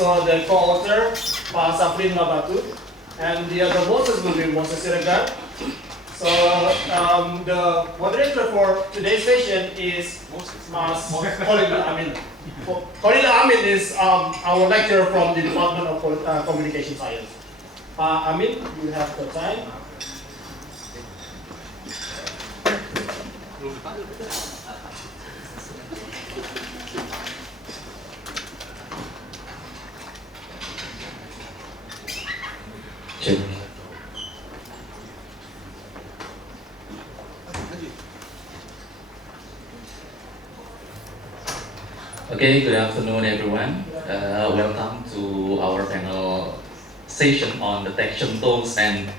also the co-author, Pak Safrin Labatu, and the other bosses will be Moses Siregar. So the moderator for today's session is Khalil Amin. Khalil Amin is our lecturer from the Department of Communication Science. Amin, you have the time. Check. Okay, good afternoon everyone. Welcome to our panel session on detection tools and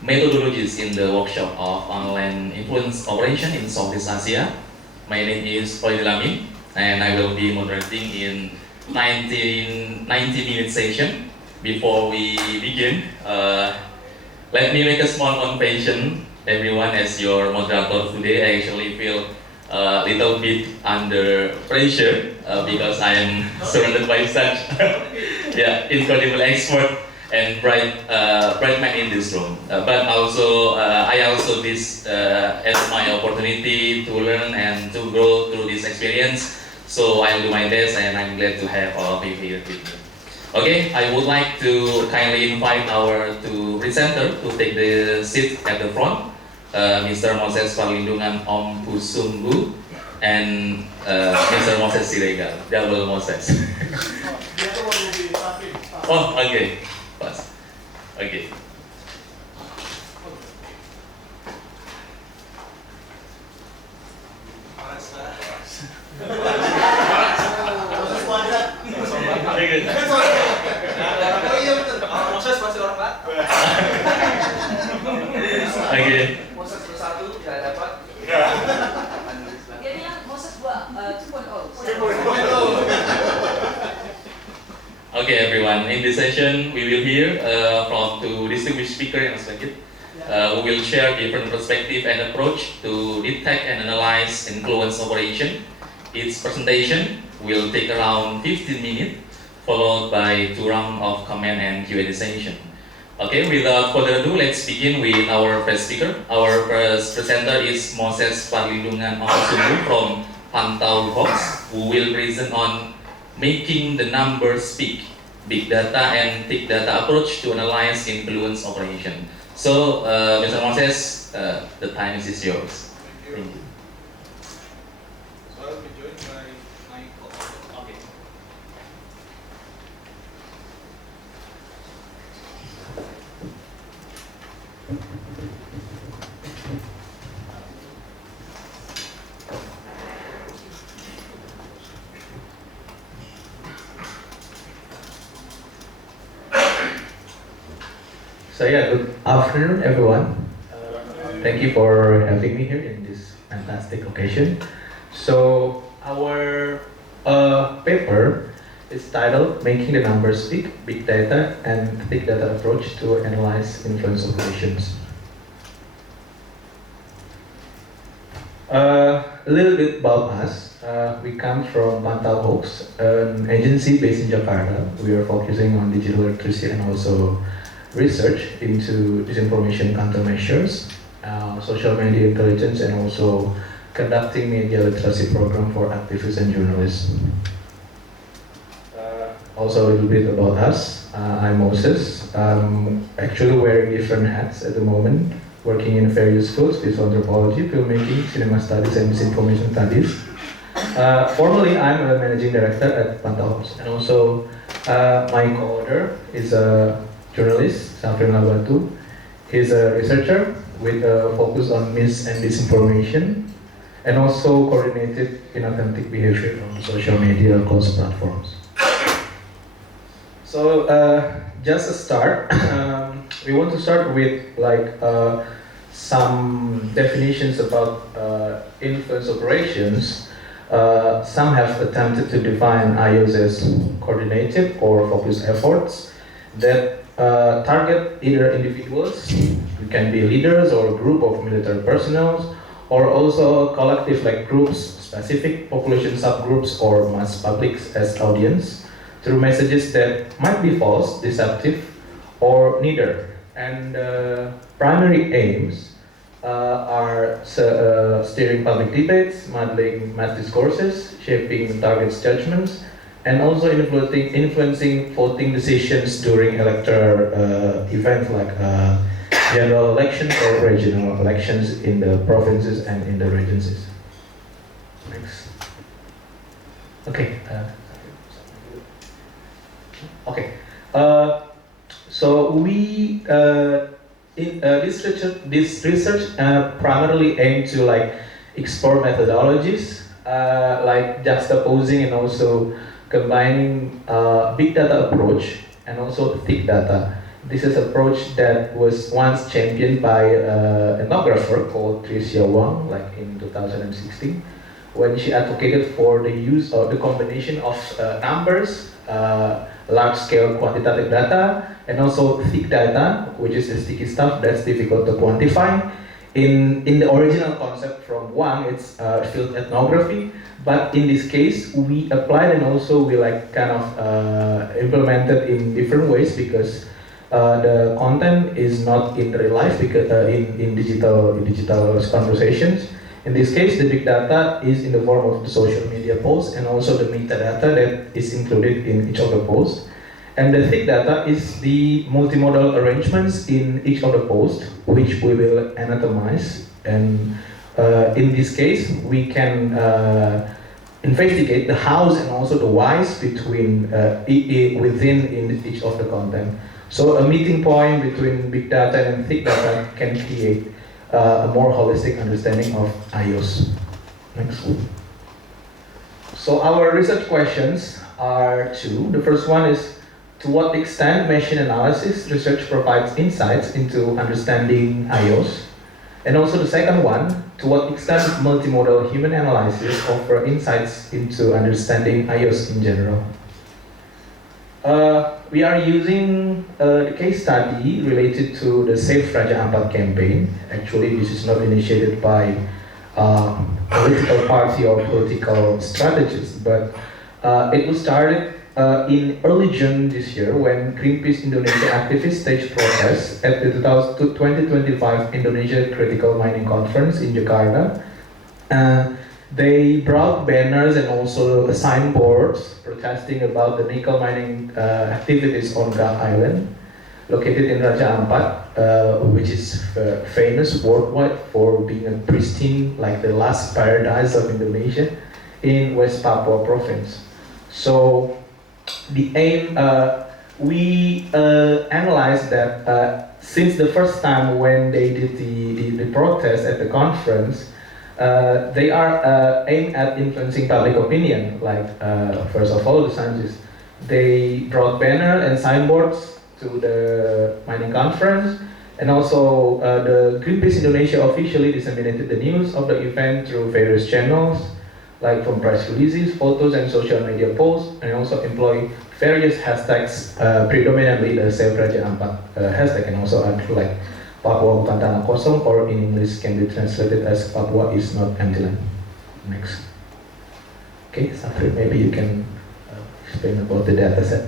methodologies in the workshop of online influence operation in Southeast Asia. My name is Khalil Amin and I will be moderating in 90-minute session. Before we begin, let me make a small confession. Everyone, as your moderator today, I actually feel a little bit under pressure because I am surrounded by such incredible expert and bright man in this room. But also, I also this as my opportunity to learn and to grow through this experience. So I'll do my best, and I'm glad to have all of you here with me. Okay, I would like to kindly invite our two presenter to take the seat at the front. Mr. Moses Parlindungan Om Pusunggu and Mr. Moses Siregar, double Moses. Oh, okay. Pass. Okay. Moses masih orang Pak. Oke. Moses bersatu tidak dapat. Jadi yang Moses 2.0. Okay, everyone. In this session, we will hear from two distinguished speakers yang selanjutnya. We will share different perspective and approach to detect and analyze influence operation. Each presentation will take around 15 minutes, followed by 2 rounds of comment and Q&A session. Okay, without further ado, let's begin with our first speaker. Our first presenter is Moses Parlindungan Omsunggu from Pantau Hoax, who will present on making the numbers speak, big data and thick data approach to analyze influence operation. So, Mr. Moses, the time is yours. Thank you. So I'll be joined by my co-author. Okay. So yeah, good afternoon everyone. Thank you for having me here in this fantastic occasion. So our paper is titled Making the Numbers Speak, Big Data and Thick Data Approach to Analyze Influence Operations. A little bit about us. We come from Pantau Hoax, an agency based in Jakarta. We are focusing on digital literacy and also research into disinformation countermeasures, social media intelligence, and also conducting media literacy program for activists and journalists. Also a little bit about us. I'm Moses. I'm actually wearing different hats at the moment, working in various fields, visual anthropology, filmmaking, cinema studies, and disinformation studies. Formally, I'm a managing director at Pantau Hoax, and also my co-author is a journalist, Safrin Labatu. He's a researcher with a focus on mis and disinformation, and also coordinated inauthentic behavior on social media across platforms. So, just a start, we want to start with some definitions about influence operations. Some have attempted to define IOs as coordinated or focused efforts that target either individuals, it can be leaders or a group of military personnel, or also collective like groups, specific population subgroups or mass publics as audience. through messages that might be false, deceptive, or neither. And primary aims are steering public debates, modeling mass discourses, shaping targets' judgments, and also influencing voting decisions during electoral events like general elections or regional elections in the provinces and in the regencies. Next. Okay. Okay. So we this research primarily aim to like explore methodologies like juxtaposing and also combining big data approach and also thick data. This is an approach that was once championed by an ethnographer called Tricia Wang, like in 2016, when she advocated for the use of the combination of numbers, large-scale quantitative data, and also thick data, which is the sticky stuff that's difficult to quantify. In the original concept from Wang, it's field ethnography, but in this case, we applied and also we like kind of implemented in different ways because the content is not in real life because in digital conversations. In this case, the big data is in the form of the social media posts and also the metadata that is included in each of the posts. And the thick data is the multimodal arrangements in each of the posts, which we will anatomize. And in this case, we can investigate the hows and also the whys between within in each of the content. So a meeting point between big data and thick data can create a more holistic understanding of iOS. Next. So our research questions are two. The first one is, to what extent machine analysis research provides insights into understanding iOS? And also the second one, to what extent multimodal human analysis offer insights into understanding iOS in general? We are using the case study related to the Save Raja Ampat campaign. Actually, this is not initiated by political party or political strategist, but it was started in early June this year when Greenpeace Indonesia activists staged protests at the 2025 Indonesia Critical Mining Conference in Jakarta. They brought banners and also signboards protesting about the nickel mining activities on Gap Island, located in Raja Ampat, which is famous worldwide for being a pristine, like the last paradise of Indonesia, in West Papua province. So the aim, we analyzed that since the first time when they did the protest at the conference, they are aimed at influencing public opinion. Like first of all, the scientists, they brought banner and signboards to the mining conference, and also the Greenpeace Indonesia officially disseminated the news of the event through various channels, like from press releases, photos, and social media posts, and also employ various hashtags, predominantly the Save Raja Ampat hashtag, and also like Papua bukan tanah kosong, or in English can be translated as Papua is not empty land. Next. Okay, Safri, maybe you can explain about the data set.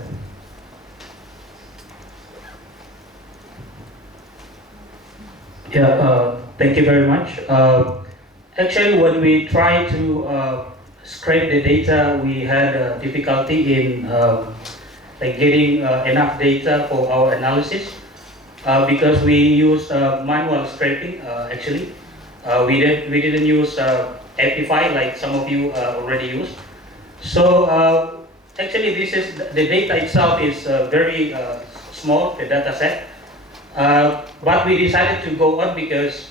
Yeah, thank you very much. Actually, when we try to scrape the data, we had difficulty in like getting enough data for our analysis. Because we used manual scraping. Actually, we didn't use Amplify like some of you already used. So actually, this is the data itself is very small, the data set. But we decided to go on because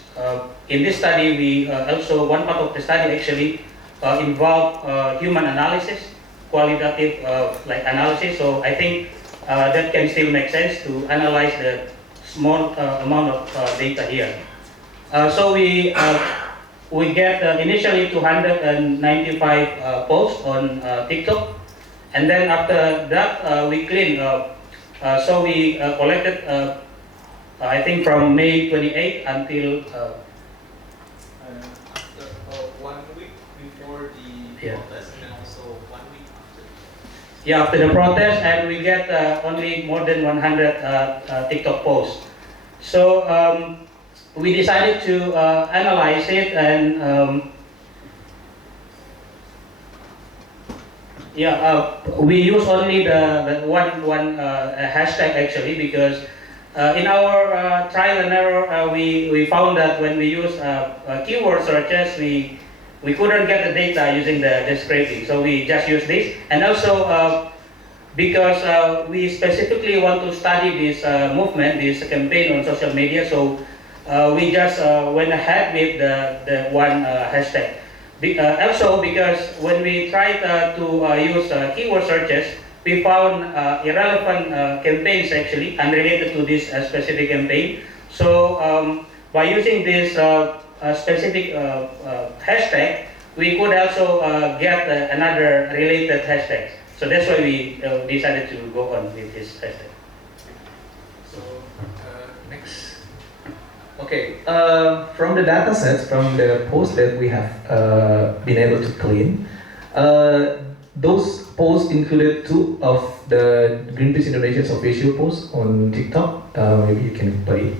in this study, we also one part of the study actually involved human analysis, qualitative like analysis. So I think that can still make sense to analyze the small amount of data here. So we get initially 295 posts on TikTok, and then after that we cleaned. So we collected, I think from May 28 until after 1 week before the Yeah. protest, and then also 1 week after. yeah, after the protest, and we get only more than 100 TikTok posts. So we decided to analyze it, and we use only the one hashtag actually, because in our trial and error we found that when we use keyword searches, we couldn't get the data using the scraping, so we just use this. And also because we specifically want to study this movement, this campaign on social media, so we just went ahead with the one hashtag. Also because when we tried to use keyword searches, we found irrelevant campaigns actually unrelated to this specific campaign. So by using this specific hashtag, we could also get another related hashtag. So that's why we decided to go on with this hashtag. So next. Okay, from the data sets, from the posts that we have been able to clean, those posts included 2 of the Greenpeace Indonesia's official posts on TikTok. Maybe you can play.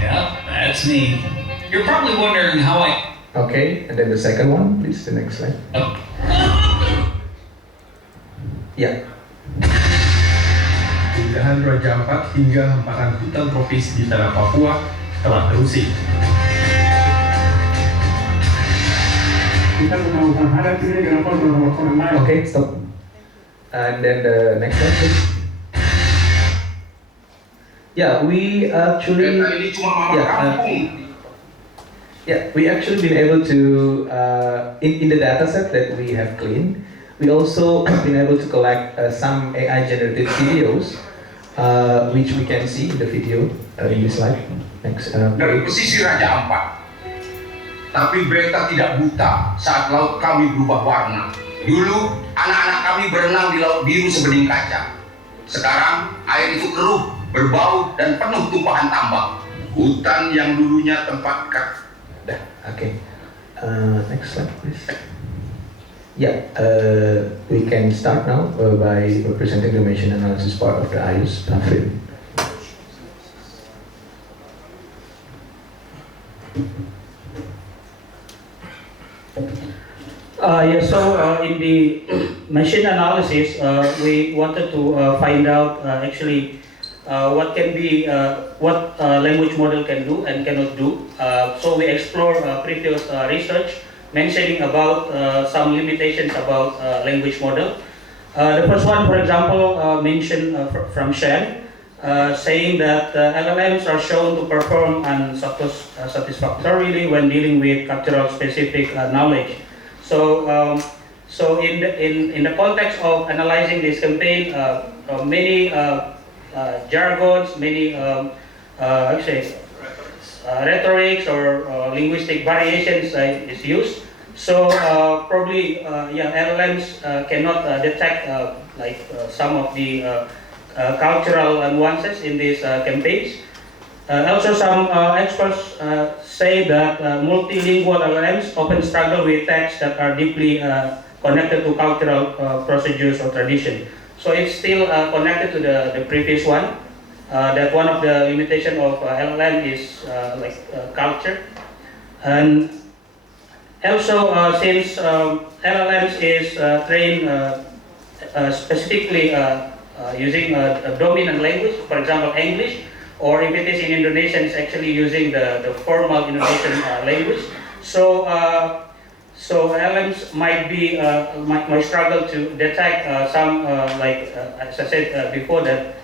Yeah, that's me. You're probably wondering how I... Okay, and then the second one, please, the next slide. Yeah. Penjajahan Raja Ampat hingga hamparan hutan tropis di tanah Papua telah terusik. Okay, stop. And then the next one, please. Yeah, we actually. We actually been able to in the data set that we have cleaned. We also been able to collect some AI generated videos, which we can see in the video in this slide. Next. Dari posisi Raja Ampat. Tapi mereka tidak buta saat laut kami berubah warna. Dulu anak-anak kami berenang di laut biru sebening kaca. Sekarang air itu keruh, berbau dan penuh tumpahan tambang. Hutan yang dulunya tempat Okay. Next slide, please. Yeah, we can start now by presenting the emission analysis part of the IUS film. In the machine analysis, we wanted to find out actually what can be what language model can do and cannot do. So we explore previous research mentioning about some limitations about language model. The first one, for example, mentioned from Shen, saying that LLMs are shown to perform unsatisfactorily when dealing with cultural specific knowledge. So in the context of analyzing this campaign, many jargons, many rhetorics or linguistic variations is used. So probably LLMs cannot detect some of the cultural nuances in these campaigns. Also, some experts say that multilingual LLMs often struggle with texts that are deeply connected to cultural procedures or tradition. So it's still connected to the previous one, that one of the limitations of LLM is culture. And also since LLMs is trained specifically using a dominant language, for example English, or if it is in Indonesian, it's actually using the formal Indonesian language. So LLMs might struggle to detect some as I said before, that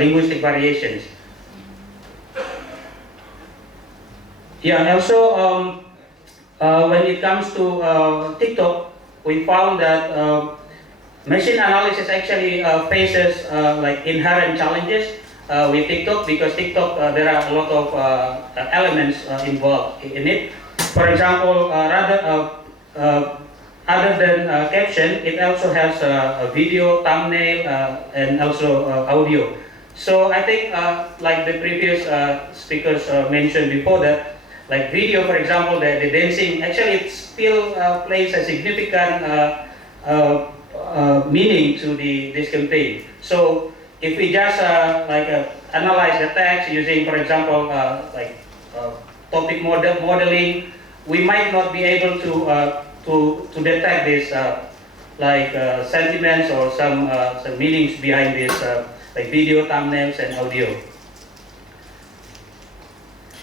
linguistic variations. Yeah, also when it comes to TikTok, we found that machine analysis actually faces inherent challenges with TikTok, because TikTok there are a lot of elements involved in it. For example, other than caption, it also has a video, thumbnail, and also audio. So I think like the previous speakers mentioned before, that like video, for example, the dancing, actually it still plays a significant meaning to this campaign. So if we just analyze the text using, for example, topic modeling, we might not be able to detect this sentiments or some meanings behind this like video, thumbnails, and audio.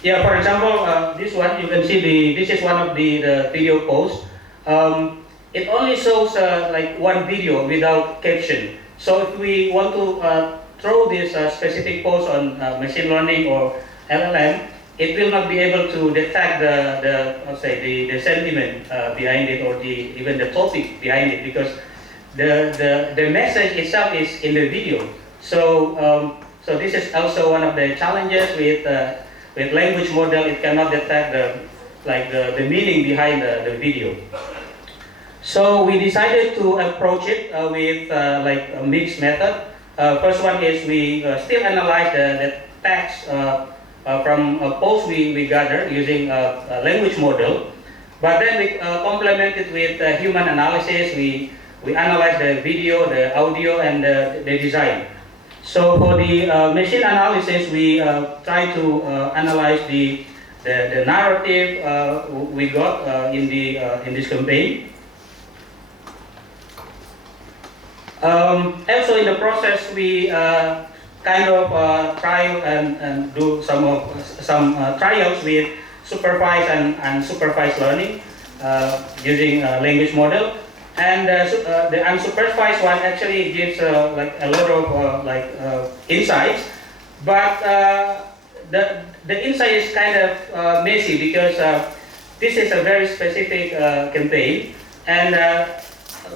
Yeah, for example, this one you can see this is one of the video posts. It only shows like one video without caption. So if we want to throw this specific post on machine learning or LLM, it will not be able to detect the sentiment behind it or even the topic behind it, because the message itself is in the video. So so this is also one of the challenges with language model. It cannot detect the meaning behind the video. So we decided to approach it with a mixed method. First one is we still analyze the text from a post we gather using a language model, but then we complement it with human analysis. We analyze the video, the audio, and the design. So for the machine analysis, we try to analyze the narrative we got in this campaign. Also in the process, we kind of try and do some trials with supervised and unsupervised learning using a language model. And the unsupervised one actually gives like a lot of insights, but the insight is kind of messy, because this is a very specific campaign, and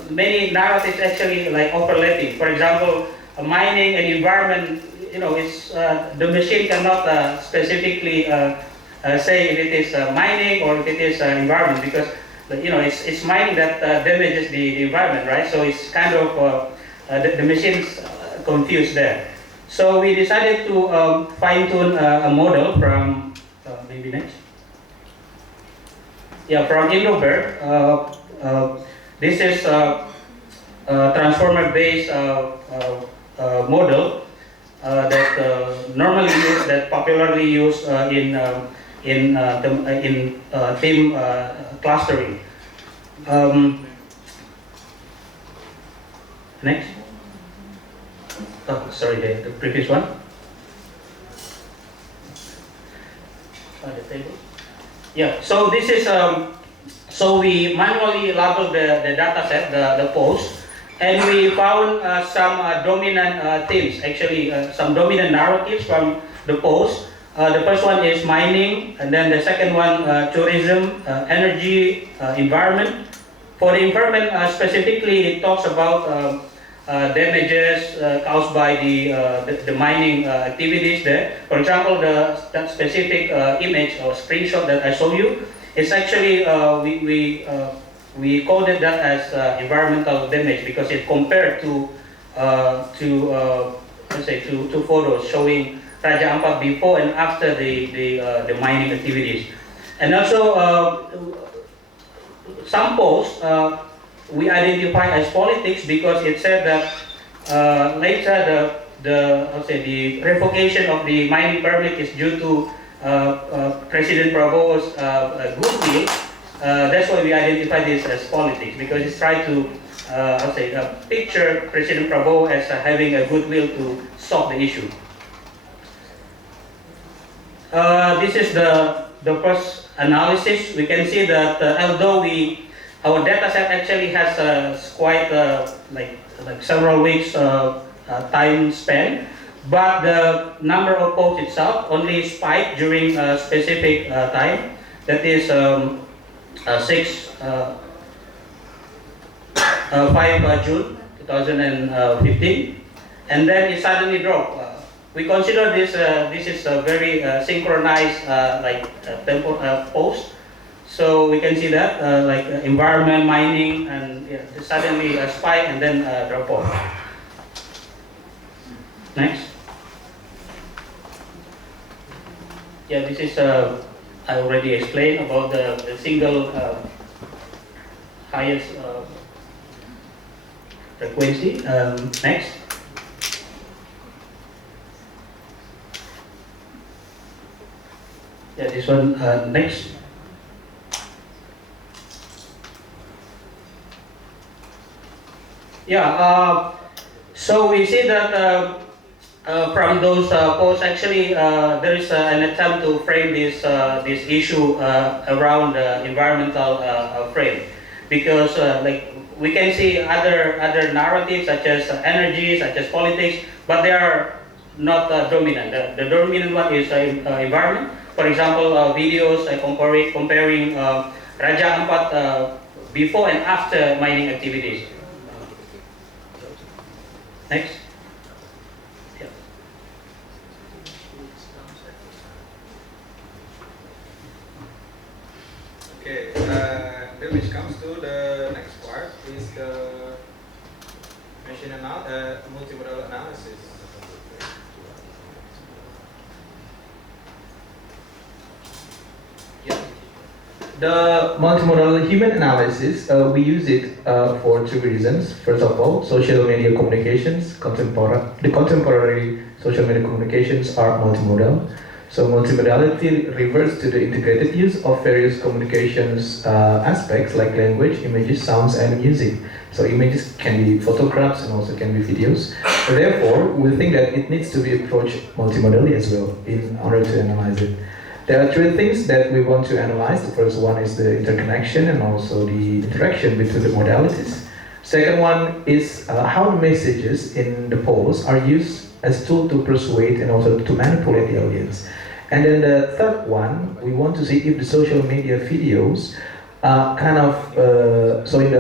many narratives actually like overlapping. For example, mining and environment, it's the machine cannot specifically say if it is mining or if it is environment, because it's mining that damages the environment, right? So it's kind of the machine's confused there. So we decided to fine-tune a model from maybe next. Yeah, from Indobird. This is a transformer-based model that normally used, that popularly used in team clustering. Next. Oh, sorry, the previous one. The table. Yeah. So this is so we manually labeled the data set, the post, and we found some dominant themes. Actually, some dominant narratives from the post. The first one is mining, and then the second one, tourism, energy, environment. For the environment specifically, it talks about damages caused by the mining activities there. For example, that specific image or screenshot that I showed you, it's actually we called it that as environmental damage, because it compared to let's say two photos showing Raja Ampat before and after the mining activities. And also some posts we identify as politics, because it said that later the revocation of the mining permit is due to President Prabowo's goodwill. That's why we identify this as politics, because it's trying to picture President Prabowo as having a goodwill to solve the issue. This is the first analysis. We can see that although our data set actually has quite like several weeks time span, but the number of posts itself only spiked during a specific time, that is 5 June 2015, and then it suddenly dropped. We consider this is a very synchronized tempo post. So we can see that environment, mining, and suddenly a spike and then drop off. Next. Yeah, this is I already explained about the single highest frequency. Next. Yeah, this one. Next. Yeah. So we see that from those posts, actually, there is an attempt to frame this issue around the environmental frame, because like we can see other narratives such as energy, such as politics, but they are not dominant. The dominant one is environment. For example, videos comparing Raja Ampat before and after mining activities. Next. Yeah. Okay, then which comes to the next part is the multimodal analysis. The multimodal human analysis, we use it for two reasons. First of all, social media communications, the contemporary social media communications are multimodal. So multimodality refers to the integrated use of various communications aspects like language, images, sounds, and music. So images can be photographs and also can be videos. Therefore, we think that it needs to be approached multimodally as well in order to analyze it. There are three things that we want to analyze. The first one is the interconnection and also the interaction between the modalities. Second one is how the messages in the post are used as tool to persuade and also to manipulate the audience. And then the third one, we want to see if the social media videos so in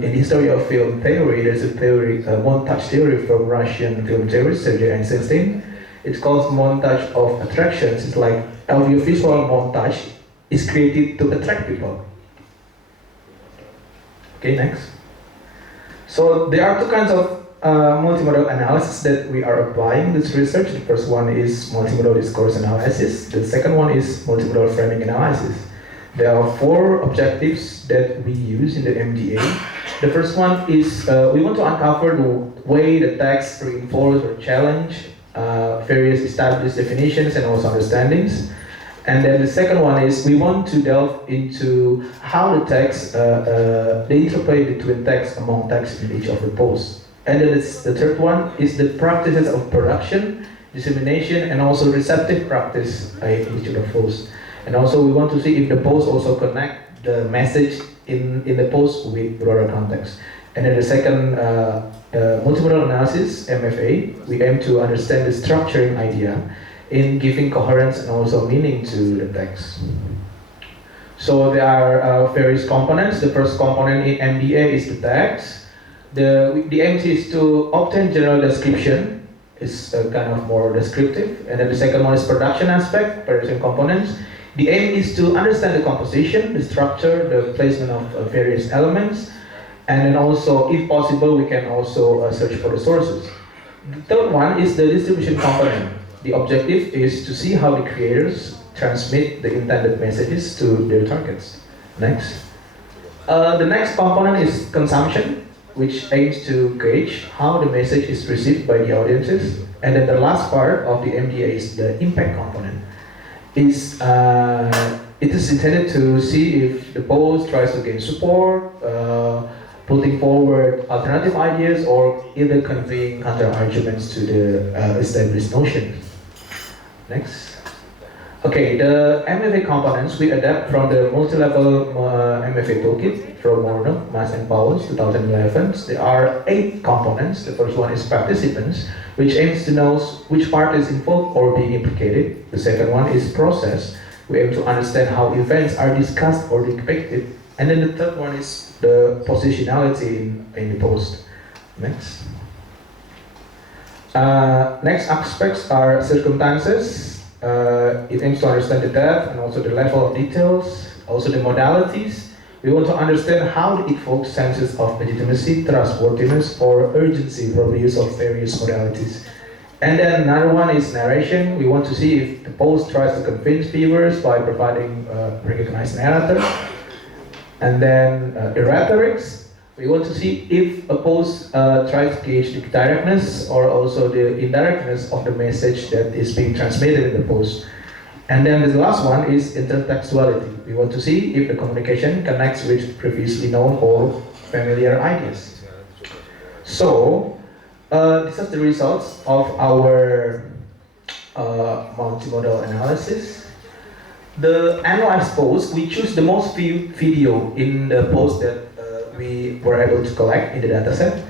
the history of film theory, there's a theory, montage theory from Russian film theorist Sergei Eisenstein. It's called montage of attractions. It's like audiovisual montage is created to attract people. Okay, next. So there are two kinds of multimodal analysis that we are applying this research. The first one is multimodal discourse analysis. The second one is multimodal framing analysis. There are four objectives that we use in the MDA. The first one is we want to uncover the way the text reinforce or challenge various established definitions and also understandings. And then the second one is we want to delve into how the text, the interplay between text among text in each of the posts. And then the third one is the practices of production, dissemination, and also receptive practice in each of the posts. And also we want to see if the posts also connect the message in the post with broader context. And then the second multimodal analysis, MFA, we aim to understand the structuring idea in giving coherence and also meaning to the text. So there are various components. The first component in MBA is the text. The aim is to obtain general description, is kind of more descriptive. And then the second one is production aspect, production components. The aim is to understand the composition, the structure, the placement of various elements. And then also, if possible, we can also search for the sources. The third one is the distribution component. The objective is to see how the creators transmit the intended messages to their targets. Next. The next component is consumption, which aims to gauge how the message is received by the audiences. And then the last part of the MDA is the impact component. It is intended to see if the post tries to gain support, putting forward alternative ideas, or either conveying counter-arguments to the established notions. Next. Okay, the MFA components we adapt from the multi-level MFA toolkit from Morno, Mas and Powell's 2011. There are 8 components. The first one is participants, which aims to know which part is involved or being implicated. The second one is process. We aim to understand how events are discussed or depicted. And then the third one is the positionality in the post. Next. Next aspects are circumstances. It aims to understand the depth and also the level of details, also the modalities. We want to understand how it evokes senses of legitimacy, trustworthiness, or urgency from the use of various modalities. And then another one is narration. We want to see if the post tries to convince viewers by providing a recognized narrator. And then the rhetorics. We want to see if a post tries to gauge the directness or also the indirectness of the message that is being transmitted in the post. And then the last one is intertextuality. We want to see if the communication connects with previously known or familiar ideas. So, these are the results of our multimodal analysis. The analyzed post, we choose the most viewed video in the post that we were able to collect in the dataset.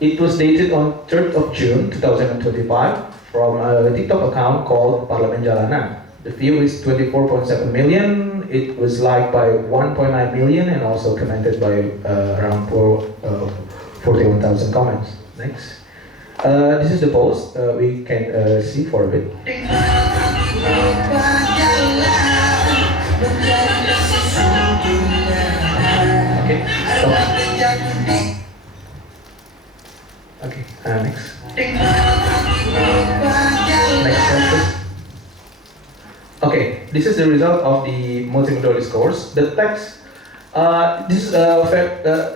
It was dated on 3rd of June 2025 from a TikTok account called Parlemen Jalanan. The view is 24.7 million. It was liked by 1.9 million and also commented by around 41,000 comments. Next. This is the post. We can see for a bit. Okay, stop. Okay, next. Next one, please. Okay, this is the result of the multimodal discourse. The text, this is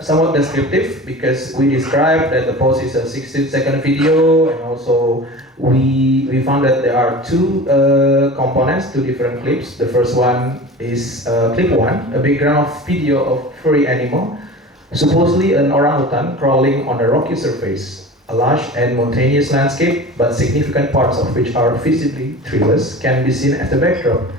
somewhat descriptive because we described that the post is a 16-second video, and also we found that there are two components, two different clips. The first one is clip 1, a background video of furry animal, supposedly an orangutan crawling on a rocky surface. A lush and mountainous landscape, but significant parts of which are visibly treeless, can be seen as the backdrop.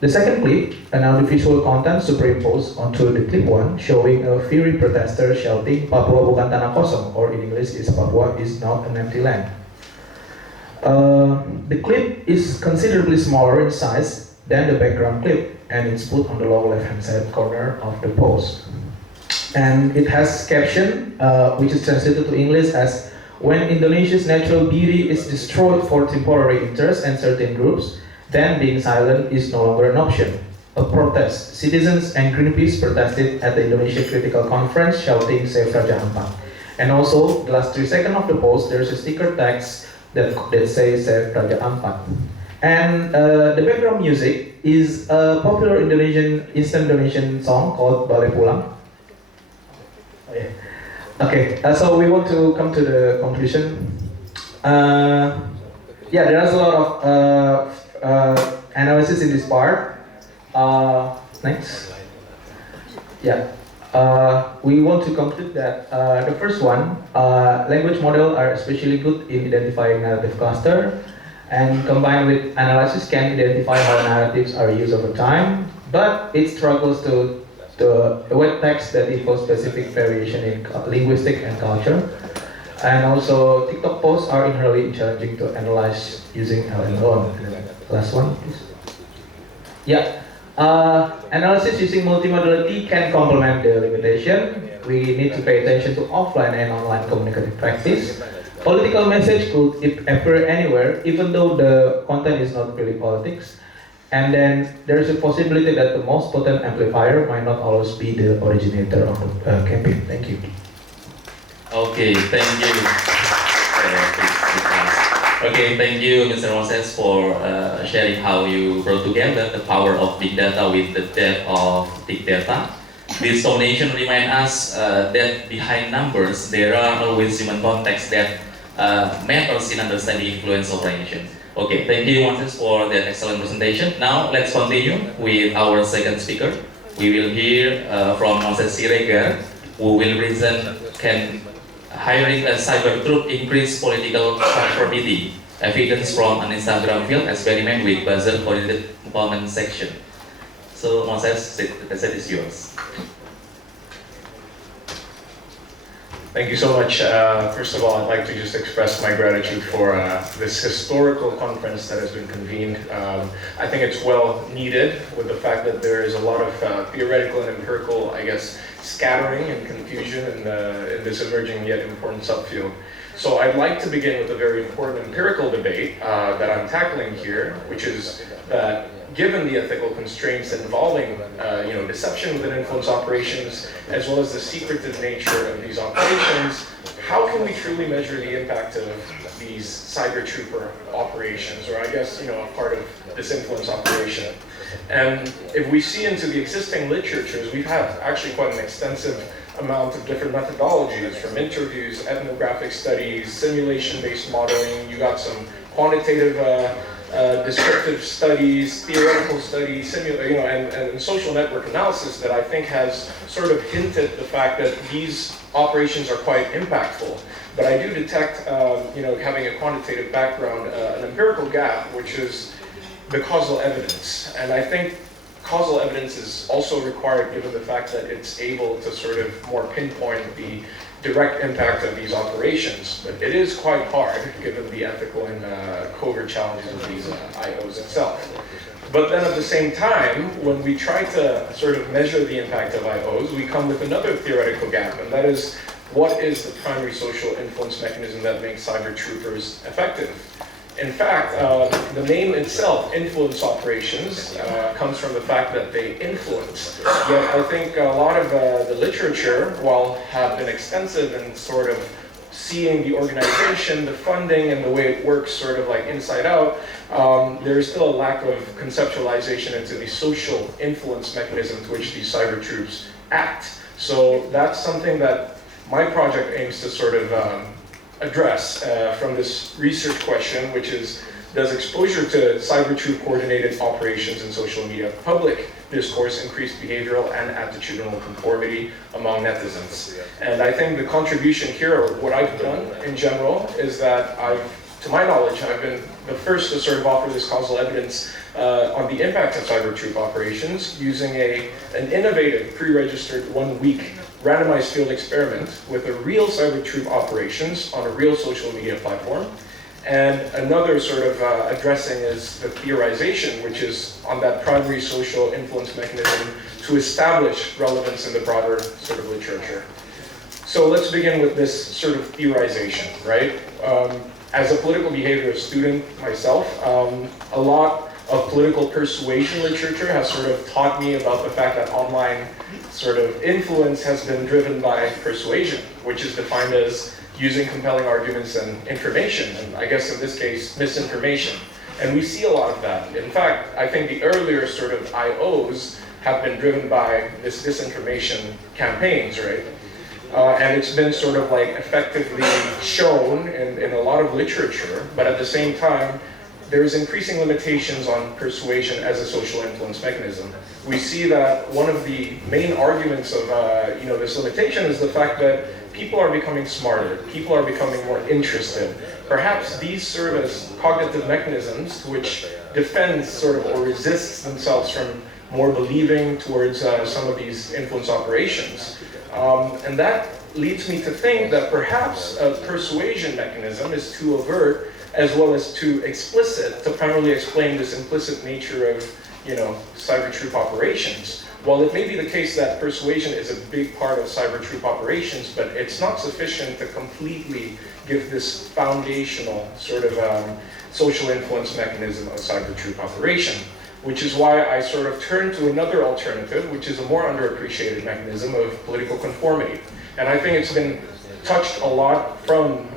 The second clip, an audiovisual content superimposed onto the clip 1, showing a fiery protester shouting, "Papua bukan tanah kosong," or in English is "Papua is not an empty land." The clip is considerably smaller in size than the background clip, and it's put on the lower left-hand side corner of the post. And it has caption, which is translated to English as, "When Indonesia's natural beauty is destroyed for temporary interest and certain groups, then being silent is no longer an option." A protest. Citizens and Greenpeace protested at the Indonesia Critical Conference, shouting "Save Raja Ampat." And also, the last 3 seconds of the post, there's a sticker text that says "Save Raja Ampat." And the background music is a popular East Indonesian song called "Balik Pulang." Oh, yeah. Okay, so we want to come to the conclusion. Yeah, there's a lot of analysis in this part. Next. Yeah, we want to conclude that the first one, language models are especially good in identifying narrative cluster, and combined with analysis can identify how narratives are used over time, but it struggles to web text that equals specific variation in linguistic and culture. And also, TikTok posts are inherently challenging to analyze using LM alone. Last one, please. Yeah, analysis using multimodality can complement the limitation. We need to pay attention to offline and online communicative practice. Political message could appear anywhere, even though the content is not really politics. And then there is a possibility that the most potent amplifier might not always be the originator of the campaign. Thank you. Okay, thank you. Okay, thank you, Mr. Moses, for sharing how you brought together the power of big data with the depth of big data. This combination reminds us that behind numbers, there are always human context that matters in understanding influence of organization. Okay, thank you, Moses, for that excellent presentation. Now, let's continue with our second speaker. We will hear from Moses Siregar, who will present can hiring a cyber troop increase political conformity. Evidence from an Instagram field experiment with buzzer-coordinated comment section. So, Moses, the set is yours. Thank you so much. First of all, I'd like to just express my gratitude for this historical conference that has been convened. I think it's well needed with the fact that there is a lot of theoretical and empirical, I guess, scattering and confusion in this emerging yet important subfield. So I'd like to begin with a very important empirical debate that I'm tackling here, which is that given the ethical constraints involving deception within influence operations, as well as the secretive nature of these operations, how can we truly measure the impact of these cyber trooper operations, or I guess, a part of this influence operation? And if we see into the existing literatures, we've had actually quite an extensive amount of different methodologies, from interviews, ethnographic studies, simulation-based modeling. You got some quantitative descriptive studies, theoretical studies, and social network analysis that I think has sort of hinted the fact that these operations are quite impactful. But I do detect, having a quantitative background, an empirical gap, which is the causal evidence. And I think causal evidence is also required given the fact that it's able to sort of more pinpoint the direct impact of these operations. But it is quite hard given the ethical and covert challenges of these IOs itself. But then at the same time, when we try to sort of measure the impact of IOs, we come with another theoretical gap, and that is, what is the primary social influence mechanism that makes cyber troopers effective? In fact, the name itself, influence operations, comes from the fact that they influence. Yet I think a lot of the literature, while have been extensive in sort of seeing the organization, the funding, and the way it works sort of like inside out, there is still a lack of conceptualization into the social influence mechanism to which these cyber troops act. So that's something that my project aims to sort of address from this research question, which is, does exposure to cyber troop coordinated operations in social media public discourse increase behavioral and attitudinal conformity among netizens? And I think the contribution here, or what I've done in general, is that to my knowledge, I've been the first to sort of offer this causal evidence on the impact of cyber troop operations using an innovative pre-registered 1-week randomized field experiment with a real cyber troop operations on a real social media platform. And another sort of addressing is the theorization, which is on that primary social influence mechanism to establish relevance in the broader sort of literature. So let's begin with this sort of theorization, right? As a political behavior student myself, a lot of political persuasion literature has sort of taught me about the fact that online sort of influence has been driven by persuasion, which is defined as using compelling arguments and information, and I guess in this case, misinformation. And we see a lot of that. In fact, I think the earlier sort of IOs have been driven by this disinformation campaigns, right? And it's been sort of like effectively shown in a lot of literature, but at the same time, there's increasing limitations on persuasion as a social influence mechanism. We see that one of the main arguments of this limitation is the fact that people are becoming smarter, people are becoming more interested. Perhaps these serve as cognitive mechanisms which defends sort of or resists themselves from more believing towards some of these influence operations. And that leads me to think that perhaps a persuasion mechanism is too overt as well as too explicit to primarily explain this implicit nature of, cyber troop operations. While it may be the case that persuasion is a big part of cyber troop operations, but it's not sufficient to completely give this foundational sort of social influence mechanism of cyber troop operation, which is why I sort of turn to another alternative, which is a more underappreciated mechanism of political conformity. And I think it's been touched a lot from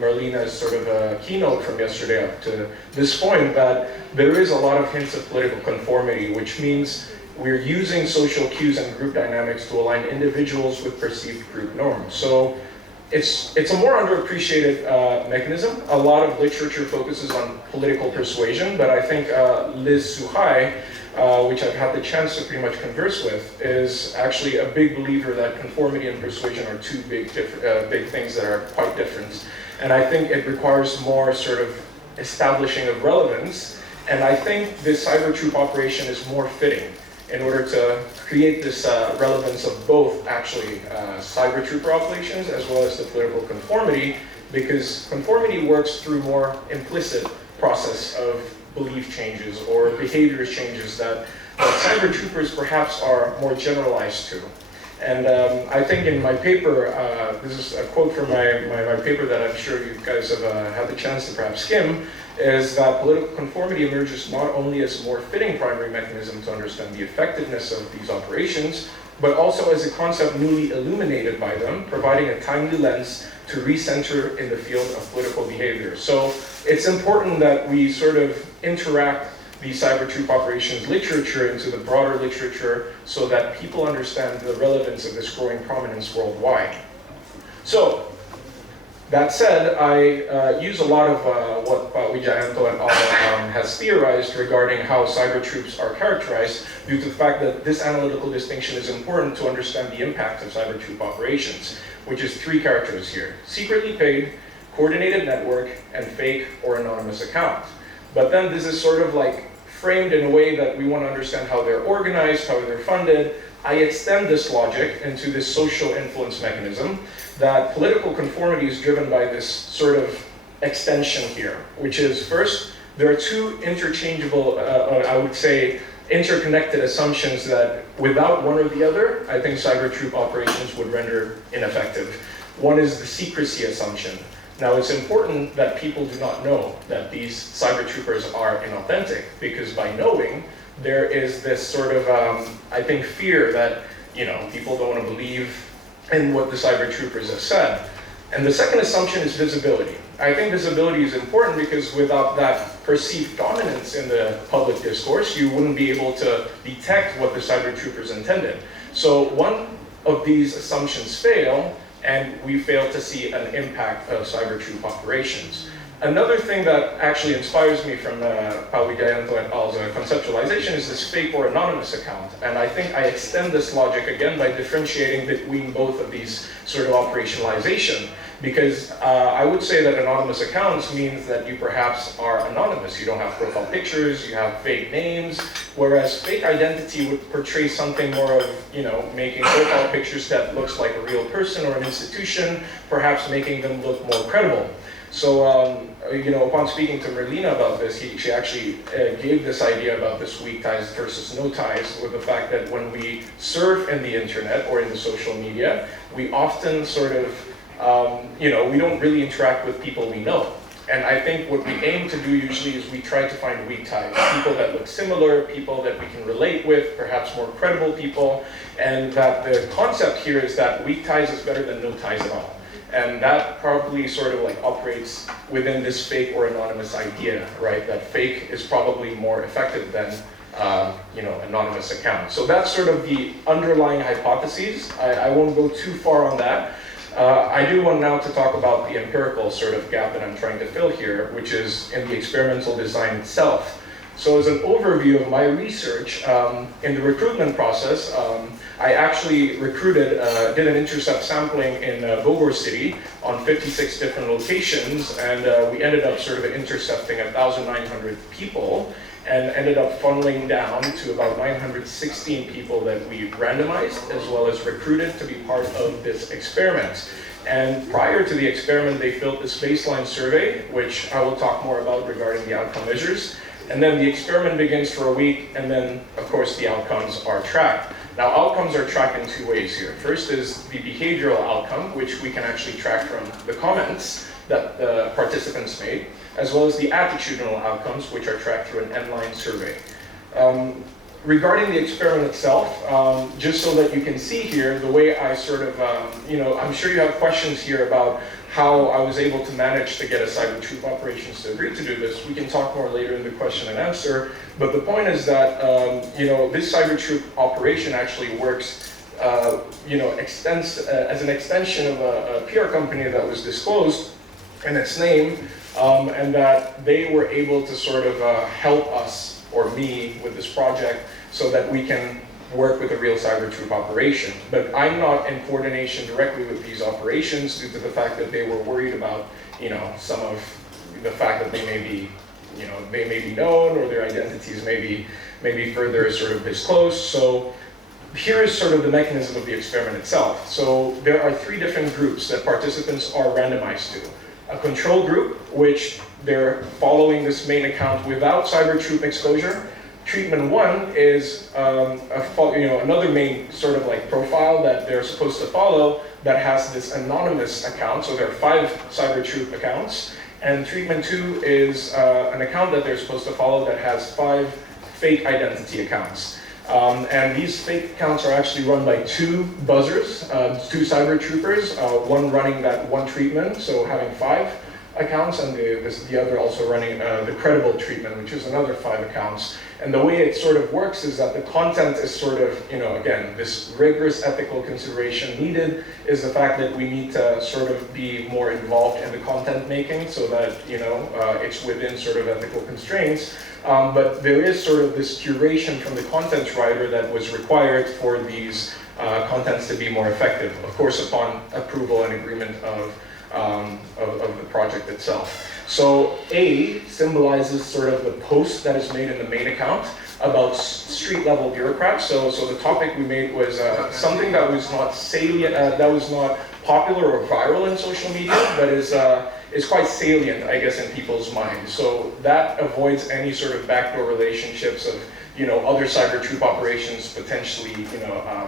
Marlena's sort of keynote from yesterday up to this point, that there is a lot of hints of political conformity, which means we're using social cues and group dynamics to align individuals with perceived group norms. So it's a more underappreciated mechanism. A lot of literature focuses on political persuasion, but I think Liz Suhai, which I've had the chance to pretty much converse with, is actually a big believer that conformity and persuasion are two big things that are quite different. And I think it requires more sort of establishing of relevance. And I think this cyber troop operation is more fitting in order to create this relevance of both actually cyber trooper operations as well as the political conformity, because conformity works through more implicit process of belief changes or behavior changes that cyber troopers perhaps are more generalized to. And I think in my paper, this is a quote from my paper that I'm sure you guys have had the chance to perhaps skim, is that political conformity emerges not only as a more fitting primary mechanism to understand the effectiveness of these operations, but also as a concept newly illuminated by them, providing a timely lens to recenter in the field of political behavior. So it's important that we sort of interact the cyber truth operations literature into the broader literature so that people understand the relevance of this growing prominence worldwide. So, that said, I use a lot of what Wijayanto and all has theorized regarding how cyber troops are characterized due to the fact that this analytical distinction is important to understand the impact of cyber troop operations, which is 3 characters here: secretly paid, coordinated network, and fake or anonymous account. But then this is sort of like framed in a way that we want to understand how they're organized, how they're funded. I extend this logic into this social influence mechanism, that political conformity is driven by this sort of extension here, which is first, there are 2 interchangeable, I would say, interconnected assumptions that without one or the other, I think cyber troop operations would render ineffective. One is the secrecy assumption. Now, it's important that people do not know that these cyber troopers are inauthentic, because by knowing, there is this sort of, I think, fear that, people don't want to believe in what the cyber troopers have said. And the second assumption is visibility. I think visibility is important because without that perceived dominance in the public discourse, you wouldn't be able to detect what the cyber troopers intended. So one of these assumptions fail, and we fail to see an impact of cyber troop operations. Another thing that actually inspires me from Wijayanto et al.'s conceptualization is this fake or anonymous account. And I think I extend this logic again by differentiating between both of these sort of operationalization. Because I would say that anonymous accounts means that you perhaps are anonymous. You don't have profile pictures, you have fake names, whereas fake identity would portray something more of, making profile pictures that looks like a real person or an institution, perhaps making them look more credible. So, upon speaking to Merlina about this, she actually gave this idea about this weak ties versus no ties with the fact that when we surf in the internet or in the social media, we often sort of, we don't really interact with people we know. And I think what we aim to do usually is we try to find weak ties, people that look similar, people that we can relate with, perhaps more credible people, and that the concept here is that weak ties is better than no ties at all. And that probably sort of like operates within this fake or anonymous idea, right? That fake is probably more effective than, anonymous accounts. So that's sort of the underlying hypotheses. I won't go too far on that. I do want now to talk about the empirical sort of gap that I'm trying to fill here, which is in the experimental design itself. So as an overview of my research, in the recruitment process, I actually recruited, did an intercept sampling in Bogor City on 56 different locations, and we ended up sort of intercepting 1,900 people, and ended up funneling down to about 916 people that we randomized, as well as recruited to be part of this experiment. And prior to the experiment, they filled this baseline survey, which I will talk more about regarding the outcome measures. And then the experiment begins for a week, and then, of course, the outcomes are tracked. Now, outcomes are tracked in 2 ways here. First is the behavioral outcome, which we can actually track from the comments that the participants made, as well as the attitudinal outcomes, which are tracked through an online survey. Regarding the experiment itself, just so that you can see here, the way I sort of, I'm sure you have questions here about how I was able to manage to get a cyber troop operations to agree to do this. We can talk more later in the question and answer. But the point is that, this cyber troop operation actually works, extends as an extension of a PR company that was disclosed in its name, and that they were able to sort of help us, or me, with this project so that we can work with a real cyber troop operation. But I'm not in coordination directly with these operations due to the fact that they were worried about, some of the fact that they may be, they may be known or their identities may be further sort of disclosed. So here is sort of the mechanism of the experiment itself. So there are 3 different groups that participants are randomized to. A control group, which they're following this main account without cyber troop exposure. Treatment 1 is another main sort of like profile that they're supposed to follow that has this anonymous account. So there are 5 cyber troop accounts. And treatment 2 is an account that they're supposed to follow that has 5 fake identity accounts. And these fake accounts are actually run by two buzzers, two cyber troopers, one running that one treatment, so having 5 accounts, and the other also running the credible treatment, which is another 5 accounts. And the way it sort of works is that the content is sort of, again, this rigorous ethical consideration needed is the fact that we need to sort of be more involved in the content making so that, it's within sort of ethical constraints. But there is sort of this curation from the content writer that was required for these contents to be more effective, of course, upon approval and agreement of the project itself. So A symbolizes sort of the post that is made in the main account about street level bureaucrats. So the topic we made was something that was not salient, that was not popular or viral in social media, but is quite salient, I guess, in people's minds. So that avoids any sort of backdoor relationships of other cyber troop operations potentially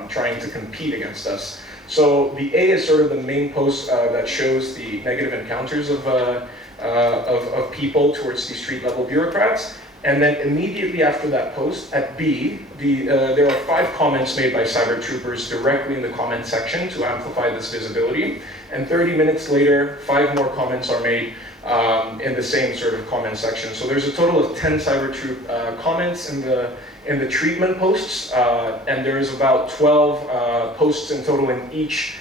trying to compete against us. So the A is sort of the main post that shows the negative encounters of people towards these street level bureaucrats. And then immediately after that post, at B, there are 5 comments made by cyber troopers directly in the comment section to amplify this visibility. And 30 minutes later, 5 more comments are made in the same sort of comment section. So there's a total of 10 cyber troop comments in the treatment posts, and there's about 12 posts in total in each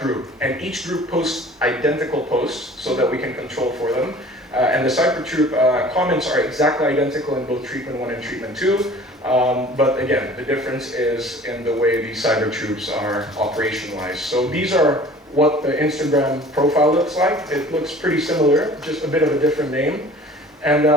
group. And each group posts identical posts so that we can control for them. And the cyber troop comments are exactly identical in both treatment 1 and treatment 2. But again, the difference is in the way these cyber troops are operationalized. So these are what the Instagram profile looks like. It looks pretty similar, just a bit of a different name. And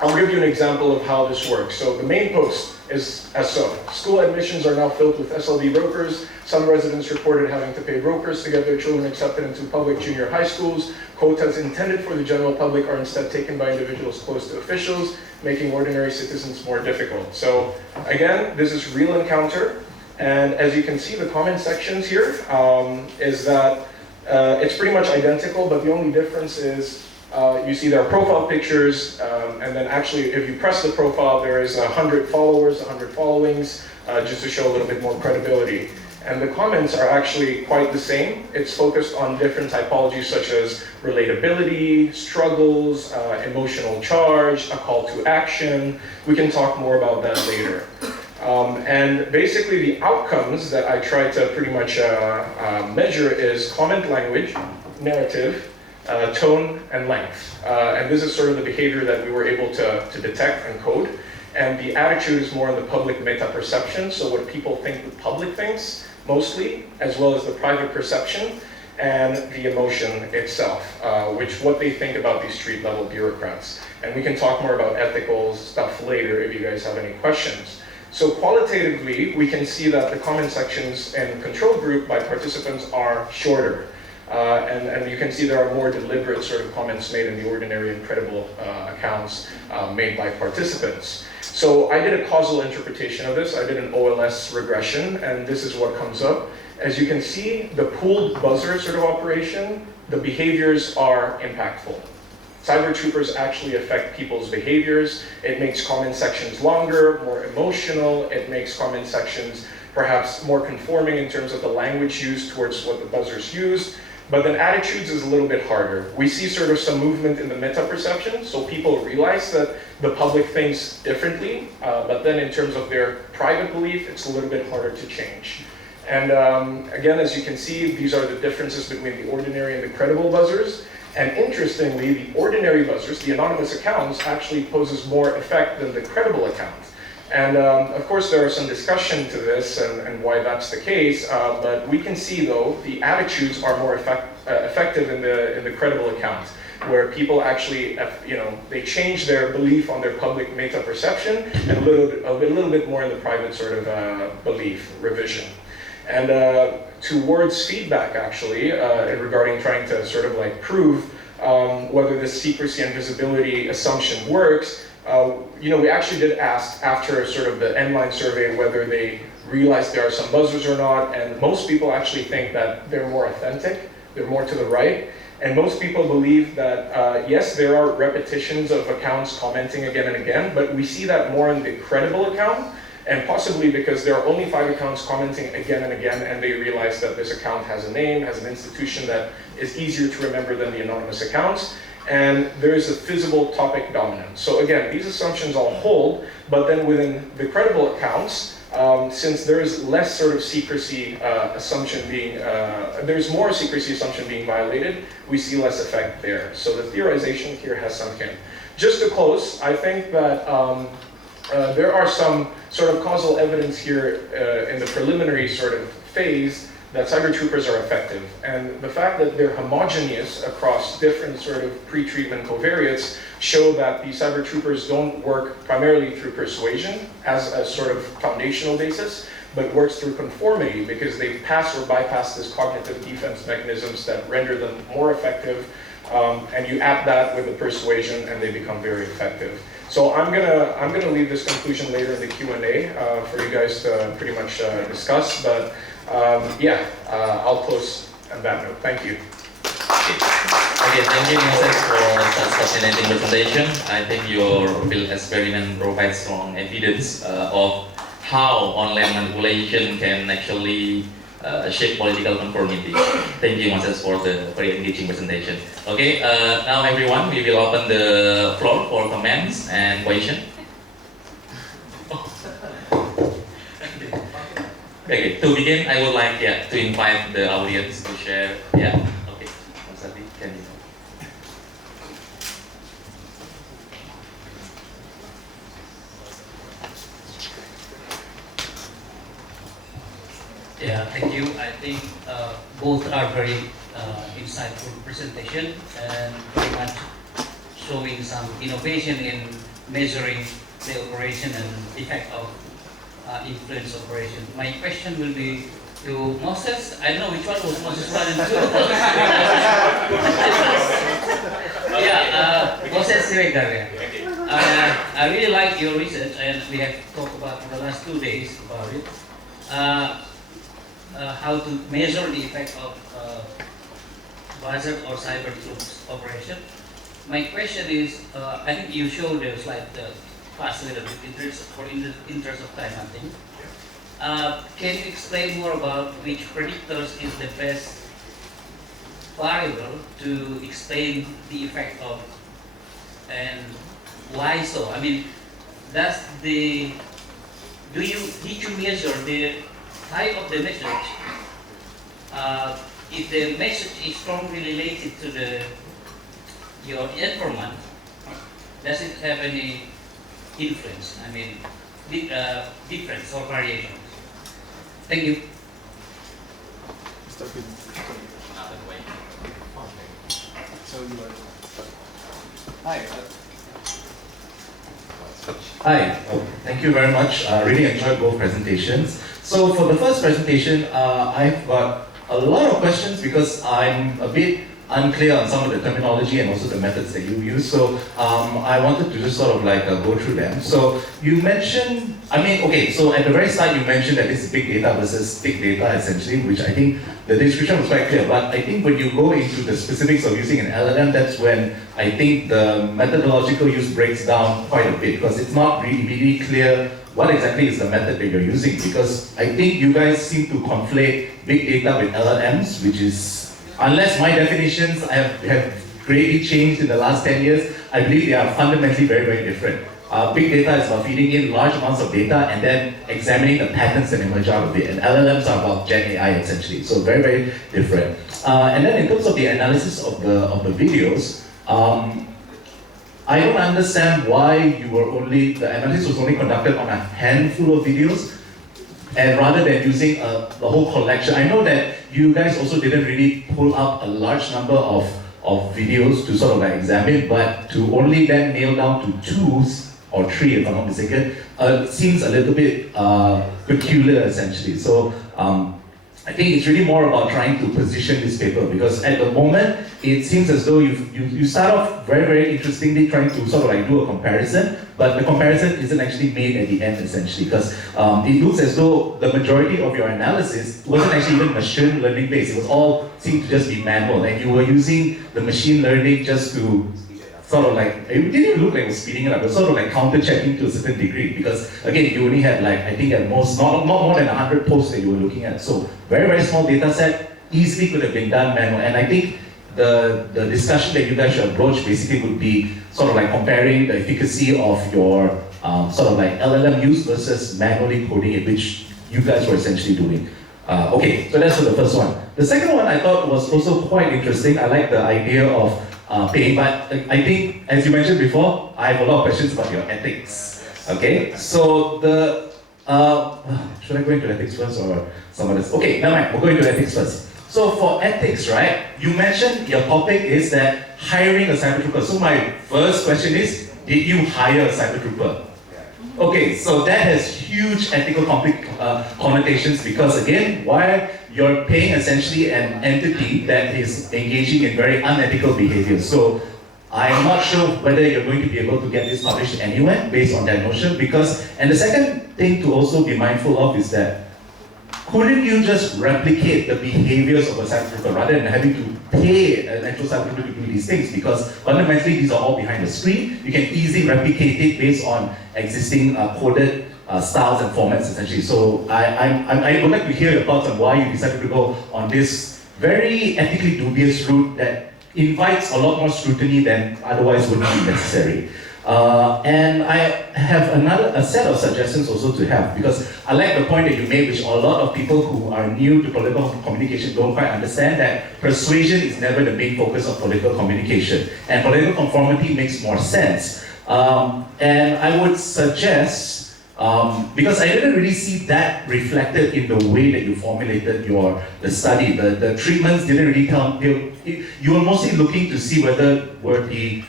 I'll give you an example of how this works. So the main post is as so. School admissions are now filled with SLD brokers. Some residents reported having to pay brokers to get their children accepted into public junior high schools. Quotas intended for the general public are instead taken by individuals close to officials, making ordinary citizens more difficult. So again, this is real encounter. And as you can see, the comment sections here is that it's pretty much identical, but the only difference is you see there are profile pictures, and then actually if you press the profile, there is 100 followers, 100 followings, just to show a little bit more credibility. And the comments are actually quite the same. It's focused on different typologies such as relatability, struggles, emotional charge, a call to action. We can talk more about that later. And basically the outcomes that I try to pretty much measure is comment language, narrative, tone, and length. And this is sort of the behavior that we were able to detect and code. And the attitude is more on the public meta-perception, so what people think the public thinks, mostly, as well as the private perception, and the emotion itself, what they think about these street-level bureaucrats. And we can talk more about ethical stuff later if you guys have any questions. So qualitatively, we can see that the comment sections and control group by participants are shorter. And you can see there are more deliberate sort of comments made in the ordinary and credible accounts made by participants. So I did a causal interpretation of this. I did an OLS regression, and this is what comes up. As you can see, the pooled buzzer sort of operation, the behaviors are impactful. Cyber troopers actually affect people's behaviors. It makes comment sections longer, more emotional. It makes comment sections perhaps more conforming in terms of the language used towards what the buzzers use. But then attitudes is a little bit harder. We see sort of some movement in the meta-perception, so people realize that the public thinks differently, but then in terms of their private belief, it's a little bit harder to change. And again, as you can see, these are the differences between the ordinary and the credible buzzers. And interestingly, the ordinary buzzers, the anonymous accounts, actually poses more effect than the credible account. And of course, there are some discussion to this and why that's the case, but we can see, though, the attitudes are more effective in the credible account, where people actually, they change their belief on their public meta-perception and a little bit more in the private sort of belief revision. And towards feedback, actually, regarding trying to sort of like prove whether this secrecy and visibility assumption works, we actually did ask after sort of the endline survey whether they realized there are some buzzers or not, and most people actually think that they're more authentic, they're more to the right, and most people believe that, yes, there are repetitions of accounts commenting again and again, but we see that more in the credible account, and possibly because there are only 5 accounts commenting again and again, and they realize that this account has a name, has an institution that is easier to remember than the anonymous accounts, and there is a visible topic dominance. So again, these assumptions all hold, but then within the credible accounts, since there is less sort of secrecy assumption being, there's more secrecy assumption being violated, we see less effect there. So the theorization here has sunk in. Just to close, I think that there are some sort of causal evidence here in the preliminary sort of phase that cyber troopers are effective. And the fact that they're homogeneous across different sort of pre-treatment covariates show that the cyber troopers don't work primarily through persuasion as a sort of foundational basis, but works through conformity because they pass or bypass this cognitive defense mechanisms that render them more effective. And you add that with the persuasion and they become very effective. So I'm gonna leave this conclusion later in the Q&A for you guys to pretty much discuss, but I'll close on that note. Thank you. Okay, thank you, Moses, for such fascinating presentation. I think your field experiment provides strong evidence of how online manipulation can actually shape political conformity. Thank you, Moses, for the very engaging presentation. Okay, now everyone, we will open the floor for comments and questions. Okay, to begin, I would like to invite the audience to share. Okay, Mas Adi, can you? Yeah, thank you. I think both are very insightful presentation and very much showing some innovation in measuring the operation and effect of influence operation. My question will be to Moses. I don't know which one was Moses 1 and 2. Moses Siregar. I really like your research, and we have talked about in the last 2 days about it. How to measure the effect of buzzard or cyber troops operation. My question is, I think you showed the slide fast a little bit interest of time, I think. Can you explain more about which predictors is the best variable to explain the effect of, and why so? I mean, did you measure the type of the message? If the message is strongly related to your informant, does it have any influence? I mean, difference or variation? Thank you. Hi, thank you very much. I really enjoyed both presentations. So for the first presentation, I've got a lot of questions because I'm a bit unclear on some of the terminology and also the methods that you use. So I wanted to just sort of like go through them. So you mentioned, so at the very start you mentioned that this is big data versus big data essentially, which I think the description was quite clear. But I think when you go into the specifics of using an LLM, that's when I think the methodological use breaks down quite a bit, because it's not really clear what exactly is the method that you're using. Because I think you guys seem to conflate big data with LLMs, which is, unless my definitions have greatly changed in the last 10 years, I believe they are fundamentally very different. Big data is about feeding in large amounts of data and then examining the patterns that emerge out of it. And LLMs are about Gen AI essentially, so very different. And then in terms of the analysis of the videos, I don't understand why the analysis was only conducted on a handful of videos, and rather than using the whole collection. I know that you guys also didn't really pull up a large number of videos to sort of like examine, but to only then nail down to 2 or 3, if I'm not mistaken, seems a little bit peculiar essentially. So I think it's really more about trying to position this paper, because at the moment it seems as though you start off very interestingly trying to sort of like do a comparison, but the comparison isn't actually made at the end essentially, because it looks as though the majority of your analysis wasn't actually even machine learning based. It was all seemed to just be manual, and you were using the machine learning just to sort of like, it didn't look like it was speeding it up, it was sort of like counter-checking to a certain degree, because again, you only had like, I think at most, not more than 100 posts that you were looking at. So very, very small data set, easily could have been done manual. And I think the discussion that you guys should approach basically would be sort of like comparing the efficacy of your sort of like LLM use versus manually coding it, which you guys were essentially doing. Okay, so that's for the first one. The second one I thought was also quite interesting. I like the idea of paying, but I think, as you mentioned before, I have a lot of questions about your ethics. Okay, so the, should I go into ethics first or some others? Okay, never mind, we'll go into ethics first. So for ethics, right, you mentioned your topic is that hiring a cyber trooper. So my first question is, did you hire a cyber trooper? Okay, so that has huge ethical connotations, because again, while you're paying essentially an entity that is engaging in very unethical behavior. So I'm not sure whether you're going to be able to get this published anywhere based on that notion, because, and the second thing to also be mindful of is that couldn't you just replicate the behaviors of a cyber trooper rather than having to pay an actual cyber trooper to do these things? Because fundamentally, these are all behind the screen. You can easily replicate it based on existing coded styles and formats, essentially. So I would like to hear your thoughts on why you decided to go on this very ethically dubious route that invites a lot more scrutiny than otherwise would be necessary. And I have a set of suggestions also to have, because I like the point that you made, which a lot of people who are new to political communication don't quite understand, that persuasion is never the main focus of political communication, and political conformity makes more sense. And I would suggest, because I didn't really see that reflected in the way that you formulated the study. The treatments didn't really tell you were mostly looking to see whether were the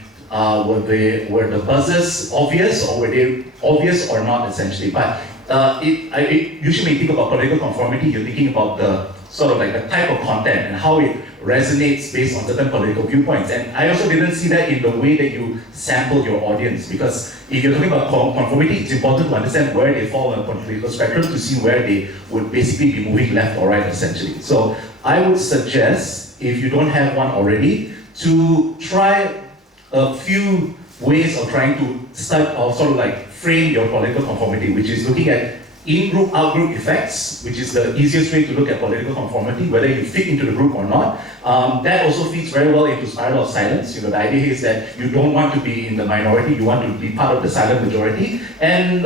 buzzers obvious, or were they obvious or not, essentially. But usually when you think about political conformity, you're thinking about the sort of like the type of content and how it resonates based on certain political viewpoints. And I also didn't see that in the way that you sample your audience, because if you're talking about conformity, it's important to understand where they fall on a political spectrum to see where they would basically be moving left or right, essentially. So I would suggest, if you don't have one already, to try a few ways of trying to start or sort of like frame your political conformity, which is looking at in-group, out-group effects, which is the easiest way to look at political conformity, whether you fit into the group or not. That also feeds very well into spiral of silence. You know, the idea is that you don't want to be in the minority, you want to be part of the silent majority. And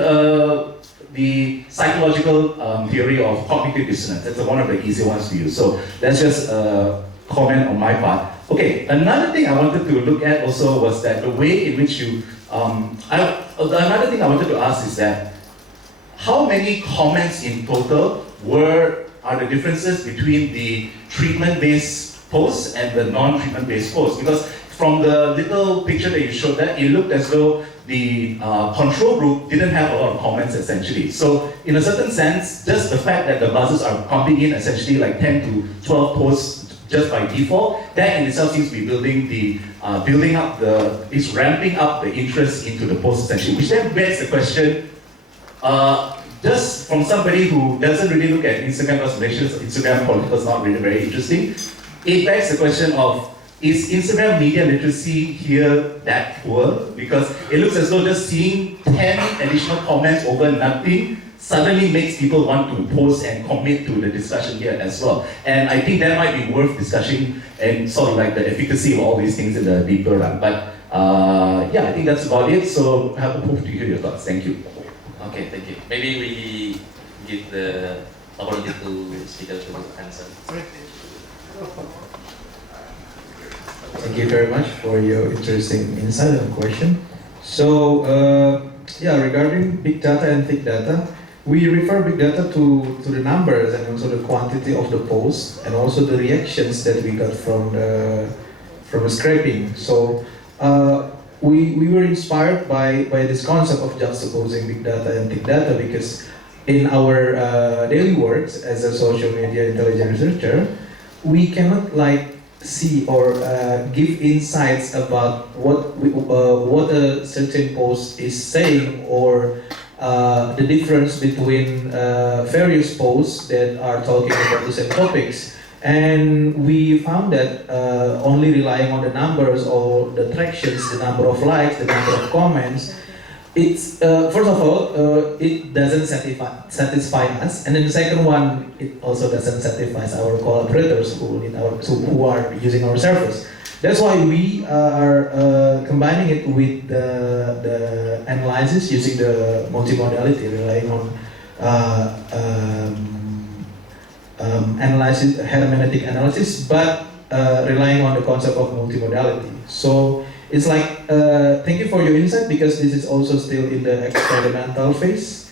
the psychological theory of cognitive dissonance, that's one of the easy ones to use. So that's just a comment on my part. Okay, another thing I wanted to look at also was that the way in which you, another thing I wanted to ask is that, how many comments in total are the differences between the treatment-based posts and the non-treatment-based posts? Because from the little picture that you showed there, it looked as though the control group didn't have a lot of comments, essentially. So in a certain sense, just the fact that the buzzers are pumping in essentially like 10 to 12 posts just by default, that in itself seems to be ramping up the interest into the post, essentially, which then begs the question, just from somebody who doesn't really look at Instagram, because Malaysia's Instagram political is not really very interesting, it begs the question of, is Instagram media literacy here that poor? Because it looks as though just seeing 10 additional comments over nothing suddenly makes people want to post and commit to the discussion here as well. And I think that might be worth discussing, and sort of like the efficacy of all these things in the deeper run. But yeah, I think that's about it. So I hope to hear your thoughts. Thank you. Okay, thank you. Maybe we give the opportunity to speaker to answer. Thank you very much for your interesting insight and question. So yeah, regarding big data and thick data, we refer big data to the numbers and also the quantity of the posts and also the reactions that we got from the scraping. So we were inspired by this concept of juxtaposing big data and thick data, because in our daily works as a social media intelligence researcher, we cannot like see or give insights about what a certain post is saying, or the difference between various posts that are talking about the same topics. And we found that only relying on the numbers or the tractions, the number of likes, the number of comments, it's first of all, it doesn't satisfy us, and then the second one, it also doesn't satisfy our collaborators who are using our service. That's why we are combining it with the analysis using the multimodality, relying on analysis, hermeneutic analysis, but relying on the concept of multimodality. So it's like, thank you for your insight, because this is also still in the experimental phase.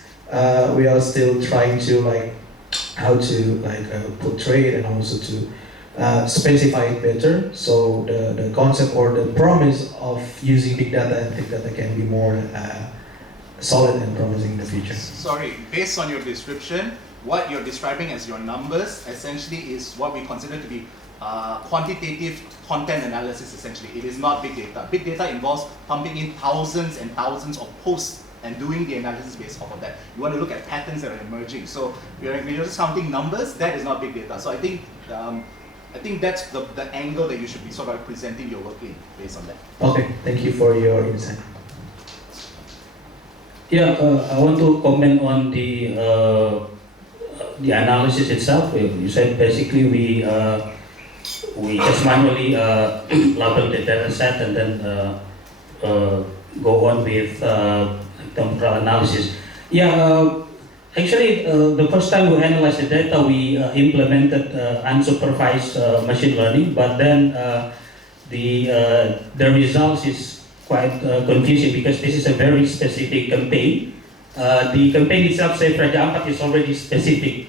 We are still trying to how to portray it and also to specify it better. So the concept or the promise of using big data and big data can be more solid and promising in the future. Sorry, based on your description, what you're describing as your numbers essentially is what we consider to be quantitative content analysis. Essentially, it is not big data. Big data involves pumping in thousands and thousands of posts and doing the analysis based off of that. You want to look at patterns that are emerging. So you're just counting numbers. That is not big data. So I think that's the angle that you should be sort of presenting your work in based on that. Okay, thank you for your insight. Yeah, I want to comment on the analysis itself. You said basically we just manually label the data set and then go on with temporal analysis. Yeah, actually the first time we analyzed the data, we implemented unsupervised machine learning, but then the results is quite confusing because this is a very specific campaign. The campaign itself, say Raja Ampat, is already specific.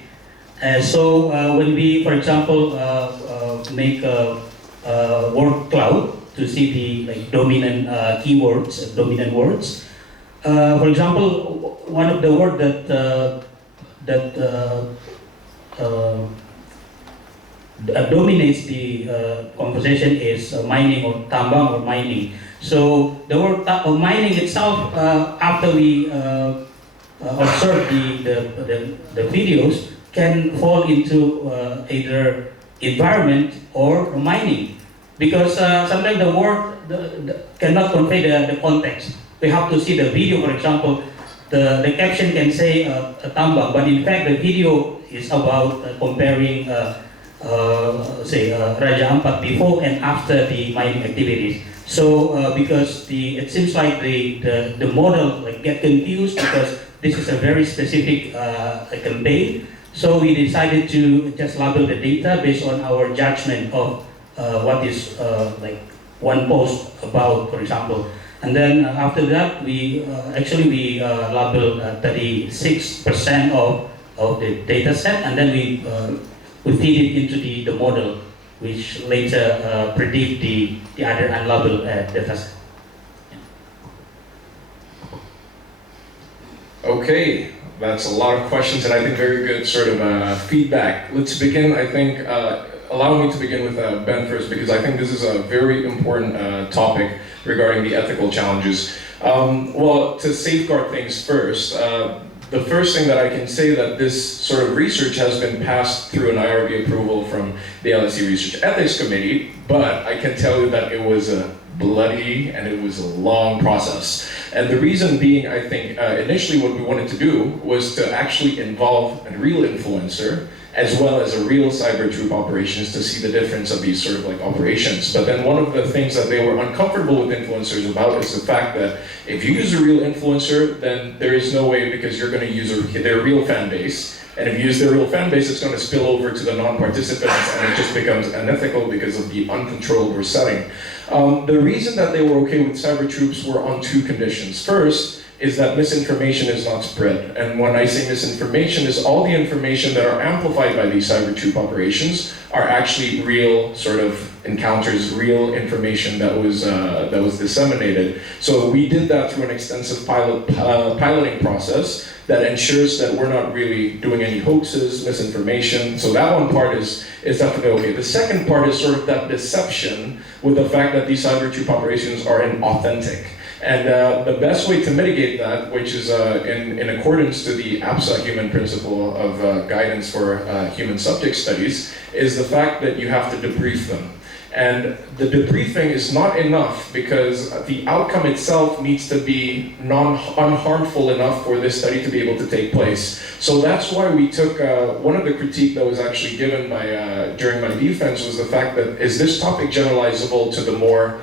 So when we, for example, make a word cloud to see the dominant keywords, dominant words. For example, one of the words that dominates the conversation is mining or tambang or mining. So the word mining itself, after we observe the videos, can fall into either environment or mining, because sometimes the word cannot convey the context. We have to see the video. For example, the caption can say a tambang, but in fact the video is about comparing say Raja Ampat before and after the mining activities. So because it seems like the model get confused because this is a very specific campaign. So we decided to just label the data based on our judgment of what is one post about, for example. And then after that, we labeled 36% of the data set, and then we feed it into the model, which later predict the other unlabeled data set. Okay, that's a lot of questions and I think very good sort of feedback. Let's begin, I think, allow me to begin with Ben first, because I think this is a very important topic regarding the ethical challenges. Well, to safeguard things first, the first thing that I can say that this sort of research has been passed through an IRB approval from the LSE Research Ethics Committee, but I can tell you that it was a bloody and it was a long process. And the reason being, I think, initially what we wanted to do was to actually involve a real influencer as well as a real cyber troop operations to see the difference of these sort of operations. But then one of the things that they were uncomfortable with influencers about is the fact that if you use a real influencer, then there is no way, because you're going to use their real fan base. And if you use their real fan base, it's going to spill over to the non-participants and it just becomes unethical because of the uncontrollable setting. The reason that they were okay with cyber troops were on two conditions. First, is that misinformation is not spread. And when I say misinformation, is all the information that are amplified by these cyber troop operations are actually real sort of encounters, real information that was disseminated. So we did that through an extensive piloting process that ensures that we're not really doing any hoaxes, misinformation. So that one part is definitely okay. The second part is sort of that deception with the fact that these cyber troop operations are inauthentic. And the best way to mitigate that, which is in accordance to the APSA human principle of guidance for human subject studies, is the fact that you have to debrief them. And the debriefing is not enough because the outcome itself needs to be unharmful enough for this study to be able to take place. So that's why we took, one of the critique that was actually given during my defense was the fact that, is this topic generalizable to the more,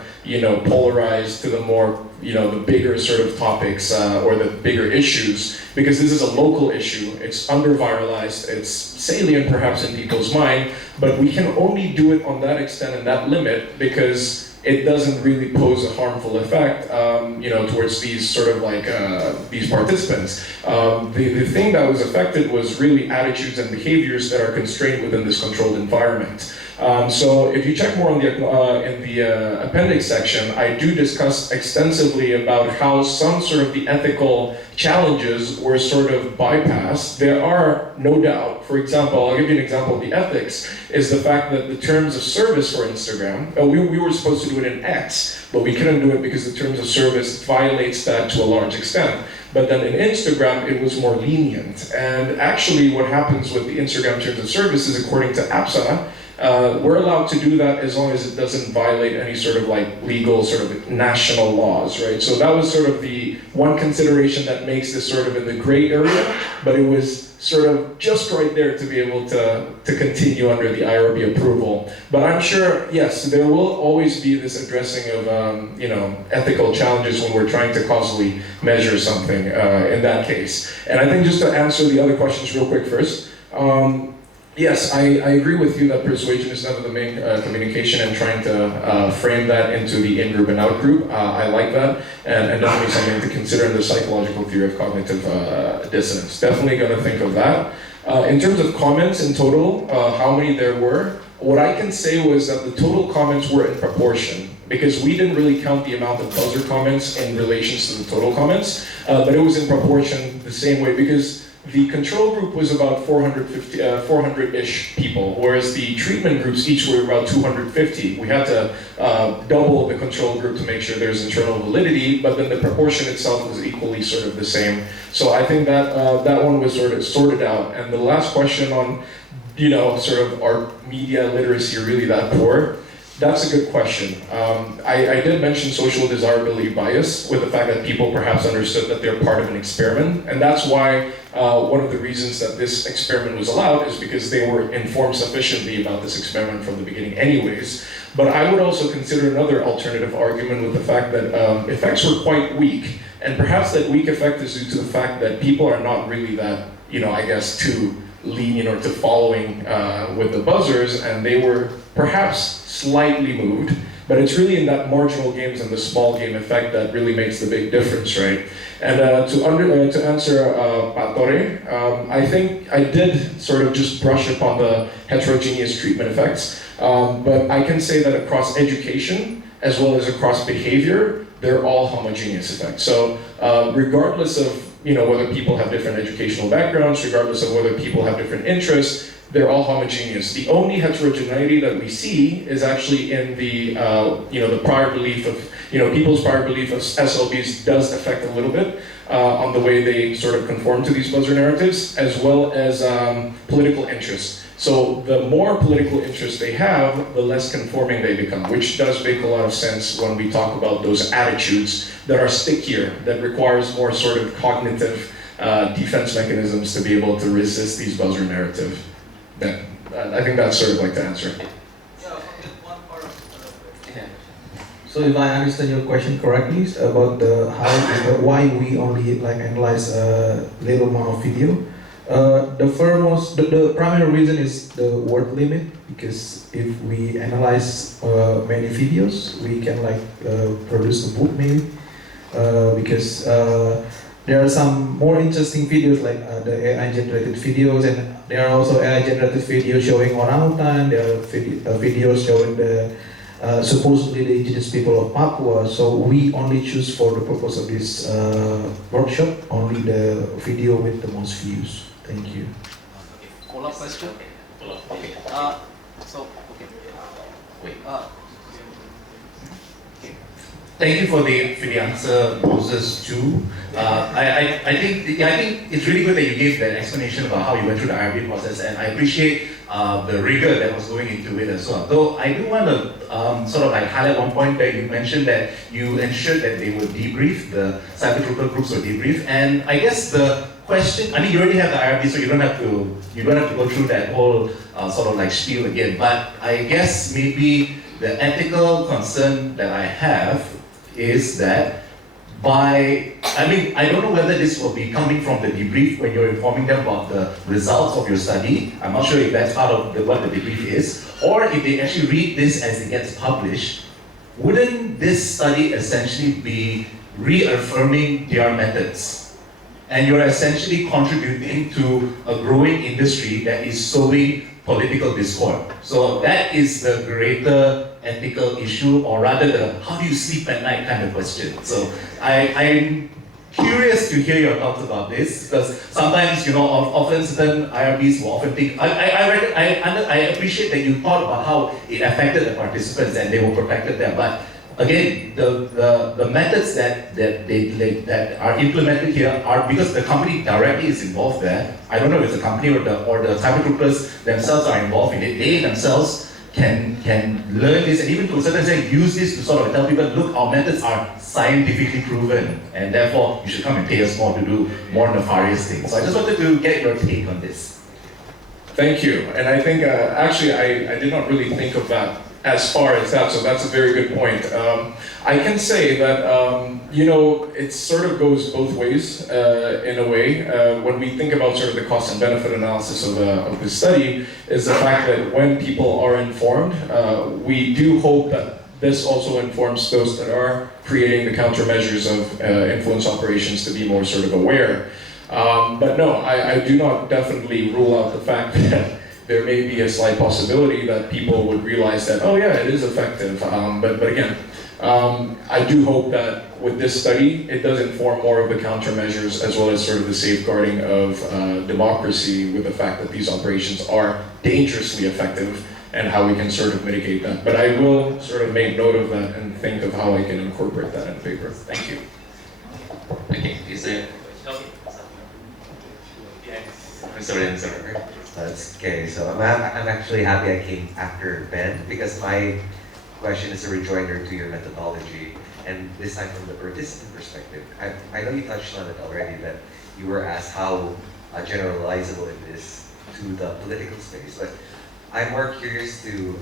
polarized, to the more, the bigger sort of topics or the bigger issues, because this is a local issue. It's under-viralized, it's salient perhaps in people's mind, but we can only do it on that extent and that limit because it doesn't really pose a harmful effect, towards these sort of like, these participants. The thing that was affected was really attitudes and behaviors that are constrained within this controlled environment. So if you check more on in the appendix section, I do discuss extensively about how some sort of the ethical challenges were sort of bypassed. There are no doubt, for example, I'll give you an example of the ethics, is the fact that the terms of service for Instagram, we were supposed to do it in X, but we couldn't do it because the terms of service violates that to a large extent. But then in Instagram, it was more lenient. And actually what happens with the Instagram terms of service is, according to APSA, we're allowed to do that as long as it doesn't violate any sort of like legal sort of national laws, right? So that was sort of the one consideration that makes this sort of in the gray area, but it was sort of just right there to be able to continue under the IRB approval. But I'm sure, yes, there will always be this addressing of, ethical challenges when we're trying to causally measure something in that case. And I think just to answer the other questions real quick first, yes, I agree with you that persuasion is never the main communication, and trying to frame that into the in-group and out-group. I like that, and definitely something to consider in the psychological theory of cognitive dissonance. Definitely going to think of that. In terms of comments in total, how many there were, what I can say was that the total comments were in proportion, because we didn't really count the amount of buzzer comments in relation to the total comments, but it was in proportion the same way, because the control group was about 400-ish people, whereas the treatment groups each were about 250. We had to double the control group to make sure there's internal validity, but then the proportion itself was equally sort of the same. So I think that that one was sort of sorted out. And the last question on, sort of our media literacy really that poor? That's a good question. I did mention social desirability bias, with the fact that people perhaps understood that they're part of an experiment, and that's why one of the reasons that this experiment was allowed is because they were informed sufficiently about this experiment from the beginning anyways. But I would also consider another alternative argument with the fact that effects were quite weak, and perhaps that weak effect is due to the fact that people are not really that, I guess, too lenient or to following with the buzzers, and they were perhaps slightly moved, but it's really in that marginal games and the small game effect that really makes the big difference, right? And to answer Pak Tore, I think I did sort of just brush upon the heterogeneous treatment effects, but I can say that across education as well as across behavior, they're all homogeneous effects. So regardless of whether people have different educational backgrounds, regardless of whether people have different interests, they're all homogeneous. The only heterogeneity that we see is actually in the, the prior belief of, people's prior belief of SLBs does affect a little bit on the way they sort of conform to these buzzer narratives, as well as political interest. So the more political interest they have, the less conforming they become, which does make a lot of sense when we talk about those attitudes that are stickier, that requires more sort of cognitive defense mechanisms to be able to resist these buzzer narrative. Yeah, I think that's sort of like the answer. So if I understand your question correctly, about the why we only analyze a little amount of video. The primary reason is the word limit, because if we analyze many videos, we can produce a book maybe, because there are some more interesting videos like the AI generated videos, and there are also AI generated videos showing orangutan. There are videos showing the supposedly the indigenous people of Papua. So we only choose for the purpose of this workshop only the video with the most views. Thank you. Okay. Follow-up question? Okay. Wait. Okay. Thank you for the answer, Moses, too. I think it's really good that you gave that explanation about how you went through the IRB process, and I appreciate the rigor that was going into it as well. Though I do want to sort of like highlight one point that you mentioned, that you ensured that they were debriefed, the cyber trooper groups were debriefed, and I guess the question, I mean, you already have the IRB, so you don't have to go through that whole sort of like spiel again. But I guess maybe the ethical concern that I have is that I don't know whether this will be coming from the debrief when you're informing them about the results of your study. I'm not sure if that's part of what the debrief is, or if they actually read this as it gets published. Wouldn't this study essentially be reaffirming their methods? And you're essentially contributing to a growing industry that is sowing political discord. So that is the greater ethical issue, or rather the how do you sleep at night kind of question. So I'm curious to hear your thoughts about this, because sometimes, often certain IRBs will often think, I appreciate that you thought about how it affected the participants and they were protected there, but again, the methods that are implemented here are because the company directly is involved there. I don't know if it's the company or the cyber troopers themselves are involved in it. They themselves can learn this and even to a certain extent use this to sort of tell people, look, our methods are scientifically proven, and therefore you should come and pay us more to do more nefarious things. So I just wanted to get your take on this. Thank you. And I think, actually, I did not really think of that as far as that, so that's a very good point. I can say that, it sort of goes both ways in a way. When we think about sort of the cost and benefit analysis of the study, is the fact that when people are informed, we do hope that this also informs those that are creating the countermeasures of influence operations to be more sort of aware. But no, I do not definitely rule out the fact that there may be a slight possibility that people would realize that, oh yeah, it is effective. But again, I do hope that with this study, it does inform more of the countermeasures as well as sort of the safeguarding of democracy, with the fact that these operations are dangerously effective and how we can sort of mitigate that. But I will sort of make note of that and think of how I can incorporate that in the paper. Thank you. Okay, is there? I'm sorry. That's okay. So I'm actually happy I came after Ben, because my question is a rejoinder to your methodology, and this time from the participant perspective. I know you touched on it already, that you were asked how generalizable it is to the political space, but I'm more curious to,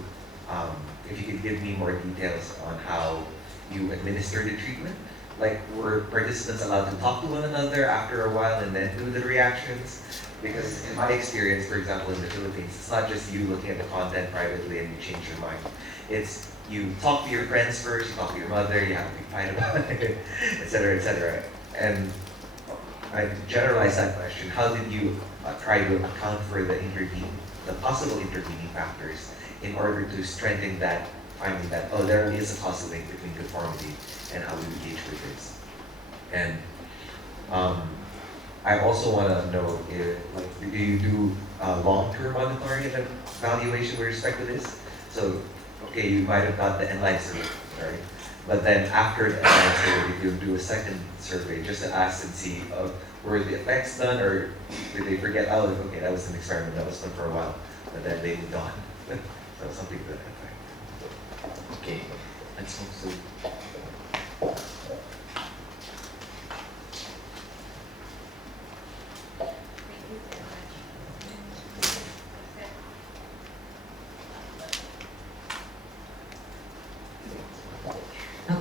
if you could give me more details on how you administer the treatment. Like, were participants allowed to talk to one another after a while and then do the reactions? Because in my experience, for example, in the Philippines, it's not just you looking at the content privately and you change your mind. It's you talk to your friends first, you talk to your mother, you have a big fight about it, etc., etc. And I generalize that question. How did you try to account for the possible intervening factors in order to strengthen that finding that, oh, there is a causal link between conformity and how we engage with this? And I also want to know if, do you do long-term monitoring and evaluation with respect to this? So, okay, you might have got the inline survey, right? But then after the inline survey, you do a second survey just to ask and see, were the effects done, or did they forget, oh, okay, that was an experiment that was done for a while, but then they moved on. So something to that effect. Okay, let's move to.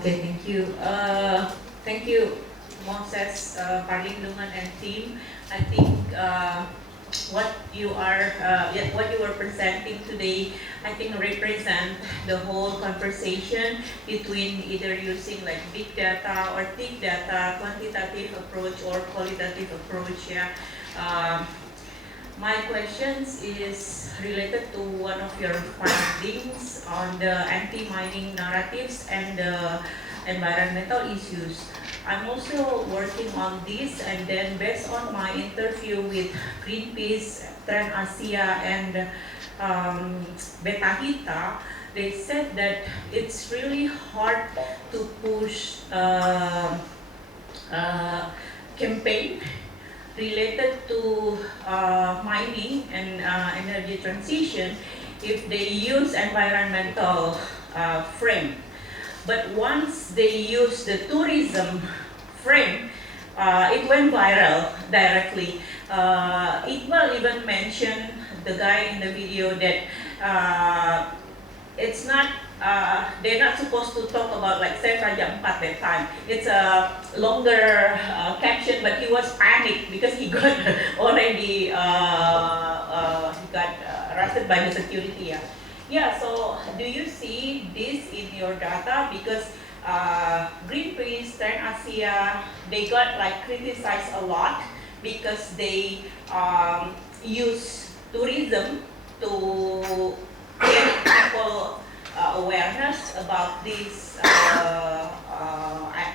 Okay, thank you. Thank you, Moses, Parlingdungan, and team. I think what you were presenting today, I think represent the whole conversation between either using like big data or thick data, quantitative approach or qualitative approach. Yeah. My questions is related to one of your findings on the anti-mining narratives and the environmental issues. I'm also working on this, and then based on my interview with Greenpeace, Trend Asia, and Beta Hita, they said that it's really hard to push campaign related to mining and energy transition if they use environmental frame. But once they use the tourism frame, it went viral directly. Iqbal even mentioned, the guy in the video, that it's not, they're not supposed to talk about like Save Raja 4 that time. It's a longer caption, but he was panicked because he got already, he got arrested by the security. Yeah, so do you see this in your data? Because Greenpeace, Turn Asia, they got like criticized a lot because they use tourism to get people awareness about this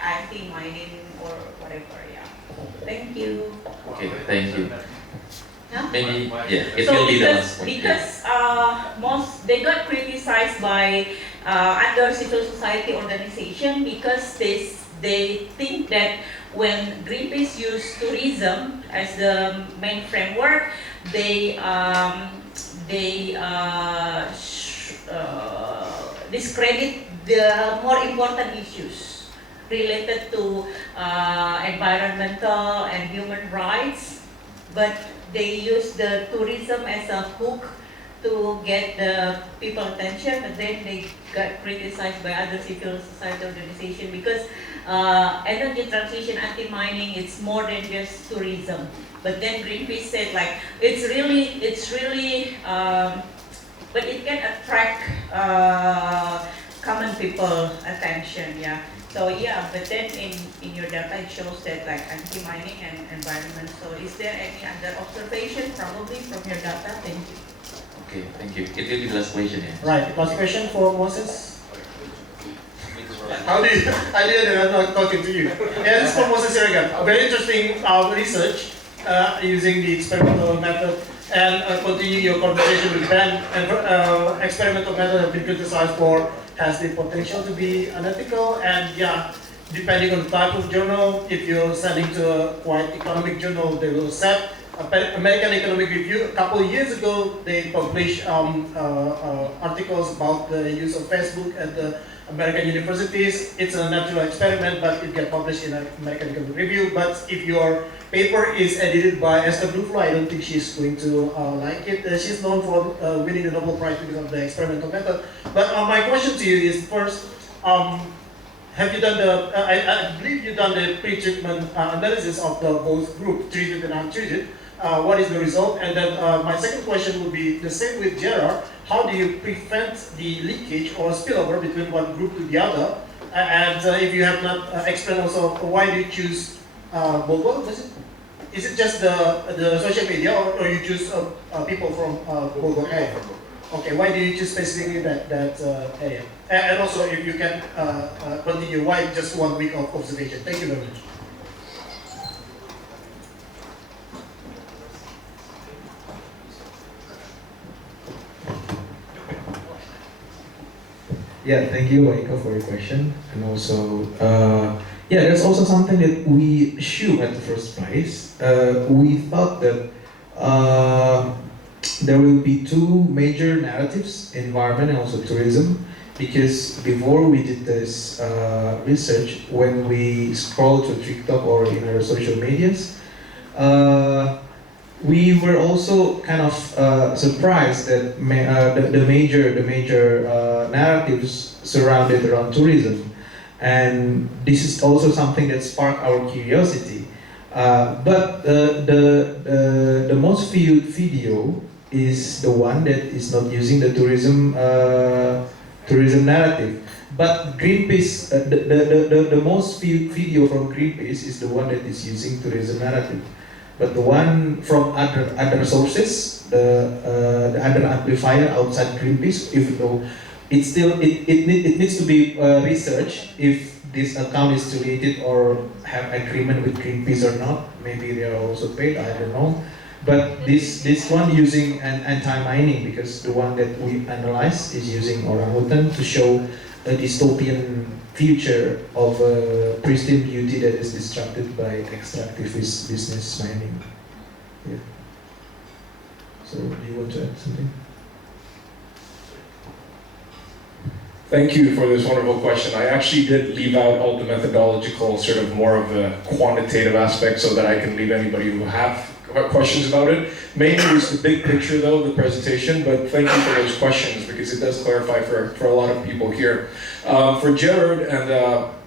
anti-mining or whatever. Yeah. Thank you. Okay, thank you. Yeah? Maybe, yeah, it So will be the last one. because they got criticized by other civil society organization because they think that when Greenpeace use tourism as the main framework, they discredit the more important issues related to environmental and human rights, but they use the tourism as a hook to get the people attention, but then they got criticized by other civil society organizations because energy transition, anti-mining, it's more than just tourism. But then Greenpeace said like, it's really, but it can attract common people attention, yeah. So yeah, but then in your data it shows that like anti-mining and environment. So is there any other observation probably from your data? Thank you. Okay, thank you. It will be the last question, yeah. Right, last question for Moses. How do you, I didn't know I'm not talking to you. Yeah, this is for Moses here again. A very interesting research using the experimental method and continue your conversation with Ben. And experimental method have been criticized for has the potential to be unethical, and yeah, depending on the type of journal, if you're sending to a quite economic journal, they will accept. American Economic Review, a couple of years ago, they published articles about the use of Facebook at the American universities. It's a natural experiment, but it gets published in American Economic Review. But if your paper is edited by Esther Duflo, I don't think she's going to like it. She's known for winning the Nobel Prize because of the experimental method. But my question to you is first, have you done the, I believe you've done the pre-treatment analysis of the both group, treated and untreated. What is the result? And then my second question would be the same with Gerard. How do you prevent the leakage or spillover between one group to the other? And if you have not explained also, why do you choose Bogor? Is it just the social media, or you choose people from Bogor area? Okay, why do you choose specifically that area? And also, if you can continue, why just 1 week of observation? Thank you very much. Yeah, thank you, Waika, for your question. And also, yeah, there's also something that we assumed at the first place. We thought that there will be two major narratives, environment and also tourism, because before we did this research, when we scroll to TikTok or in our social medias, we were also kind of surprised that the major narratives surrounded around tourism, and this is also something that sparked our curiosity. But the most viewed video is the one that is not using the tourism narrative. But Greenpeace, the most viewed video from Greenpeace is the one that is using tourism narrative. But the one from other sources, the other amplifier outside Greenpeace, even though it needs to be researched if this account is related or have agreement with Greenpeace or not. Maybe they are also paid, I don't know. But this one using an anti-mining, because the one that we analyze is using orangutan to show a dystopian future of a pristine beauty that is disrupted by extractivist business mining. Yeah. So, do you want to add something? Thank you for this wonderful question. I actually did leave out all the methodological, sort of more of the quantitative aspect so that I can leave anybody who have questions about it. Mainly was the big picture though, the presentation, but thank you for those questions because it does clarify for a lot of people here. For Jared and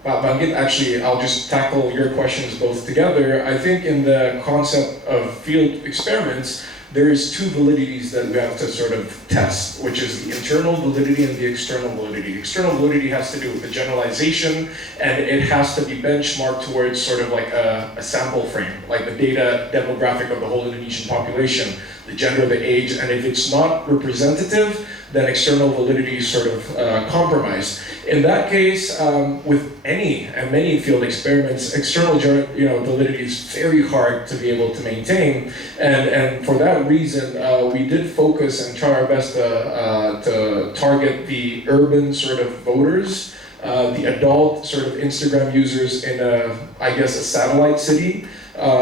Bangit, actually, I'll just tackle your questions both together. I think in the concept of field experiments, there is two validities that we have to sort of test, which is the internal validity and the external validity. External validity has to do with the generalization, and it has to be benchmarked towards sort of like a sample frame, like the data demographic of the whole Indonesian population, the gender, the age, and if it's not representative, then external validity is sort of compromised. In that case, with any and many field experiments, external validity is very hard to be able to maintain, and for that reason, we did focus and try our best to target the urban sort of voters, the adult sort of Instagram users in a satellite city.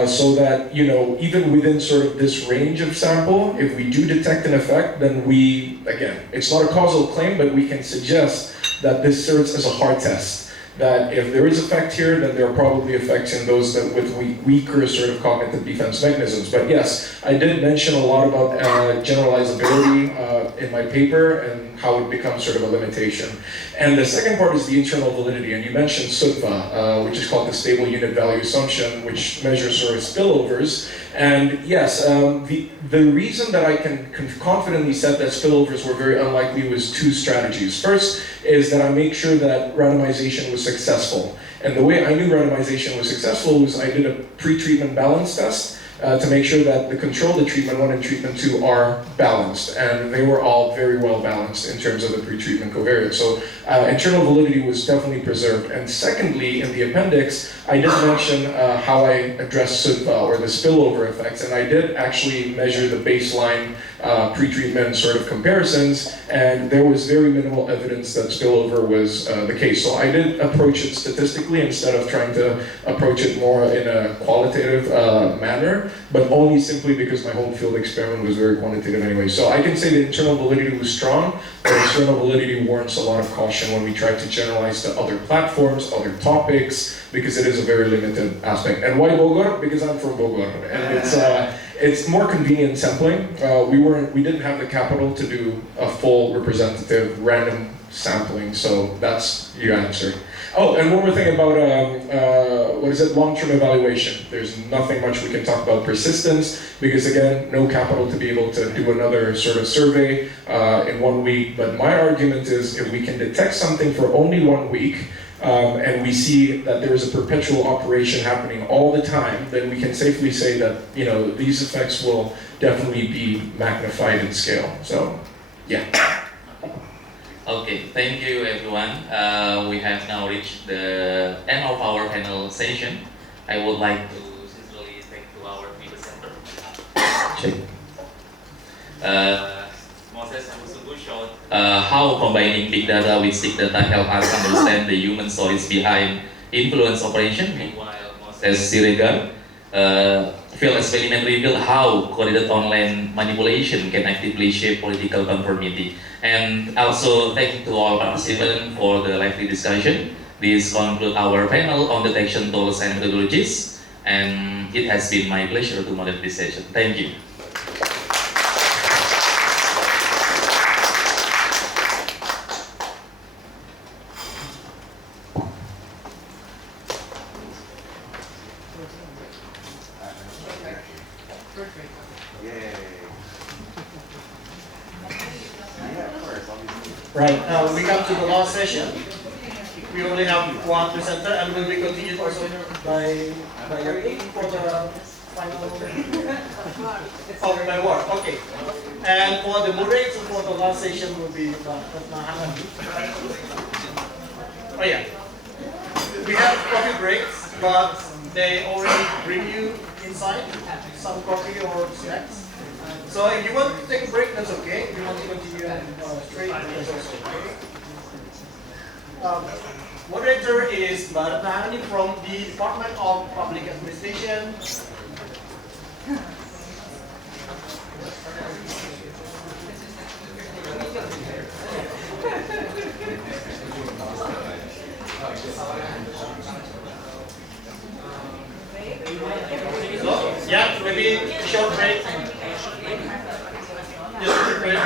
So that, even within sort of this range of sample, if we do detect an effect, then again, it's not a causal claim, but we can suggest that this serves as a hard test. That if there is effect here, then there are probably effects in those that with weaker sort of cognitive defense mechanisms. But yes, I did mention a lot about generalizability in my paper and how it becomes sort of a limitation. And the second part is the internal validity, and you mentioned SUTVA, which is called the stable unit value assumption, which measures sort of spillovers. And yes, the reason that I can confidently say that spillovers were very unlikely was two strategies. First is that I made sure that randomization was successful. And the way I knew randomization was successful was I did a pre-treatment balance test to make sure that the control, the treatment 1 and treatment 2 are balanced. And they were all very well balanced in terms of the pre-treatment covariance. So internal validity was definitely preserved. And secondly, in the appendix, I did mention how I addressed SUTVA, or the spillover effects. And I did actually measure the baseline pre-treatment sort of comparisons, and there was very minimal evidence that spillover was the case. So I did approach it statistically instead of trying to approach it more in a qualitative manner, but only simply because my whole field experiment was very quantitative anyway. So I can say the internal validity was strong, but external validity warrants a lot of caution when we try to generalize to other platforms, other topics, because it is a very limited aspect. And why Bogor? Because I'm from Bogor, and it's more convenient sampling. We didn't have the capital to do a full representative random sampling, so that's your answer. Oh, and one more thing about long-term evaluation. There's nothing much we can talk about persistence, because again, no capital to be able to do another sort of survey in 1 week. But my argument is, if we can detect something for only 1 week, and we see that there is a perpetual operation happening all the time, then we can safely say that these effects will definitely be magnified in scale. So, yeah. Okay, thank you everyone. We have now reached the end of our panel session. I would like to sincerely thank to our presenter. Moses showed how combining big data with stick data help us understand the human stories behind influence operation. Meanwhile, Moses Siregar field experiment revealed how coded online manipulation can actively shape political conformity. And also thank you to all participants for the lively discussion. This concludes our panel on detection tools and methodologies, and it has been my pleasure to moderate this session. Thank you. Right, we come to the last session. We only have one presenter, and will be continued also by your team for the final of my work. Okay. And for the moderator for the last session will be Oh yeah. We have coffee breaks, but they already bring you in inside, some coffee or snacks. So if you want to take a break, that's okay. If you want to continue straight, that's also okay. Moderator is Mbak Ratnahani from the Department of Public Administration. So, yeah, maybe a short break. Just a quick break.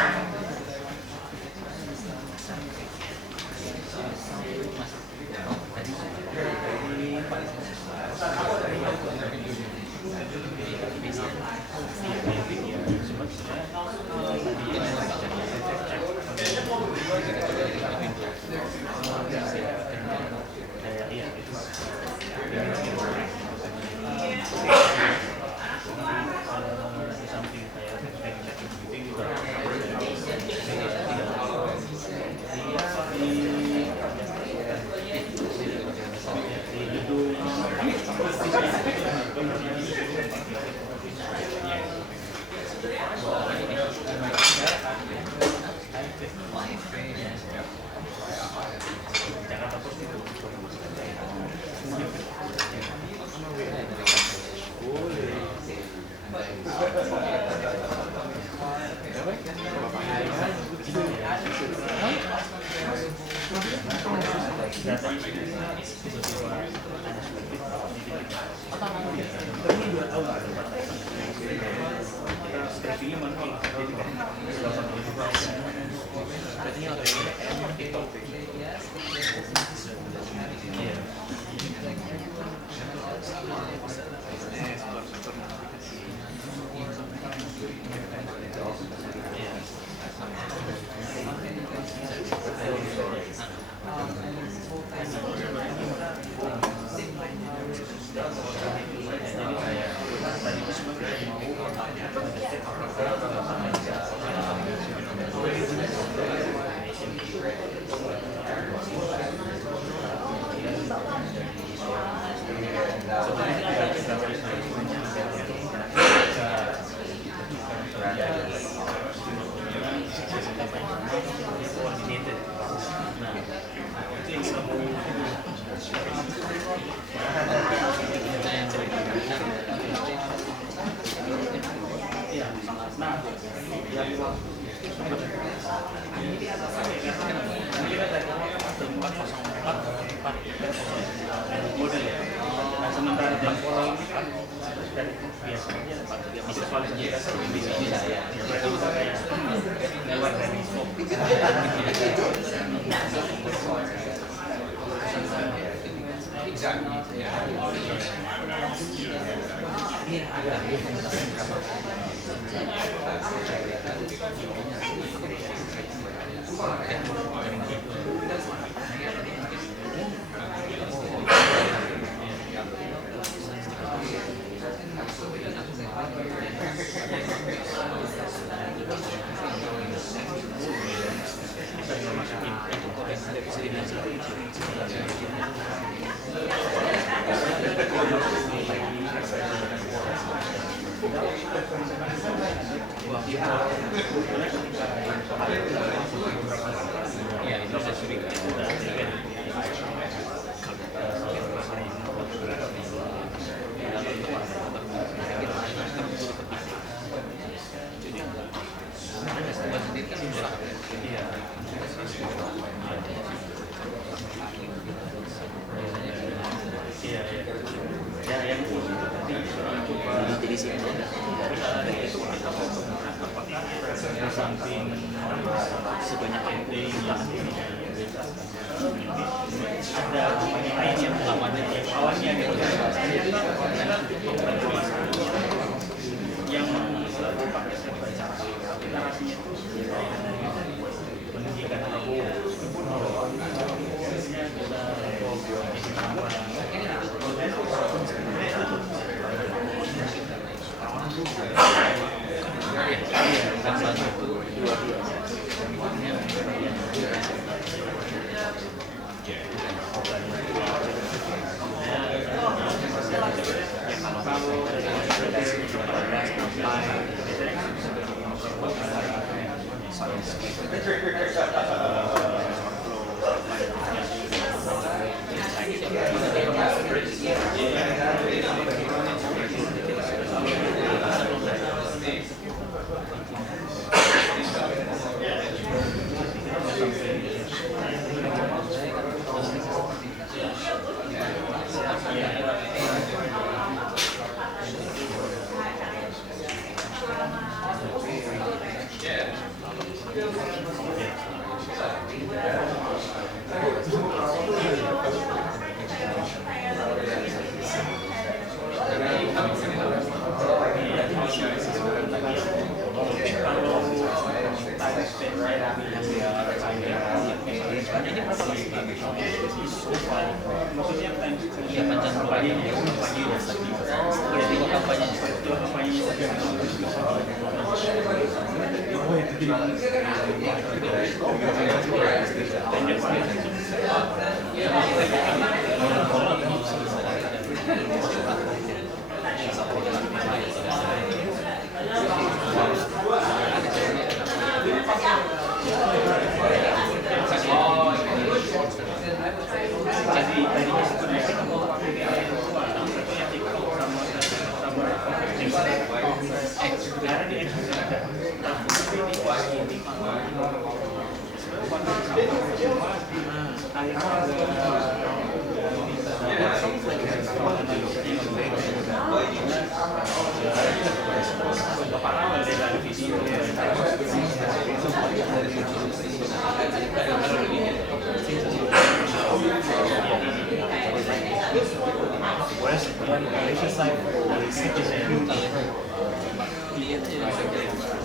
Whereas on the Malaysia side, there is such a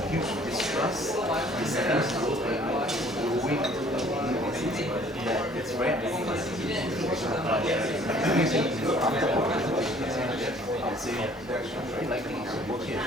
huge distrust. Yeah, it's rare. I would say very likely to work here.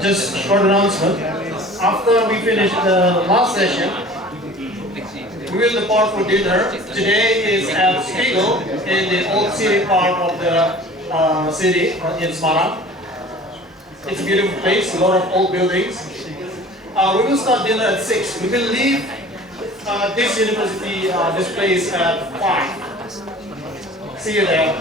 Just short announcement. After we finish the last session, we will depart for dinner. Today is at Spiegel in the old city part of the city in Semarang. It's a beautiful place, a lot of old buildings. We will start dinner at 6. We will leave this university, this place at 5. See you there.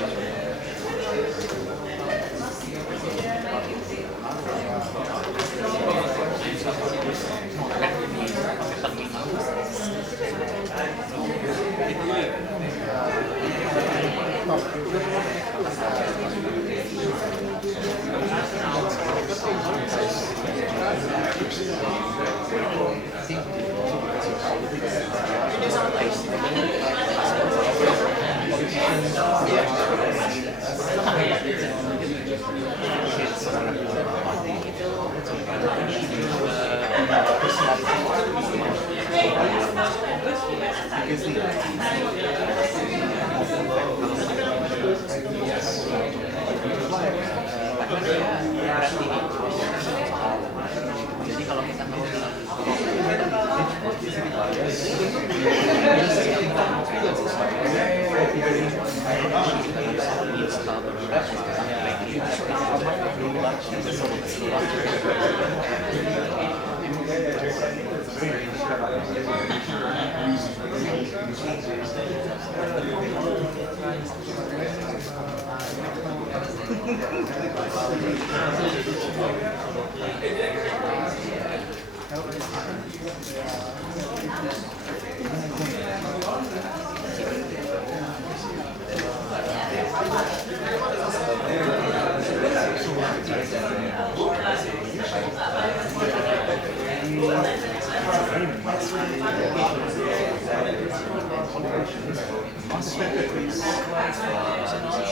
concentrated ways to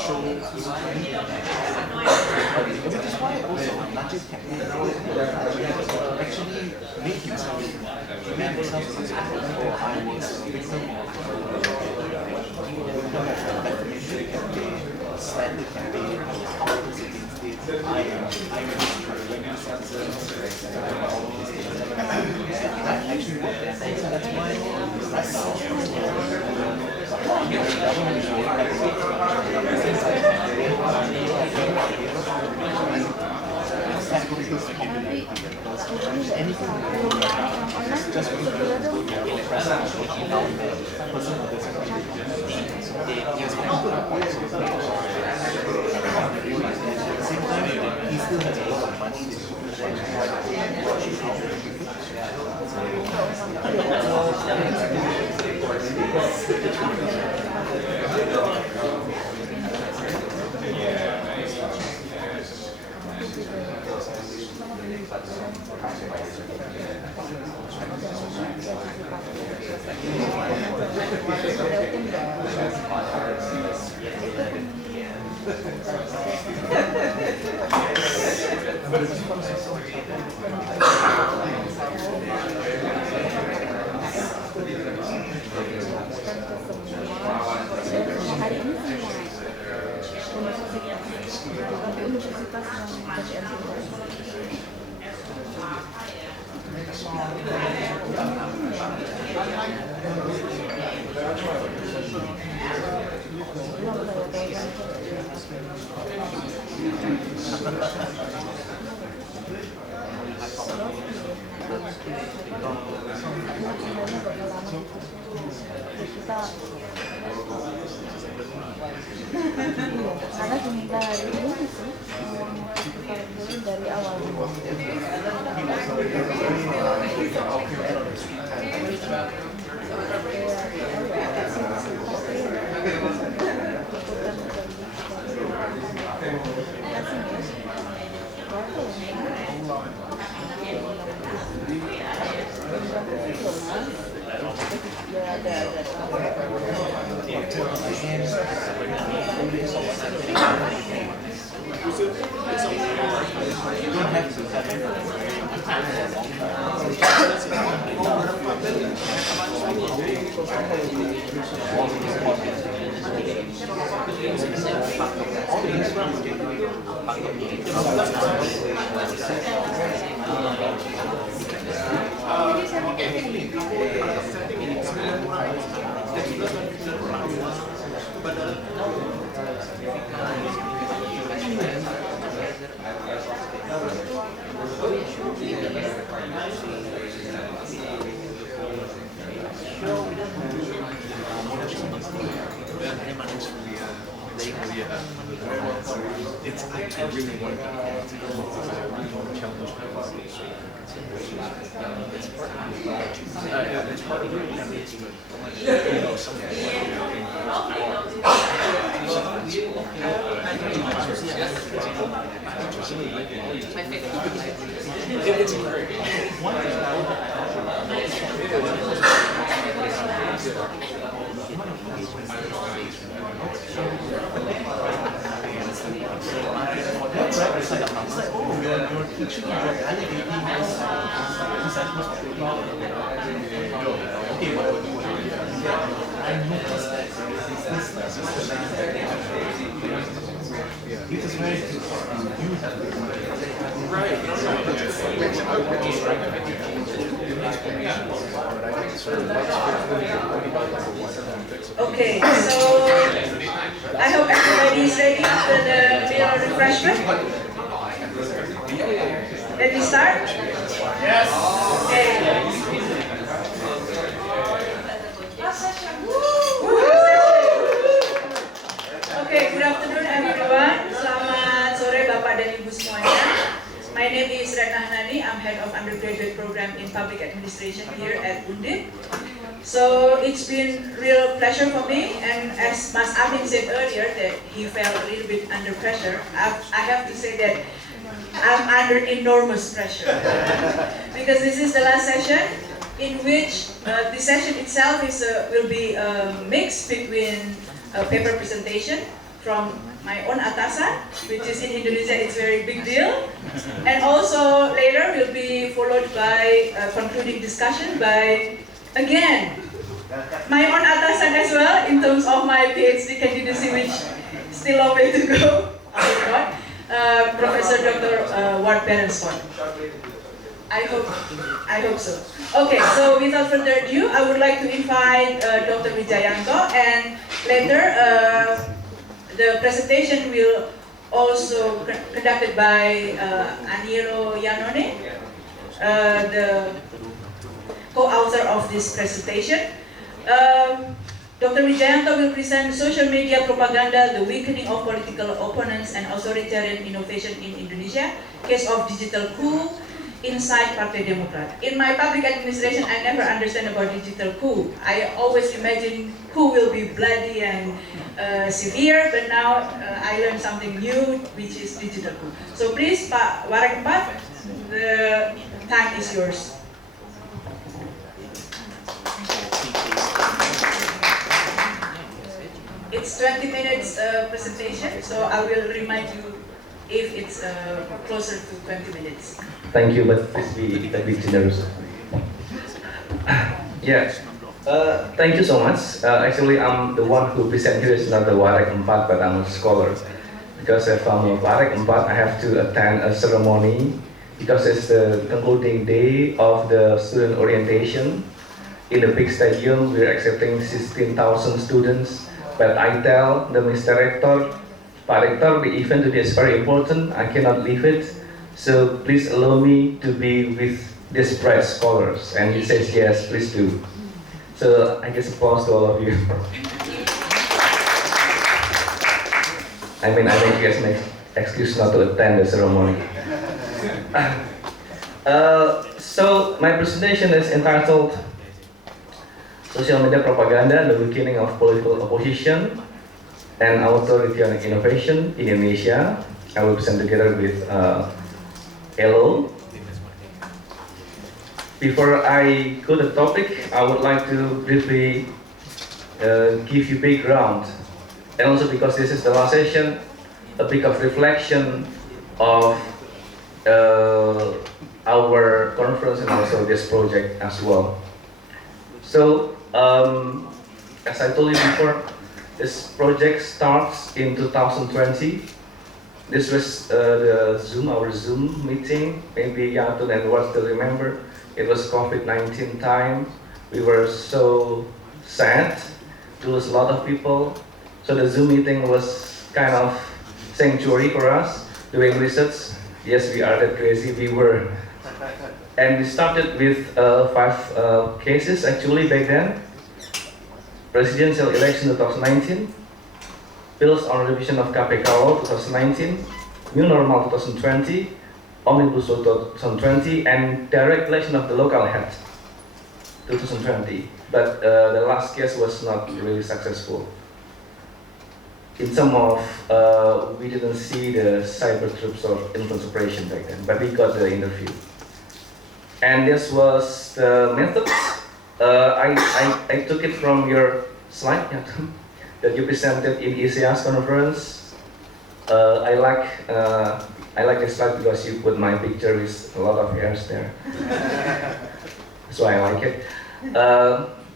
show which is why also Najib actually made himself oh, I was a victim of defamation campaign, slander campaign, countless against it. I that actually worked. That's why right anything just going to press down the person who doesn't at the same time, he still has a lot of money Karena kita dulu sih dari awal. I really want to challenge it's part of it. You know, some it's you're teaching, you're validating okay, I noticed that it is very you have right. Okay, so I hope everybody is ready after the meal refreshment. Let me start? Yes. Okay. Okay, good afternoon everyone. Selamat sore Bapak dan Ibu semuanya. My name is Retna Hanani. I'm head of undergraduate program in public administration here at Undip. So it's been real pleasure for me, and as Mas Amin said earlier that he felt a little bit under pressure, I have to say that I'm under enormous pressure because this is the last session in which the session itself will be a mix between a paper presentation from my own atasan, which is in Indonesia, it's a very big deal. And also later will be followed by a concluding discussion by, again, my own atasan as well in terms of my PhD candidacy, which still a way to go. Professor Dr. Ward Berensford. I hope so. Okay, so without further ado, I would like to invite Dr. Wijayanto, and later the presentation will also conducted by Aniro Yanone, the co-author of this presentation. Dr. Wijayanto will present social media propaganda, the weakening of political opponents and authoritarian innovation in Indonesia, case of digital coup inside Partai Demokrat. In my public administration, I never understand about digital coup. I always imagine coup will be bloody and severe, but now I learned something new, which is digital coup. So please, Pak Warek Empat, the time is yours. It's 20 minutes presentation, so I will remind you if it's closer to 20 minutes. Thank you, but please be a bit generous. Yeah, thank you so much. Actually, I'm the one who present here is not the Warek Empat, but I'm a scholar. Because if I'm a Warek Empat, I have to attend a ceremony because it's the concluding day of the student orientation. In the big stadium, we're accepting 16,000 students. But I tell the Mr. Rector, Pak Rector, the event today is very important, I cannot leave it, so please allow me to be with these bright scholars. And he says, yes, please do. So I guess applause to all of you. I mean, I make you guys an excuse not to attend the ceremony. So my presentation is entitled Social Media Propaganda, the Weakening of Political Opposition and Authoritarian Innovation in Indonesia. I will present together with Elo. Before I go to the topic, I would like to briefly give you background, and also because this is the last session, a bit of reflection of our conference and also this project as well. So, as I told you before, this project starts in 2020. This was our Zoom meeting. Maybe Yatun and Edward still remember. It was COVID-19 time. We were so sad to lose a lot of people. So the Zoom meeting was kind of sanctuary for us, doing research. Yes, we are that crazy, we were. And we started with 5 cases actually back then. Presidential election 2019, bills on revision of KPK law 2019, new normal 2020, omnibus law 2020, and direct election of the local head 2020. But the last case was not really successful. In some of, we didn't see the cyber troops or influence operation back then, but we got the interview. And this was the method. I took it from your slide that you presented in ECA's conference. I like this slide because you put my picture with a lot of hairs there. That's why I like it.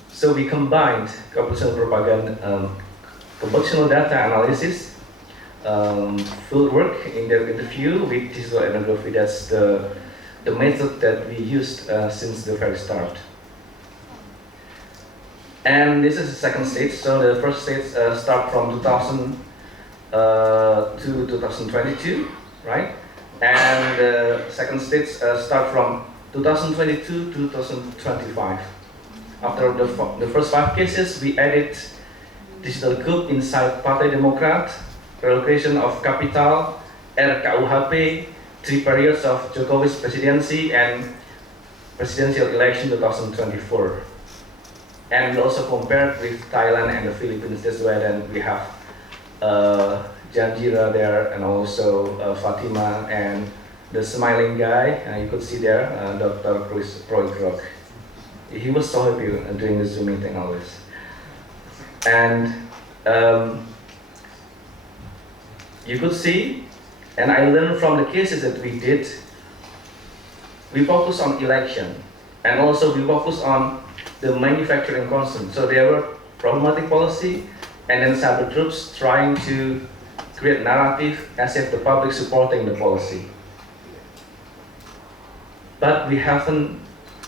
So we combined computational propaganda, computational data analysis, field work in the interview with digital ethnography. That's the method that we used since the very start. And this is the second stage. So the first stage start from 2000 to 2022, right? And the second stage start from 2022 to 2025. After the first 5 cases, we added digital coup inside Partai Demokrat, relocation of capital, RKUHP, 3 periods of Jokowi's presidency, and presidential election 2024. And we also compared with Thailand and the Philippines. That's why then we have Janjira there, and also Fatima, and the smiling guy, you could see there, Dr. Chris Roykrok. He was so happy doing the Zoom meeting always. And you could see, and I learned from the cases that we did, we focus on election, and also we focus on the manufacturing concern. So there were problematic policy, and then cyber troops trying to create narrative as if the public supporting the policy. But we haven't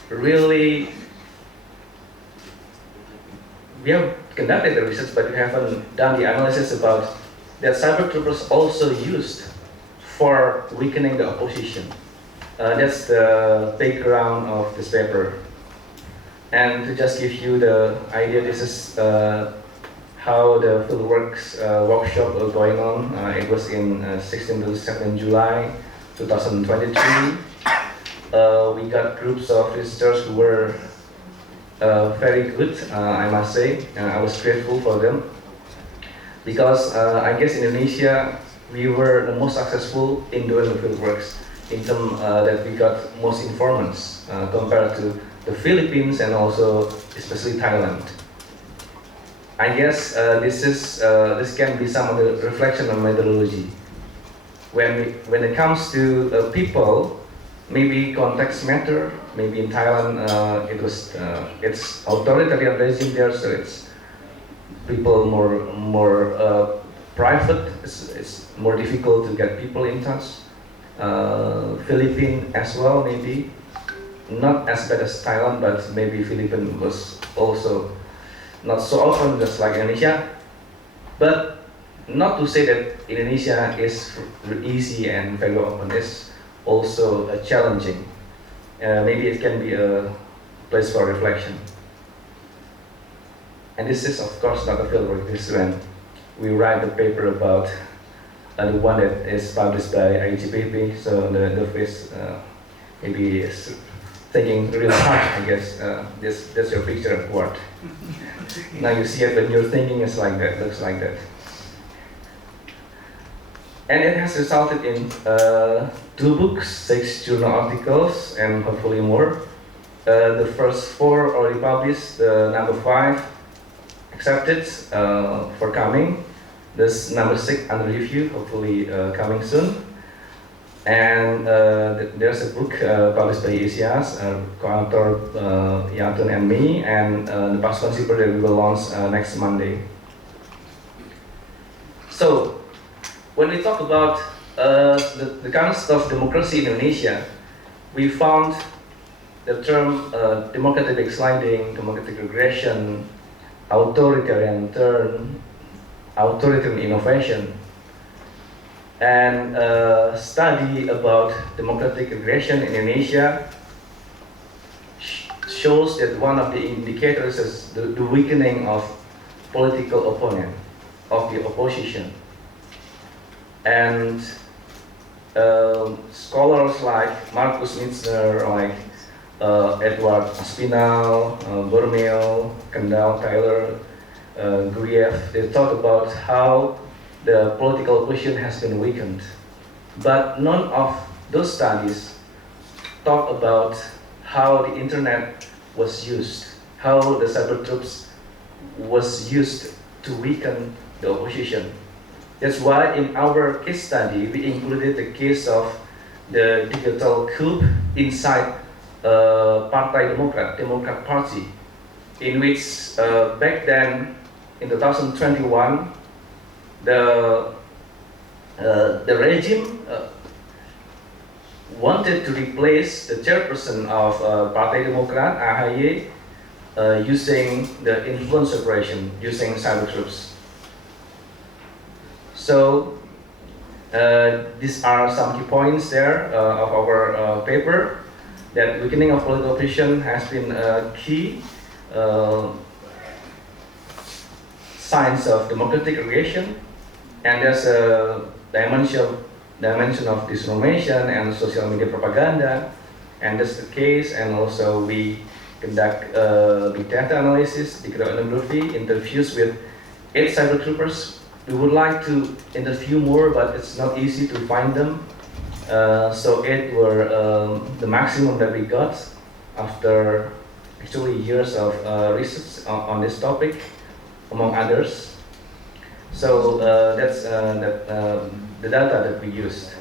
really, we have conducted the research, but we haven't done the analysis about that cyber troopers also used for weakening the opposition. That's the background of this paper. And to just give you the idea, this is how the fieldworks workshop was going on. It was in 16 to 17 July 2023. We got groups of visitors who were very good, I must say. I was grateful for them. Because I guess in Indonesia, we were the most successful in doing the fieldworks in terms that we got most informants compared to the Philippines and also especially Thailand. I guess this can be some of the reflection on methodology. When it comes to people, maybe context matter. Maybe in Thailand it's authoritarian regime there, so it's people more private. It's more difficult to get people in touch. Philippines as well, maybe not as bad as Thailand, but maybe Philippines was also not so often just like Indonesia. But not to say that Indonesia is easy and very open. It's also challenging. Maybe it can be a place for reflection. And this is of course not a fieldwork. This is when we write the paper about the one that is published by IGPP. So the face maybe is thinking really hard, I guess. That's your picture of what. Now you see it when you're thinking it's like that, looks like that. And it has resulted in 2 books, 6 journal articles, and hopefully more. The first 4 already published, the number 5 accepted for coming. This number 6 under review, hopefully coming soon. And there's a book published by ACS, co-author Yatun and me, and the past paper that we will launch next Monday. So, when we talk about the concept of democracy in Indonesia, we found the term democratic backsliding, democratic regression, authoritarian turn, authoritarian innovation. And a study about democratic regression in Indonesia shows that one of the indicators is the weakening of political opponent, of the opposition. And scholars like Marcus Mitzner, like Edward Aspinall, Bormeo, Kendall, Taylor, Guriev, they talk about how the political opposition has been weakened. But none of those studies talk about how the internet was used, how the cyber troops was used to weaken the opposition. That's why in our case study, we included the case of the digital coup inside Partai Democrat Party, in which back then, in 2021, the regime wanted to replace the chairperson of Partai Demokrat, AHY, using the influence operation, using cyber troops. So these are some key points there of our paper, that weakening of political opposition has been a key signs of democratic regression, and there's a dimension of disinformation and social media propaganda, and that's the case. And also we conduct big data analysis, big data ethnography, interviews with 8 cyber troopers. We would like to interview more, but it's not easy to find them. So 8 were the maximum that we got after actually years of research on this topic, among others. So that's the data that we used.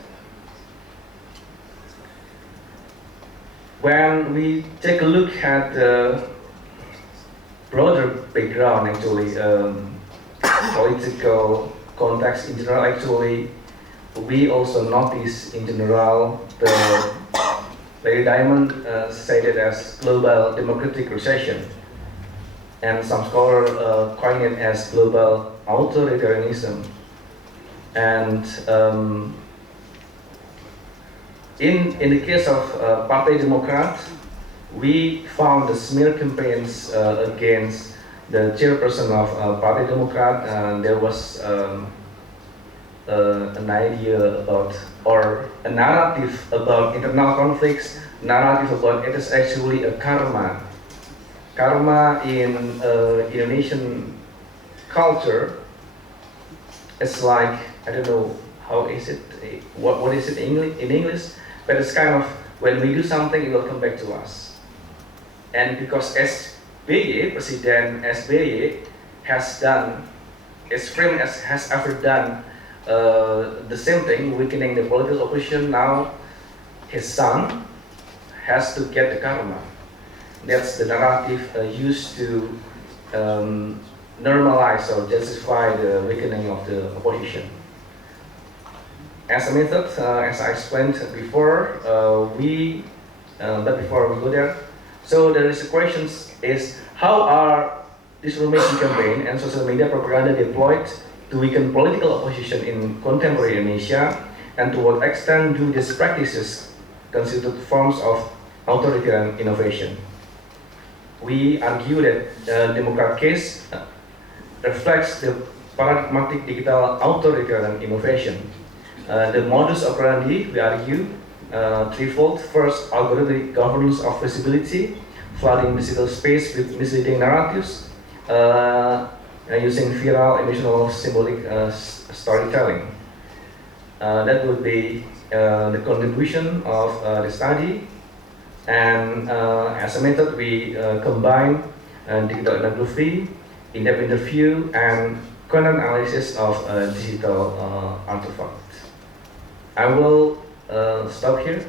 When we take a look at the broader background, actually, political context in general, actually, we also notice in general the Larry Diamond cited as global democratic recession, and some scholars coin it as global authoritarianism. And in the case of Partai Demokrat, we found the smear campaigns against the chairperson of Partai Demokrat, and there was an idea about, or a narrative about internal conflicts, narrative about it is actually a karma. Karma in Indonesian culture is like, I don't know how is it, what is it in English, but it's kind of when we do something, it will come back to us. And because SBY, President SBY, has done, his friend has ever done the same thing, weakening the political opposition. Now his son has to get the karma. That's the narrative used to normalize or justify the weakening of the opposition. As a method, as I explained before, but before we go there, so there is a question is how are disinformation campaign and social media propaganda deployed to weaken political opposition in contemporary Indonesia, and to what extent do these practices constitute forms of authoritarian innovation? We argue that the Democrat case reflects the paradigmatic digital authoritarian innovation. The modus operandi, we argue, threefold. First, algorithmic governance of visibility, flooding digital space with misleading narratives, using viral, emotional, symbolic storytelling. That would be the contribution of the study. And as a method, we combine digital ethnography, in-depth interview, and content analysis of digital artifacts. I will stop here.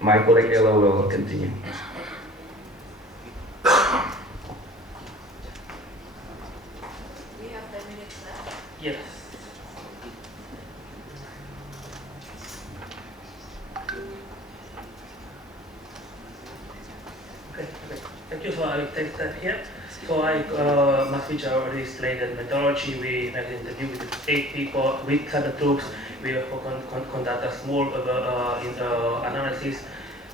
My colleague Ella will continue. We have 10 minutes left. Yes. Okay. Thank you. So I will take that here. So Mas already explained the methodology. We had an interview with 8 people with other groups. We conduct a small analysis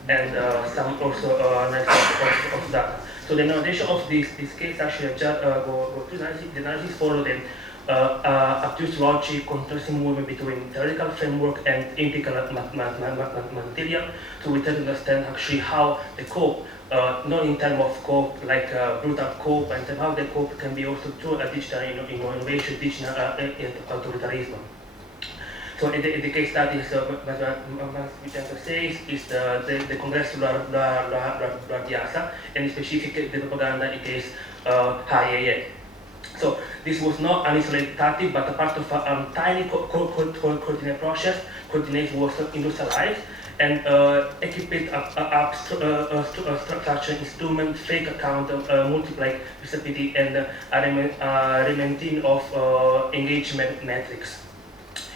and some also analysis of data. So the annotation of this case actually go to the analysis follow them abuse logic, contrasting movement between theoretical framework and empirical material. So we try to understand actually how the cope, not in terms of cope like brutal cope, and how the cope can be also through a digital innovation, digital authoritarianism. So in the case study, Mas says is the Congress luar biasa, and specifically the propaganda against HIAA. So this was not an isolated tactic, but a part of a tiny coordinated process. Coordination was industrialized and equipped up structure instrument, fake account, multiply visibility, and remounting of engagement metrics.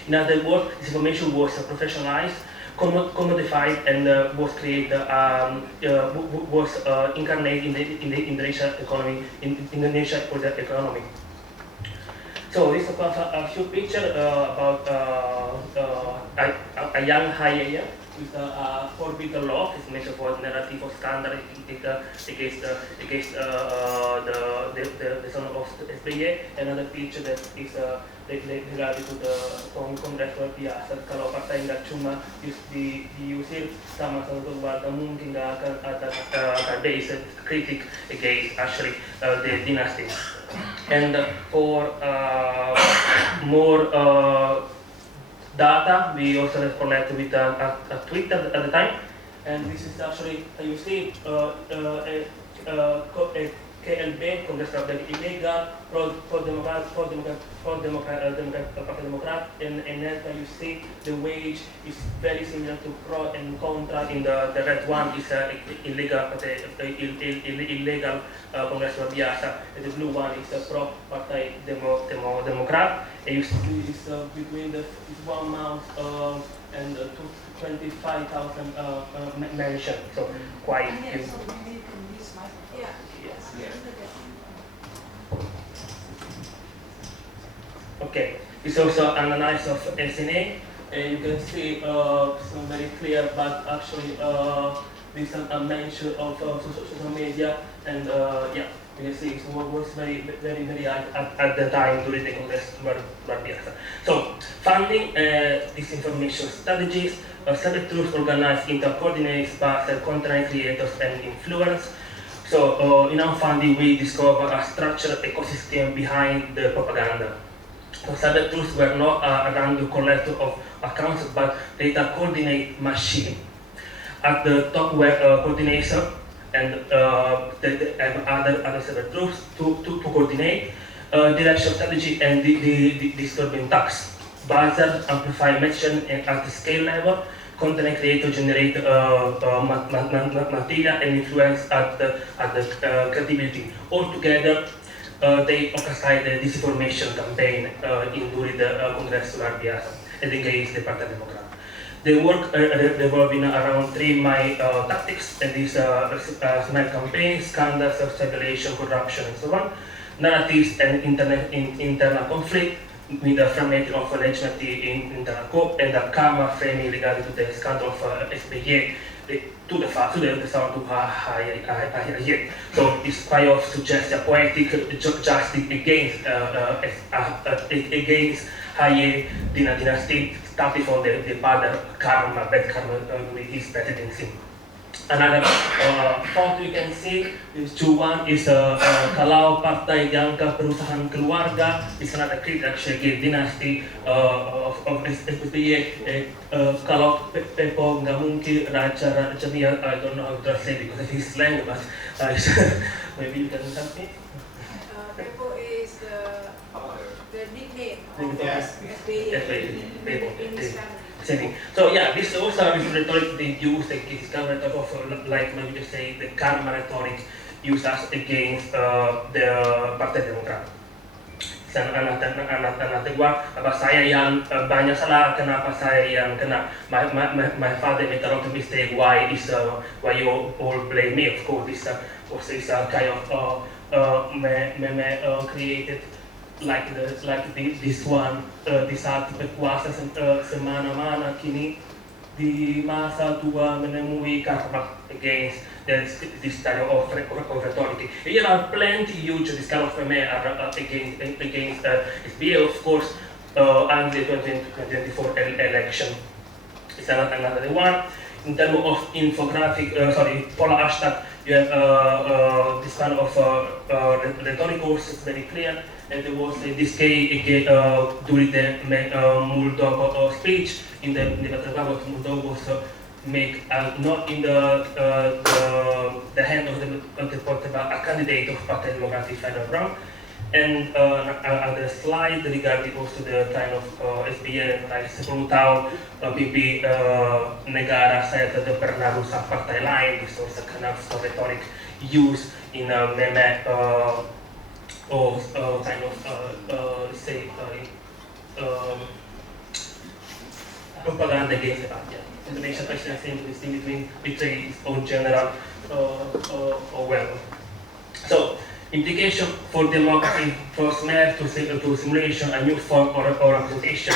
In other words, this information was professionalized, commodified, and was created, was incarnated in the Indonesian economy, in Indonesia economy. So this is a few pictures about a young HIAA with a forbidden law. It's measured for narrative of standard against the son of SBY. Another picture that is related to the Kongres luar biasa. Kalau partai nggak cuma diusir sama satu warga, mungkin nggak akan ada base critic against actually the dynasty. And for more data, we also connect with a tweet at the time, and this is actually you see KLB, Congress Republik Illegal, pro-Democrat, Partai Demokrat, and then you see the wage is very similar to pro and contra. In the red one is illegal, illegal Congress luar biasa, and the blue one is pro Partai Demokrat. And you see it's between the 1 month and 25,000 mentioned, so quite huge. Yes. Okay, it's also an analysis of SNA, and you can see some very clear, but actually this is a mention of social media, and yeah, you can see it was very at the time during the Congress luar biasa. So funding disinformation strategies, Cyber Truth organized intercoordinates by content creators and influence. So in our funding, we discovered a structured ecosystem behind the propaganda. So Cyber Truths were not a random collector of accounts, but data coordinate machine. At the top were coordination and other Cyber Truths to coordinate direction strategy and the disturbing tasks. Buzzer amplify messaging at the scale level. Content creator generate material and influence at the credibility. Altogether, they orchestrate the disinformation campaign during the Congress luar biasa and against the Partai Demokrat. They work revolving around 3 main tactics, and these smart campaigns, scandals, circulation, corruption, and so on, narratives and internal conflict, with the framework of alleged in internal court and the karma framing regarding to the scandal of SBA to the sound to higher yet. So it's quite of suggest a poetic justice against higher dynasty, starting from the father karma, bad karma with his presidency. Another photo you can see is one is kalau partai dianggap perusahaan keluarga, is another critic actually dynasty of SBA. Kalau Pepo nggak mungkin raja dia, I don't know how to translate because of his slang, but maybe you can something. Pepo is the nickname of Yes. SBA in his family. So yeah, this also is rhetoric they use, the rhetoric of like maybe just say the karma rhetoric used as against the Partai Demokrat. Another one, apa saya yang banyak salah, kenapa saya yang kena? My father made a lot of mistake. Why you all blame me? Of course, this also is a kind of created. Like this one, di saat berkuasa semana-mana kini di masa tua menemui karma against this kind of authority. There are plenty huge this kind of against SBA, of course, and the 2024 election. It's another one. In terms of infographic, polar hashtag, you have this kind of rhetoric course is very clear. And there was in this case during the Moldova speech in the Battle Moldova was make not in the hand of a candidate of Partai Demokrat final round. And other slide regarding also the kind of SBA, like 10 tahun pimpin negara saya tidak pernah rusak partai lain. This was a kind of rhetoric used in a meme or kind of say propaganda against the party. Indonesia president seems to distinguish between its own general or well. So implication for democracy, for SMER to simulation a new form or representation.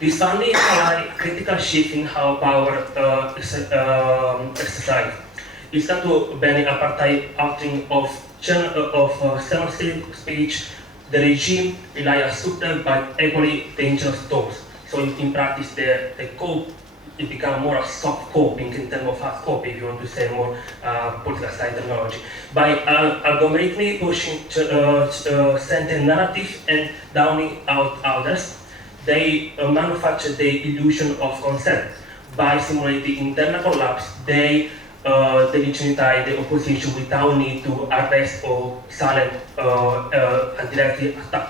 This funding highlights critical shift in how power exercised. It's not to ban apartheid altering of censorship speech. The regime relies on subtle but equally dangerous tools. So in practice, the code it becomes more a soft coping in terms of hard copy, if you want to say more political science terminology. By algorithmically pushing certain narrative and downing out others, they manufacture the illusion of consent. By simulating internal collapse, they delegitimize the opposition without need to arrest or silence anti-directly attack.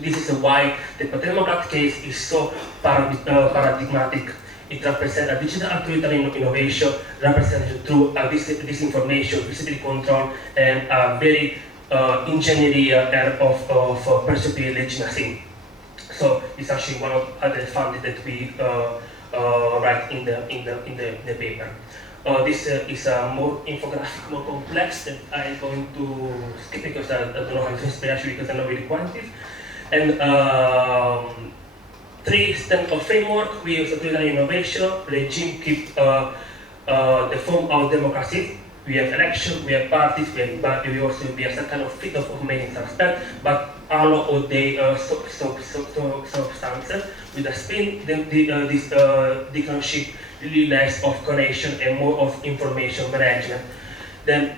This is why the Democrat case is so paradigmatic. It represents a digital authoritarian innovation represented through disinformation, visibility control, and a very engineering of perceived legitimacy. So it's actually one of the findings that we write in the paper. This is a more infographic, more complex that I'm going to skip because I don't know how to explain actually because I'm not really quantitative. And three steps of framework: we use authoritarian innovation, regime keep the form of democracy. We have election, we have parties, we also have some kind of freedom of making suspect, but all of the substances with a spin, this dictatorship really less of connection and more of information management. Then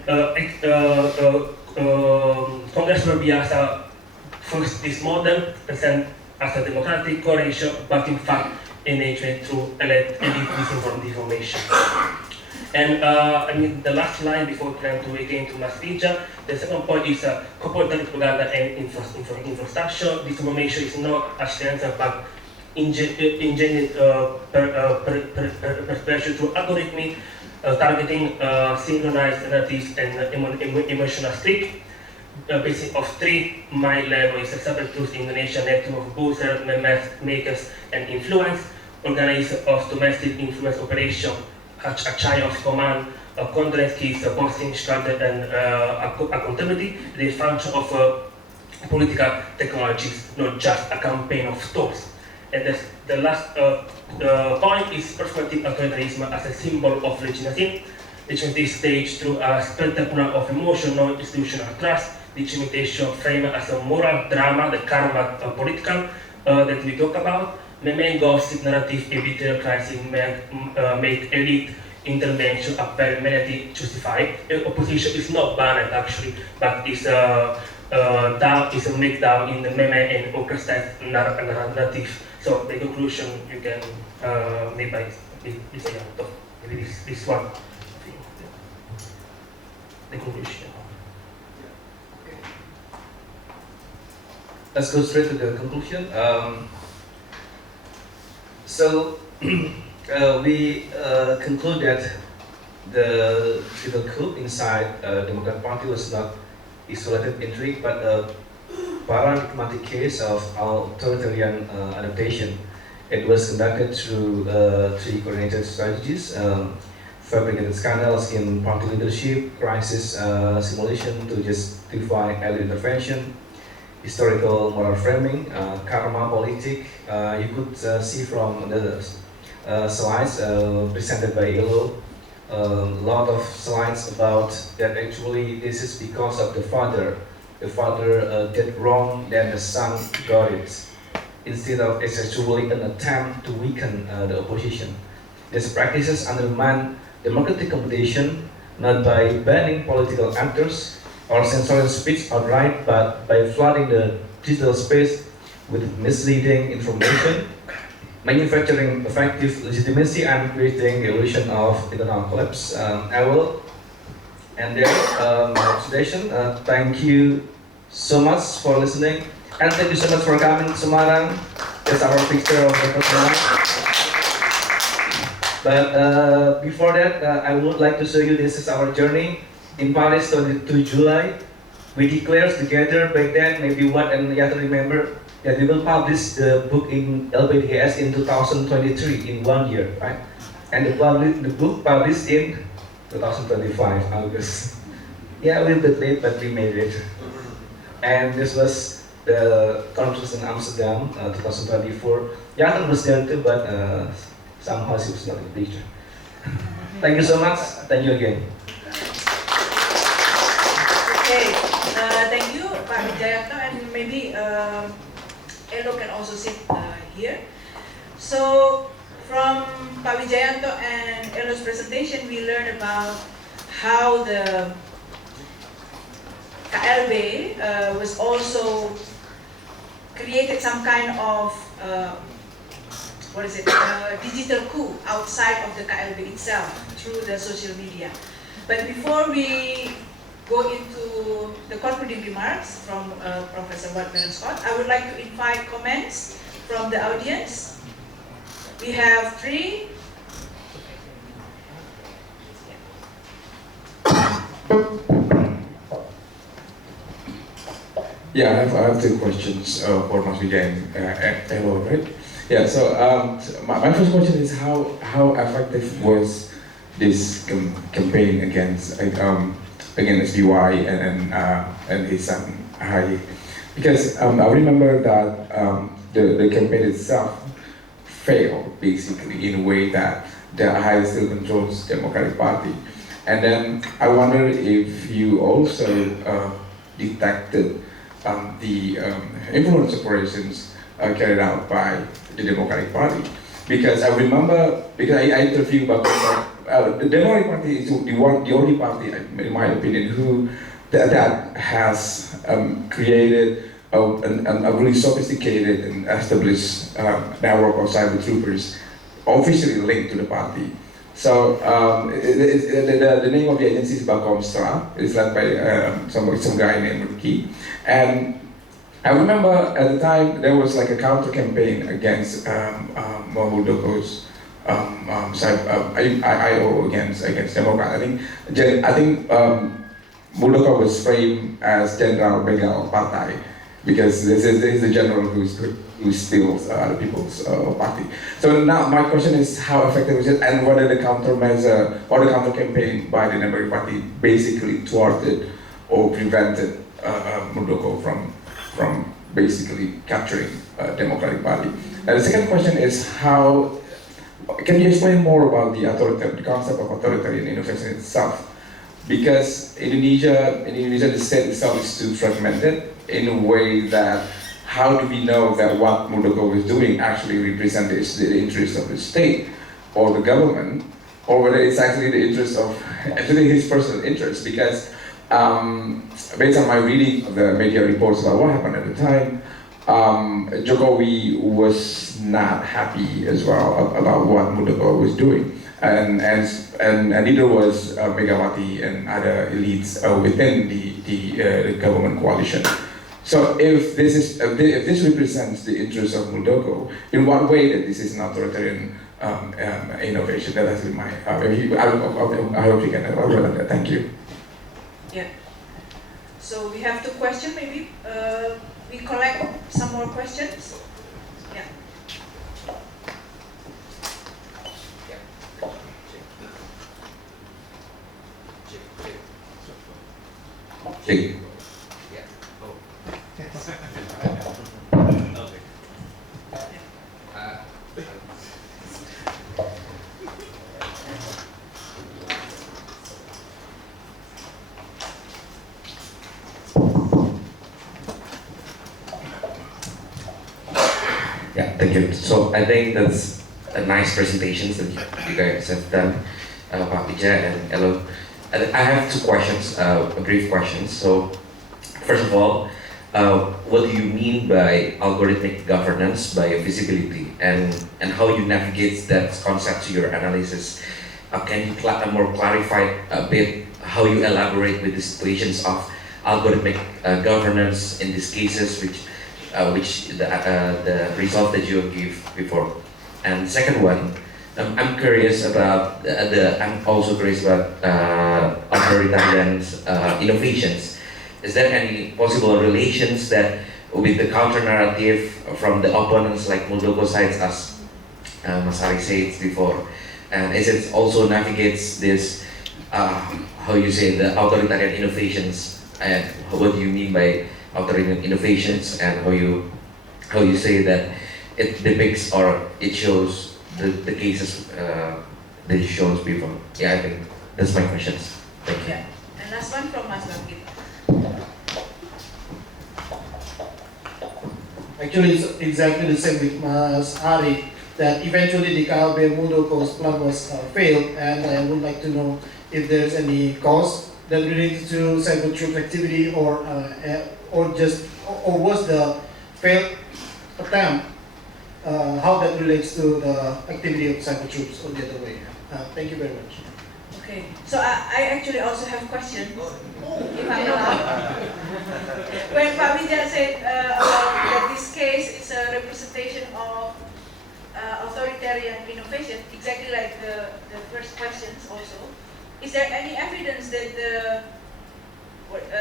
Congress will be as a first this model present as a democratic correlation, but in fact engagement through elite disinformation. And I mean the last line before we plan to again to mass media. The second point is corporate propaganda and infrastructure. Disinformation is not a strength but engineered perception through algorithmic targeting, synchronized narratives, and emotional script. Basic of three mind level is a separate truth in Indonesia network of boosters, makers, and influence, organized of domestic influence operation, a chain of command, content keys, posting structure, and accountability. The function of political technologies, not just a campaign of tools. And the last point is perspective authoritarianism as a symbol of legitimacy. Legitimacy is staged through a spectacular of emotion, no institutional trust. Legitimation framed as a moral drama, the karma political that we talk about. The main gossip narrative, a crisis make elite intervention appear merely justified. Opposition is not banned actually, but is a make down in the meme and orchestrated narrative. So the conclusion you can make by this maybe this one. The conclusion. Let's go straight to the conclusion. We conclude that the civil coup inside the Democratic Party was not isolated intrigue, but a paradigmatic case of authoritarian adaptation. It was conducted through three coordinated strategies: fabricated scandals in party leadership, crisis simulation to justify elite intervention, historical moral framing, karma politic. You could see from the slides presented by Ilo, a lot of slides about that actually this is because of the father. The father did wrong, then the son got it. Instead of it's actually an attempt to weaken the opposition. These practices undermine democratic competition not by banning political actors or censoring speech outright, but by flooding the digital space with misleading information, manufacturing effective legitimacy, and creating the illusion of internal collapse. I will end there my presentation. Thank you so much for listening, and thank you so much for coming to Semarang. That's our picture of the performance. But before that, I would like to show you this is our journey. In Paris, 22 July, we declared together back then, maybe what and you have to remember, that we will publish the book in LPDS in 2023, in 1 year, right? And the book published in 2025, August. Yeah, a little bit late, but we made it. And this was the conference in Amsterdam, 2024. Jatan was there too, but somehow she was not in the picture. Thank you so much. Thank you again. Okay, thank you, Pak Wijayanto, and maybe Elo can also sit here. So, from Pak Wijayanto and Elo's presentation, we learned about how the KLB was also created some kind of digital coup outside of the KLB itself through the social media. But before we go into the concluding remarks from Professor Wadman Scott, I would like to invite comments from the audience. We have 3. Yeah, I have 2 questions for Mas Vijay and Elo, right? Yeah, so my first question is how effective was this campaign against SBY and his son Hari? Because I remember that the campaign itself failed basically in a way that the Hari still controls the Democratic Party, and then I wonder if you also detected the influence operations carried out by the Democratic Party. Because I remember, because I interviewed Bapak, the Democratic Party is the only party, in my opinion, that has created a really sophisticated and established network of cyber troopers officially linked to the party. So the name of the agency is Bakomstra. It's led by some guy named Ruki. And I remember at the time there was like a counter campaign against Muldoko's IO against Democrat. I think Muldoko was framed as General Begal Partai because this is the general who steals other people's party. So now my question is how effective is it, and whether the countermeasure or the counter campaign by the Democratic Party basically thwarted or prevented Muldoko from basically capturing Democratic Party. And the second question is how can you explain more about the concept of authoritarian innovation itself? Because Indonesia, the state itself is too fragmented in a way that how do we know that what Muldoko is doing actually represents the interest of the state or the government, or whether it's actually the interest of actually his personal interest? Because based on my reading of the media reports about what happened at the time, Jokowi was not happy as well about what Muldoko was doing, and neither was Megawati and other elites within the government coalition. So if this represents the interest of Muldoko, in what way that this is an authoritarian innovation? That has been my. I hope you can elaborate on that. Thank you. Yeah. So we have 2 questions. Maybe we collect some more questions. Yeah. Okay. Yeah, thank you. So I think that's a nice presentations that you guys have done, Pak Vijay and Elo. I have 2 questions, brief questions. So first of all, what do you mean by algorithmic governance by visibility, and how you navigate that concept to your analysis? Can you more clarify a bit how you elaborate with the situations of algorithmic governance in these cases, which the result that you give before? And second one, I'm curious about I'm also curious about authoritarian innovations. Is there any possible relations that with the counter narrative from the opponents like Muldoko sides, as Mas Hari said before, and is it also navigates this how you say the authoritarian innovations, and what do you mean by authoritarian innovations, and how you say that it depicts or it shows the cases that it shows before? Yeah, I think that's my questions. Thank you. Yeah. And last one from Mas Bangkit. Actually, it's exactly the same with Mas Hari, that eventually the KLB Muldoko's plan was failed, and I would like to know if there's any cause that related to cyber troop activity, or was the failed attempt how that relates to the activity of cyber troops or the other way. Thank you very much. Okay, so I actually also have questions, if I'm allowed. When Pak Wijaya said that this case is a representation of authoritarian innovation, exactly like the first questions also, is there any evidence that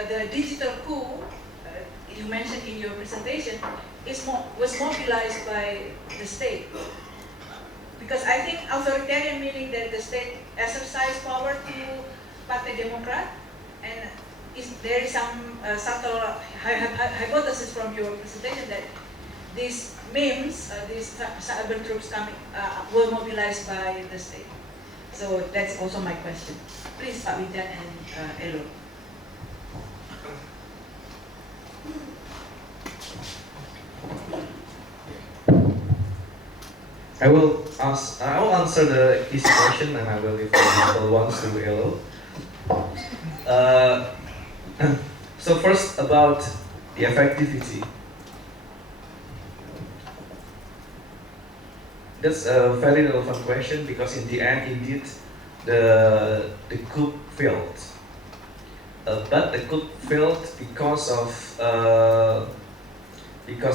the digital coup you mentioned in your presentation was mobilized by the state? Because I think authoritarian meaning that the state exercise power to Partai Demokrat, and there is some subtle hypothesis from your presentation that these memes, these cyber troops coming, were mobilized by the state. So that's also my question. Please, Pak Wijaya and Elo. I will answer the easy question, and I will leave the difficult ones to Elo. So first about the effectivity. That's a very relevant question because in the end, indeed, the coup failed. But the coup failed because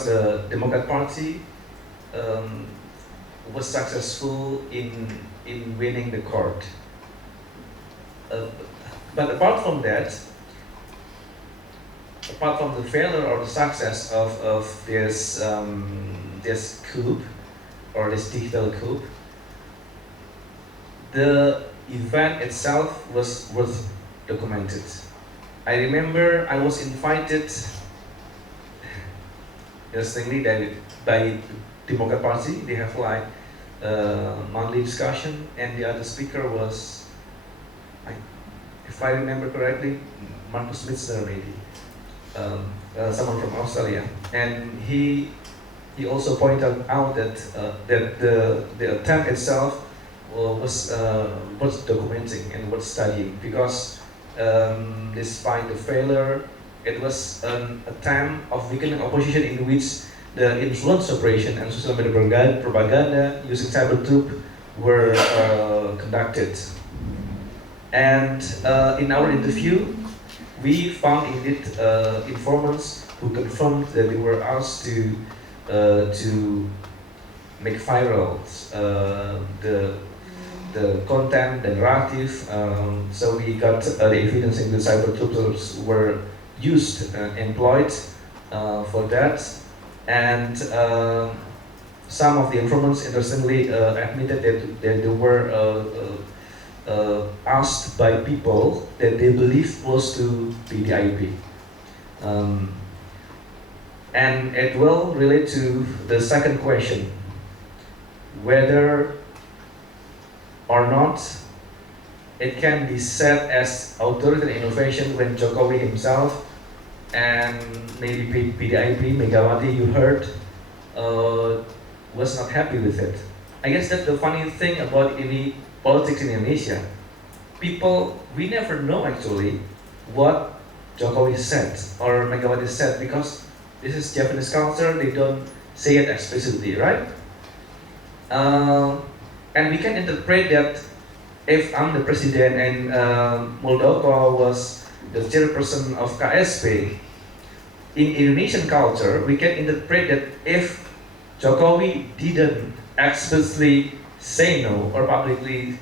the Democrat Party was successful in winning the court. But apart from that, apart from the failure or the success of this coup or this digital coup, the event itself was documented. I remember I was invited, interestingly, by Democrat Party. They have like monthly discussion, and the other speaker was, if I remember correctly, Marcus Mitzner, maybe, someone from Australia, and he also pointed out that the attempt itself was documenting and was studying because despite the failure, it was an attempt of weakening opposition in which the influence operation and social media propaganda using cyber troop were conducted. And in our interview, we found indeed informants who confirmed that they were asked to make viral the content, the narrative. So we got the evidence in the cyber troops were used, employed for that. And some of the informants, interestingly, admitted that they were asked by people that they believe close to PDIP. And it will relate to the second question, whether or not it can be said as authoritarian innovation when Jokowi himself and maybe PDIP, Megawati, you heard, was not happy with it. I guess that's the funny thing about politics in Indonesia. People, we never know actually what Jokowi said or Megawati said because this is Japanese culture, they don't say it explicitly, right? And we can interpret that if I'm the president and Muldoko was the chairperson of KSP, in Indonesian culture, we can interpret that if Jokowi didn't explicitly say no or publicly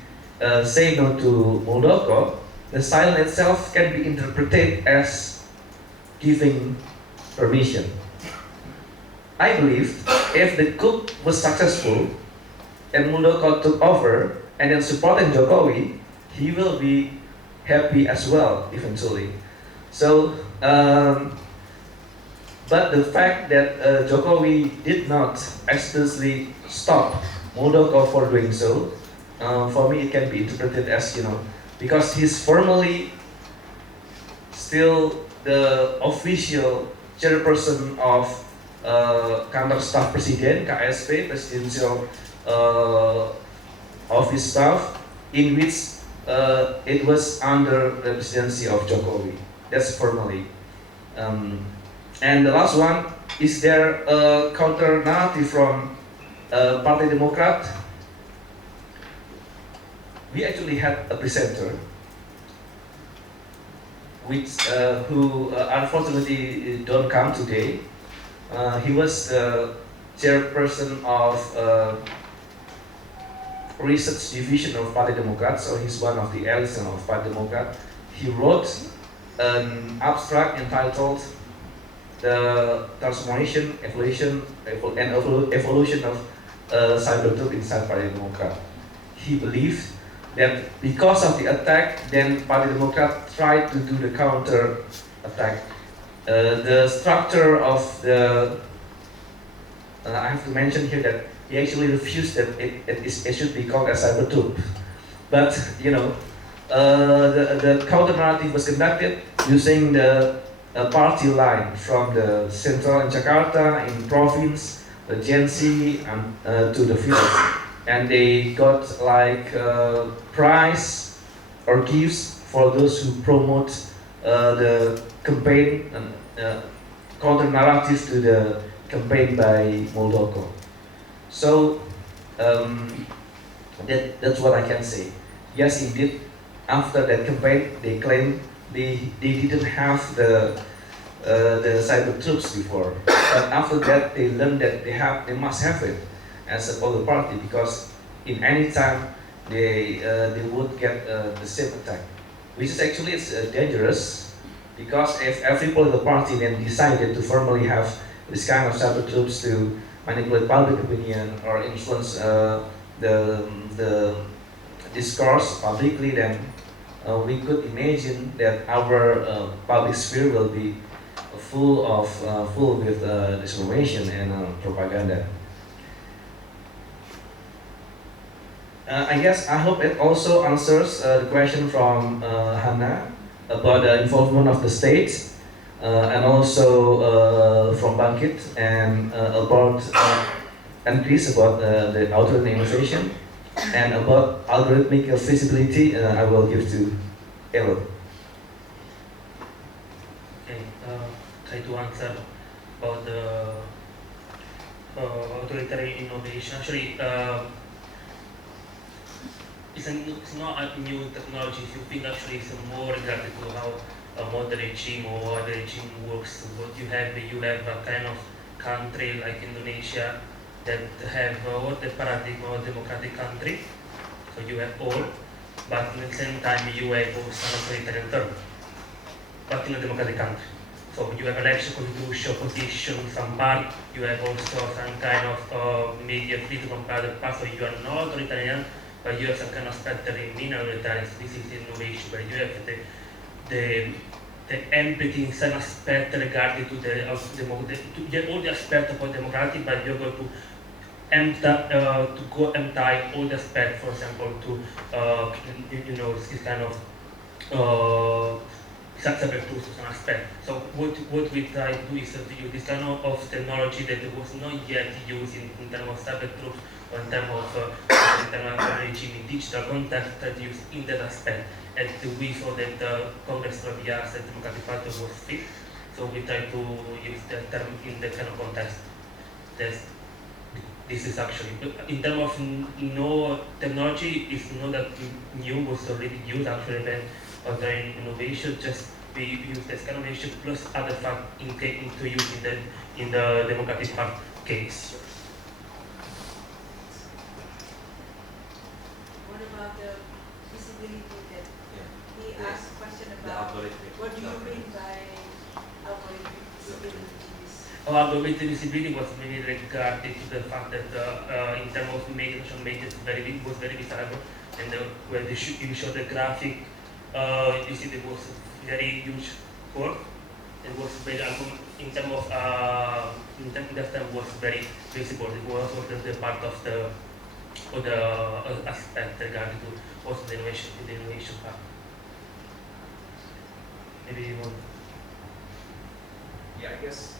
say no to Muldoko, the silence itself can be interpreted as giving permission. I believe if the coup was successful and Muldoko took over and then supporting Jokowi, he will be happy as well eventually. So, but the fact that Jokowi did not explicitly stop Muldoko for doing so, for me it can be interpreted as, because he's formally still the official chairperson of Kantor Staf Presiden, KSP, Presidential Office Staff, in which it was under the presidency of Jokowi. That's formally. And the last one, is there a counter narrative from Partai Demokrat, we actually had a presenter who unfortunately don't come today. He was the chairperson of research division of Partai Demokrat, so he's one of the elites of Partai Demokrat. He wrote an abstract entitled "The Transformation, Evolution, and Evolution of Cyber Group inside Partai Demokrat." He believed that because of the attack, then Partai Demokrat tried to do the counter attack. The structure of the I have to mention here that he actually refused that it should be called a cyber troop. But you know, the counter narrative was conducted using the party line from the central in Jakarta, in province, the Gen Z, and to the field, and they got like prize or gifts for those who promote the campaign and counter narrative to the campaign by Muldoko. So that's what I can say. Yes, indeed, after that campaign, they claimed they didn't have the cyber troops before, but after that they learned that they must have it as a political party, because in any time they would get the same attack, which is actually dangerous, because if every political party then decided to formally have this kind of cyber troops to manipulate public opinion or influence the discourse publicly, then we could imagine that our public sphere will be full with disinformation and propaganda. I hope it also answers the question from Hannah about the involvement of the state, and also from Bangkit, and about Chris about the algorithm innovation, and about algorithmic feasibility. I will give to Elo. Okay, try to answer about the authoritarian innovation. Actually, it's not a new technology. If you think actually it's more regarding to how a model regime or how the regime works. What you have a kind of country like Indonesia that have what the paradigm of democratic country. So you have all, but at the same time you have also an authoritarian term, but in a democratic country. So you have election, constitution, opposition, some part. You have also some kind of media freedom from other parts. So you are not authoritarian, but you have some kind of spectrum in authoritarian. So this is innovation, but you have the empathy in some aspect regarding to the all the aspect of democratic, but you're going to go empty all the aspect, for example, to this kind of cyber tools to some aspect. So what we try to do is to use this kind of technology that was not yet used in terms of cyber troops, or in terms of regime in digital context, that use in that aspect. And we saw that the Congress of the Democratic Party was fit, so we try to use that term in that kind of context. This is actually, in terms of no technology, it's not that new, was already used actually when other innovation, just we use this kind of innovation plus other facts into use in the Democratic Party case. What about the visibility that he asked a question about? What do you mean by algorithmic visibility? Algorithmic visibility was mainly regarded to the fact that in terms of media, social media was very visible, and when you show the graphic, you see there was very huge curve. It was very in terms of that time was very visible. It was also the part of the aspect regarding to also the innovation part. Maybe you want. Yeah, I guess.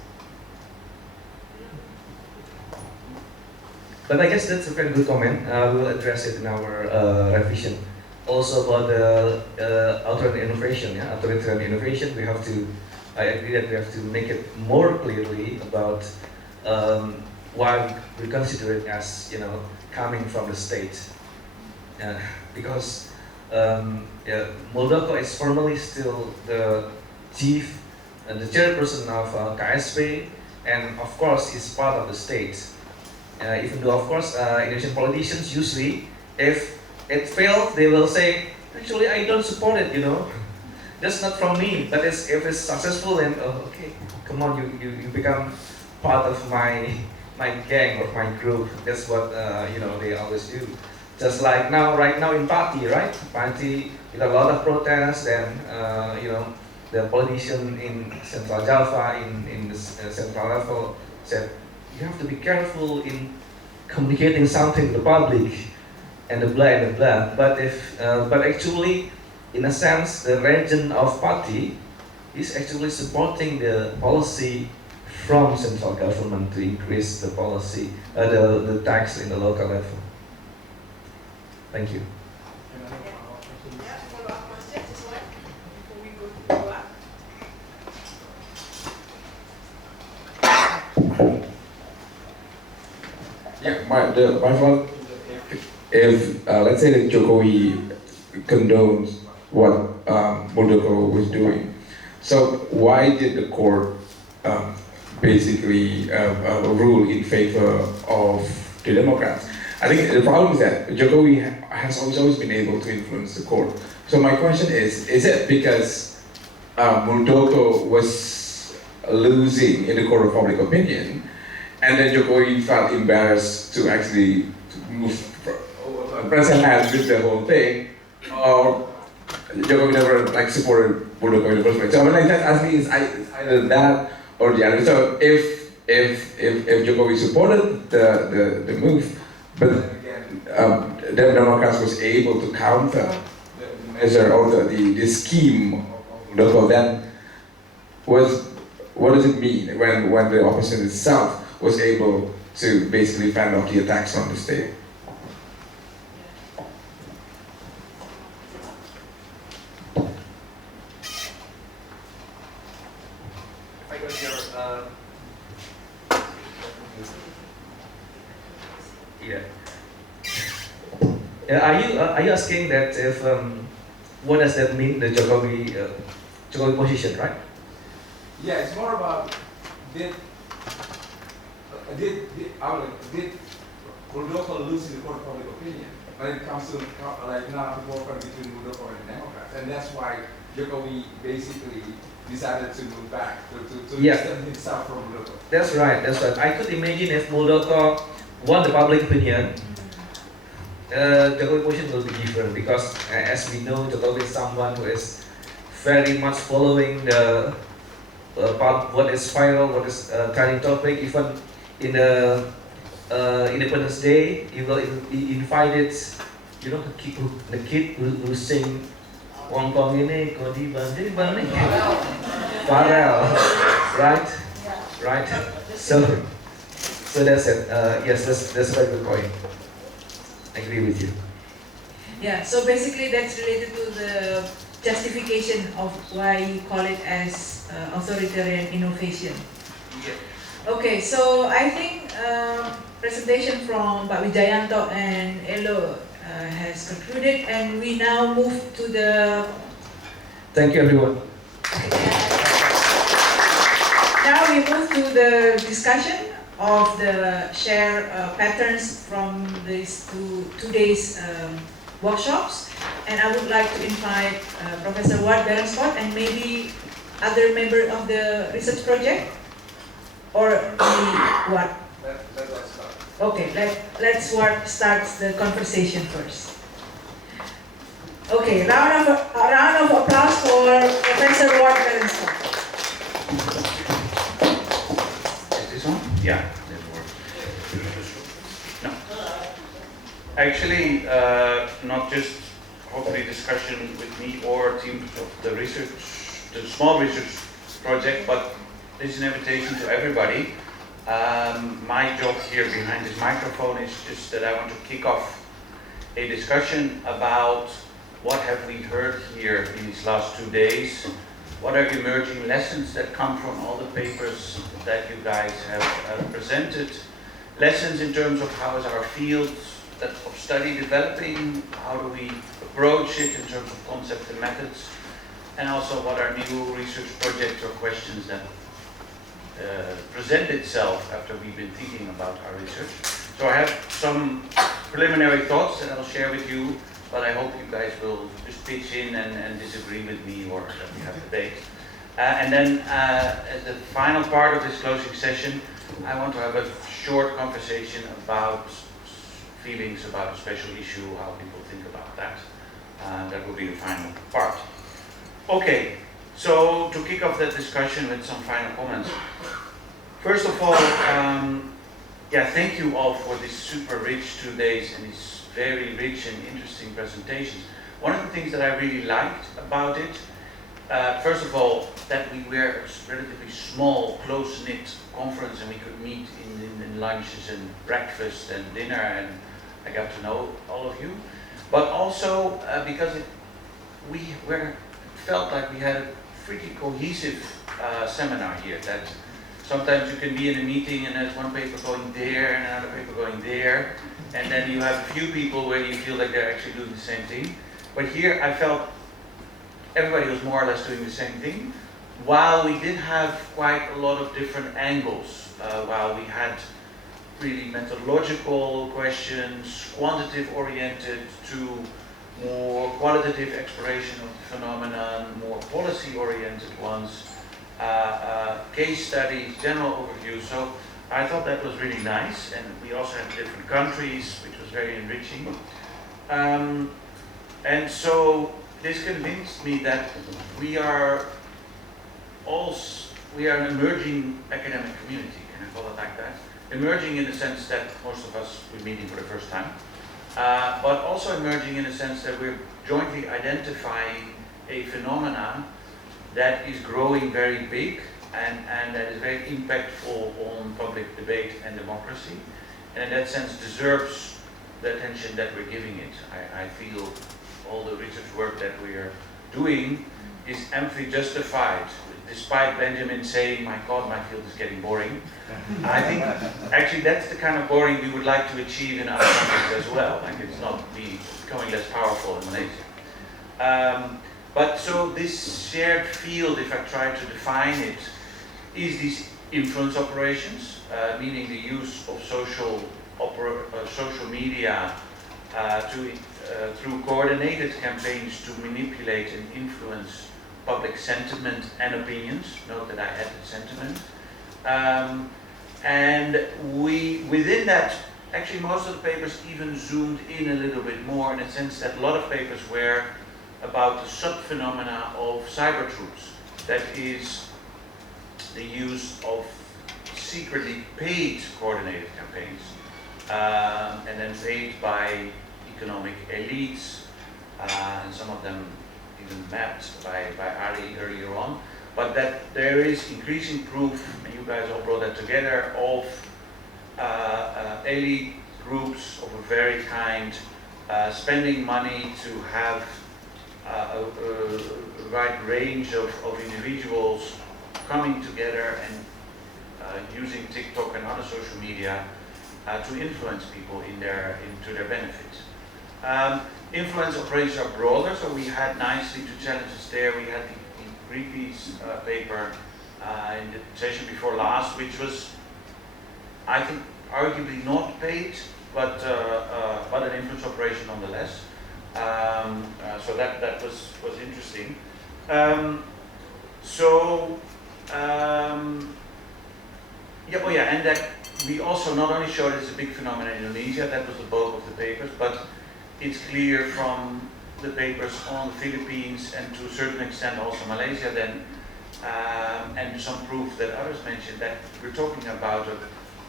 But I guess that's a very good comment. We'll address it in our revision. Also about the authoritarian innovation. Yeah, authoritarian innovation. I agree that we have to make it more clearly about why we consider it as, coming from the state. Because Muldoko is formally still the chief and the chairperson of KSP, and of course is part of the state. Even though, of course, Indonesian politicians usually, if it fails, they will say, actually, I don't support it, That's not from me, but if it's successful, then okay, come on, you become part of my gang or my group. That's what they always do. Just like right now in Pati, right? Pati, with a lot of protests, then the politician in Central Java, in the central level, said you have to be careful in communicating something to the public, and the blah. But actually, in a sense, the region of Pati is actually supporting the policy from central government to increase the policy, the tax in the local level. Thank you. Follow-up question, this one, before we go to follow-up. Yeah, my fault. If let's say that Jokowi condones what Muldoko was doing, so why did the court basically rule in favor of the Democrats? I think the problem is that Jokowi has always been able to influence the court. So my question is it because Muldoko was losing in the court of public opinion, and then Jokowi felt embarrassed to actually press ahead with the whole thing, or Jokowi never supported Muldoko in the first place? So when I ask me, it's either that or the other. So if Jokowi supported the move, but then the Democrats was able to counter the measure or the scheme of Muldoko, then what does it mean when the opposition itself was able to basically fend off the attacks from the state? Are you asking that if what does that mean, the Jokowi position, right? Yeah, it's more about did Muldoko lose in the court of public opinion when it comes to now to warfare between Muldoko and the Democrats, and that's why Jokowi basically decided to move back to distance himself from Muldoko. That's right. I could imagine if Muldoko won the public opinion, Jokowi position will be different, because as we know, Jokowi is someone who is very much following the what is viral, what is trending topic. Even in the Independence Day, he invited, the kid who sing Wong Kong ini Kodi Bandi Bandi, Farel, right. So that's it. Yes, that's a very good point. I agree with you. Yeah, so basically that's related to the justification of why you call it as authoritarian innovation. Yeah. Okay, so I think presentation from Pak Wijayanto and Elo has concluded, and we now move to the... Thank you, everyone. Now we move to the discussion of the share patterns from these two days workshops, and I would like to invite Professor Ward Berensport and maybe other member of the research project, or what? Let us start. Okay, let's start the conversation first. Okay, a round of applause for Professor Ward Berensport. Is this on? Yeah, that works. No. Actually, not just hopefully discussion with me or team of the research, the small research project, but this is an invitation to everybody. My job here behind this microphone is just that I want to kick off a discussion about what have we heard here in these last 2 days. What are emerging lessons that come from all the papers that you guys have presented, lessons in terms of how is our field of study developing, how do we approach it in terms of concepts and methods, and also what are new research projects or questions that present itself after we've been thinking about our research. So I have some preliminary thoughts that I'll share with you, but I hope you guys will just pitch in and disagree with me, or that we have debate. And then as the final part of this closing session, I want to have a short conversation about feelings about a special issue, how people think about that. That will be the final part. Okay, so to kick off that discussion with some final comments. First of all, yeah, thank you all for this super rich 2 days and these very rich and interesting presentations. One of the things that I really liked about it, first of all, that we were a relatively small, close-knit conference and we could meet in lunches and breakfast and dinner, and I got to know all of you. But also because we felt like we had a pretty cohesive seminar here, that sometimes you can be in a meeting and there's one paper going there and another paper going there, and then you have a few people where you feel like they're actually doing the same thing. But here I felt everybody was more or less doing the same thing, while we did have quite a lot of different angles. While we had really methodological questions, quantitative oriented, to more qualitative exploration of the phenomenon, more policy oriented ones, case studies, general overview. So I thought that was really nice, and we also had different countries, which was very enriching. And so this convinced me that we are an emerging academic community, can I call it like that? Emerging in the sense that most of us we're meeting for the first time, but also emerging in the sense that we're jointly identifying a phenomena that is growing very big and that is very impactful on public debate and democracy, and in that sense deserves the attention that we're giving it. I feel all the research work that we are doing is amply justified, despite Benjamin saying, my God, my field is getting boring. I think actually that's the kind of boring we would like to achieve in other countries as well. Like it's not becoming less powerful in Malaysia. But so this shared field, if I try to define it, is these influence operations, meaning the use of social media through coordinated campaigns to manipulate and influence public sentiment and opinions. Note that I added sentiment. And within that, actually most of the papers even zoomed in a little bit more, in the sense that a lot of papers were about the sub-phenomena of cyber troops. That is the use of secretly paid coordinated campaigns, and then paid by economic elites, and some of them even mapped by Ali earlier on, but that there is increasing proof, and you guys all brought that together, of elite groups of a very kind spending money to have a wide range of individuals coming together and using TikTok and other social media to influence people to their benefit. Influence operations are broader, so we had nicely two challenges there. We had the Greenpeace paper in the session before last, which was, I think, arguably not paid, but an influence operation nonetheless. So that was interesting. And that we also not only showed it's a big phenomenon in Indonesia, that was the bulk of the papers, but it's clear from the papers on the Philippines and to a certain extent also Malaysia then, and some proof that others mentioned, that we're talking about a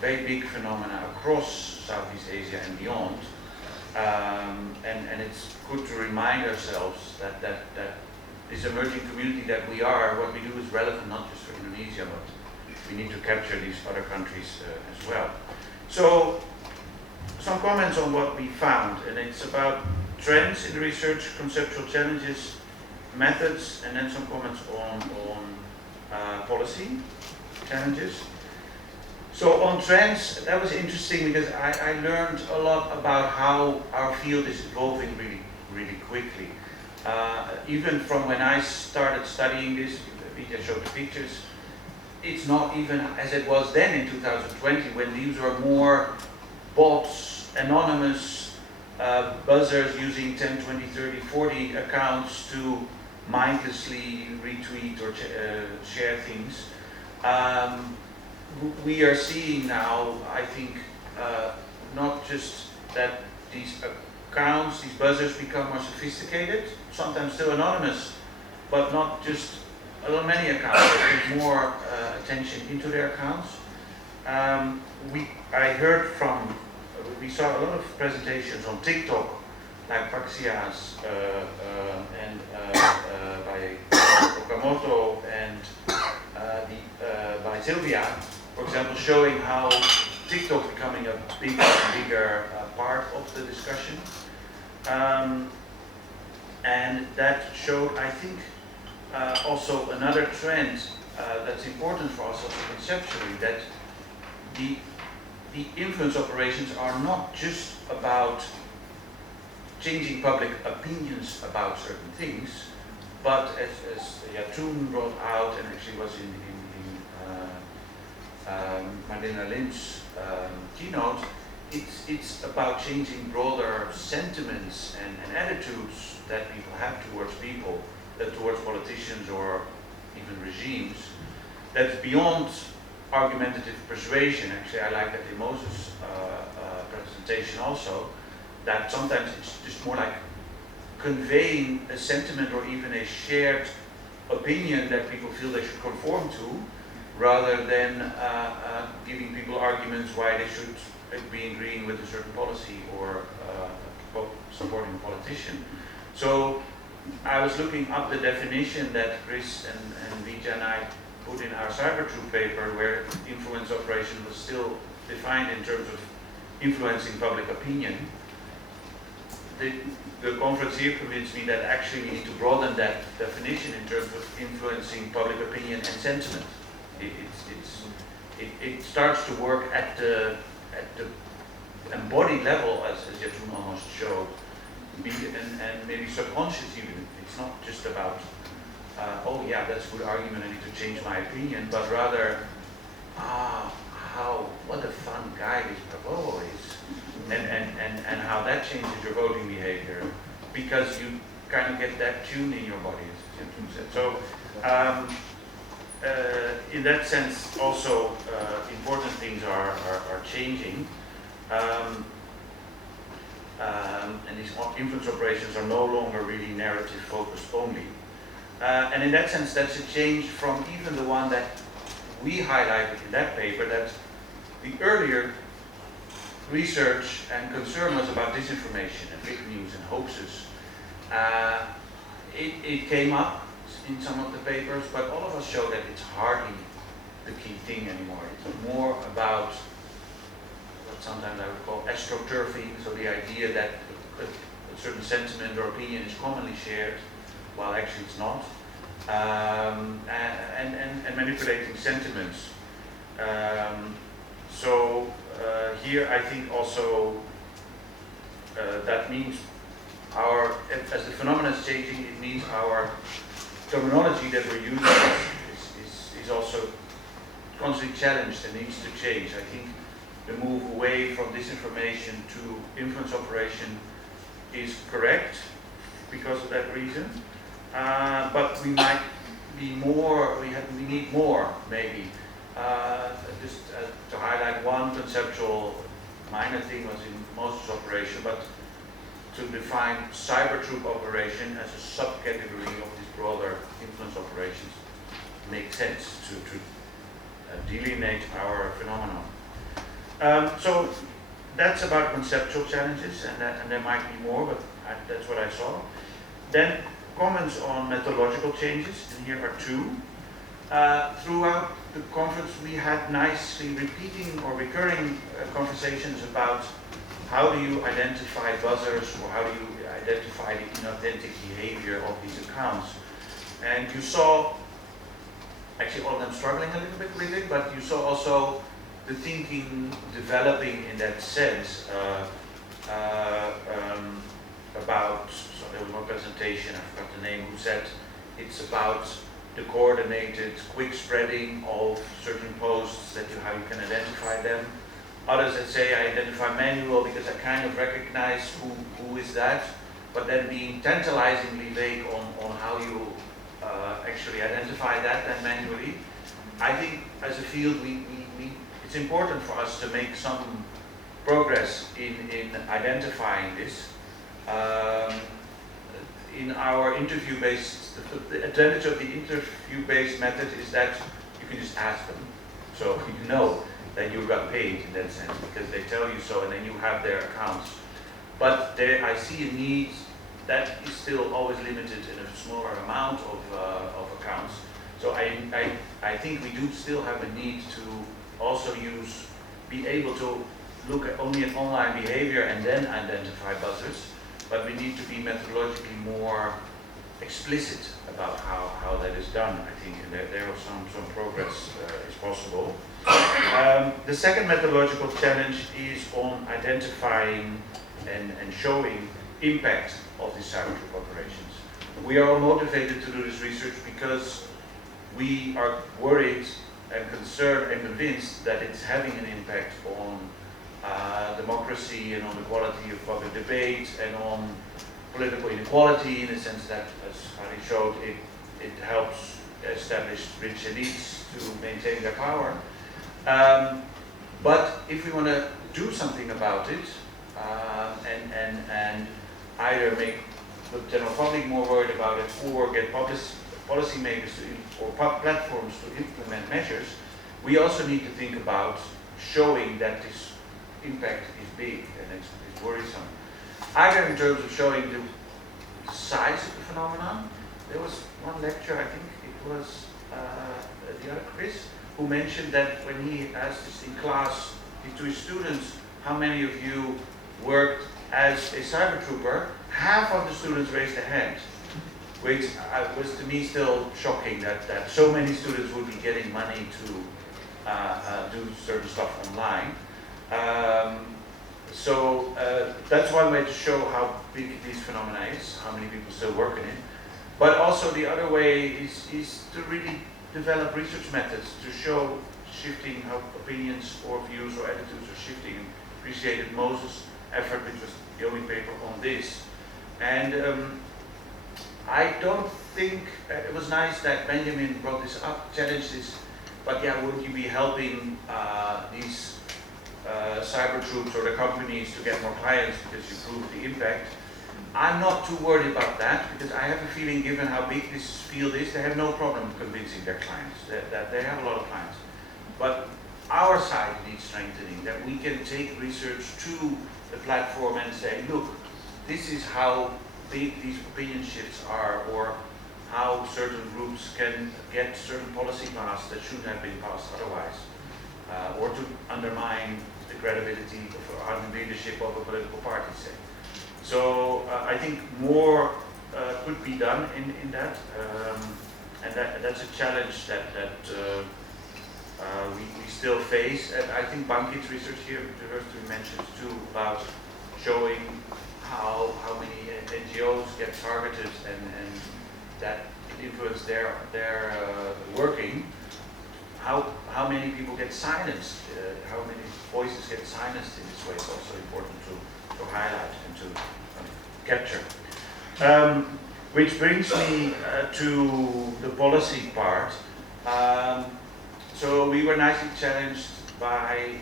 very big phenomena across Southeast Asia and beyond. And it's good to remind ourselves that this emerging community that we are, what we do is relevant not just for Indonesia, but we need to capture these other countries as well. So, some comments on what we found, and it's about trends in the research, conceptual challenges, methods, and then some comments on policy challenges. So on trends, that was interesting because I learned a lot about how our field is evolving really quickly. Even from when I started studying this, Vijay showed the pictures, it's not even as it was then in 2020 when these were more bots, anonymous buzzers using 10, 20, 30, 40 accounts to mindlessly retweet or share things. We are seeing now, I think, not just that these accounts, these buzzers become more sophisticated, sometimes still anonymous, but not just many accounts, there's more attention into their accounts. We saw a lot of presentations on TikTok, like Paxia's and by Okamoto and by Sylvia, for example, showing how TikTok is becoming a bigger part of the discussion. And that showed, I think, also another trend that's important for us also conceptually, that the influence operations are not just about changing public opinions about certain things, but as Yatun brought out, and actually was in Marlena Lynch's keynote, it's about changing broader sentiments and attitudes that people have towards people, towards politicians or even regimes, that's beyond argumentative persuasion. Actually, I like that in Moses' presentation also, that sometimes it's just more like conveying a sentiment or even a shared opinion that people feel they should conform to, rather than giving people arguments why they should be agreeing with a certain policy or supporting a politician. So I was looking up the definition that Chris and Vijay and I put in our Cybertruth paper, where influence operation was still defined in terms of influencing public opinion. The conference here convinced me that actually we need to broaden that definition in terms of influencing public opinion and sentiment. It starts to work at the embodied level, as Yatun almost showed, and maybe subconscious even. It's not just about, oh yeah, that's a good argument, I need to change my opinion, but rather, what a fun guy this Prabowo is, and how that changes your voting behavior, because you kind of get that tune in your body, as Yatun said. So, in that sense, also important things are changing, and these influence operations are no longer really narrative focused only. And in that sense, that's a change from even the one that we highlighted in that paper, that the earlier research and concern was about disinformation and fake news and hoaxes. It came up in some of the papers, but all of us show that it's hardly the key thing anymore. It's more about what sometimes I would call astroturfing, so the idea that a certain sentiment or opinion is commonly shared, while actually it's not, and manipulating sentiments. So here I think also that means as the phenomenon is changing, it means our terminology that we're using is also constantly challenged and needs to change. I think the move away from disinformation to influence operation is correct because of that reason. But we might be more, we need more maybe. Just to highlight one conceptual minor thing was in Moses' operation, but to define Cybertruth operation as a subcategory of these broader influence operations makes sense to delineate our phenomenon. So that's about conceptual challenges, and there might be more, but that's what I saw. Then comments on methodological changes, and here are two. Throughout the conference we had nicely repeating or recurring conversations about how do you identify buzzers, or how do you identify the inauthentic behavior of these accounts. And you saw, actually all of them struggling a little bit with it, but you saw also the thinking developing in that sense about, so there was no presentation, I forgot the name, who said it's about the coordinated, quick spreading of certain posts, how you can identify them. Others that say I identify manual because I kind of recognize who is that, but then being tantalizingly vague on how you actually identify that then manually. I think as a field it's important for us to make some progress in identifying this. In our interview-based, the advantage of the interview-based method is that you can just ask them. So you know that you got paid in that sense because they tell you so and then you have their accounts. But there I see a need that is still always limited in a smaller amount of accounts. So I think we do still have a need to also be able to look at only at online behavior and then identify buzzers, but we need to be methodologically more explicit about how that is done, I think, and there are some progress is possible. The second methodological challenge is on identifying and showing impact of these cybercrime operations. We are all motivated to do this research because we are worried and concerned and convinced that it's having an impact on democracy and on the quality of public debate and on political inequality, in the sense that, as Ali showed, it helps established rich elites to maintain their power. But if we want to do something about it and either make the general public more worried about it or get policymakers or platforms to implement measures, we also need to think about showing that this impact is big and it's worrisome. Either in terms of showing the size of the phenomenon. There was one lecture, I think it was the other Chris, who mentioned that when he asked this in class to his students, how many of you worked as a cyber trooper, half of the students raised their hand, which was to me still shocking that so many students would be getting money to do certain stuff online. So that's one way to show how big this phenomena is, how many people still work in it. But also the other way is to really develop research methods to show shifting how opinions or views or attitudes are shifting. And appreciated Moses' effort, which was the only paper on this. And I don't think, it was nice that Benjamin brought this up, challenged this, but yeah, would you be helping these cyber troops or the companies to get more clients because you prove the impact? I'm not too worried about that because I have a feeling, given how big this field is, they have no problem convincing their clients, that they have a lot of clients. But our side needs strengthening, that we can take research to the platform and say, look, this is how big these opinion shifts are, or how certain groups can get certain policy passed that shouldn't have been passed otherwise, or to undermine the credibility of the leadership of a political party, say. So I think more could be done in that, and that's a challenge that we still face. And I think Bankit's research here deserves to be mentioned too, about showing how many NGOs get targeted and that it influences their working. How many people get silenced? How many voices get silenced in this way is also important to highlight and to capture. Which brings me to the policy part. So we were nicely challenged by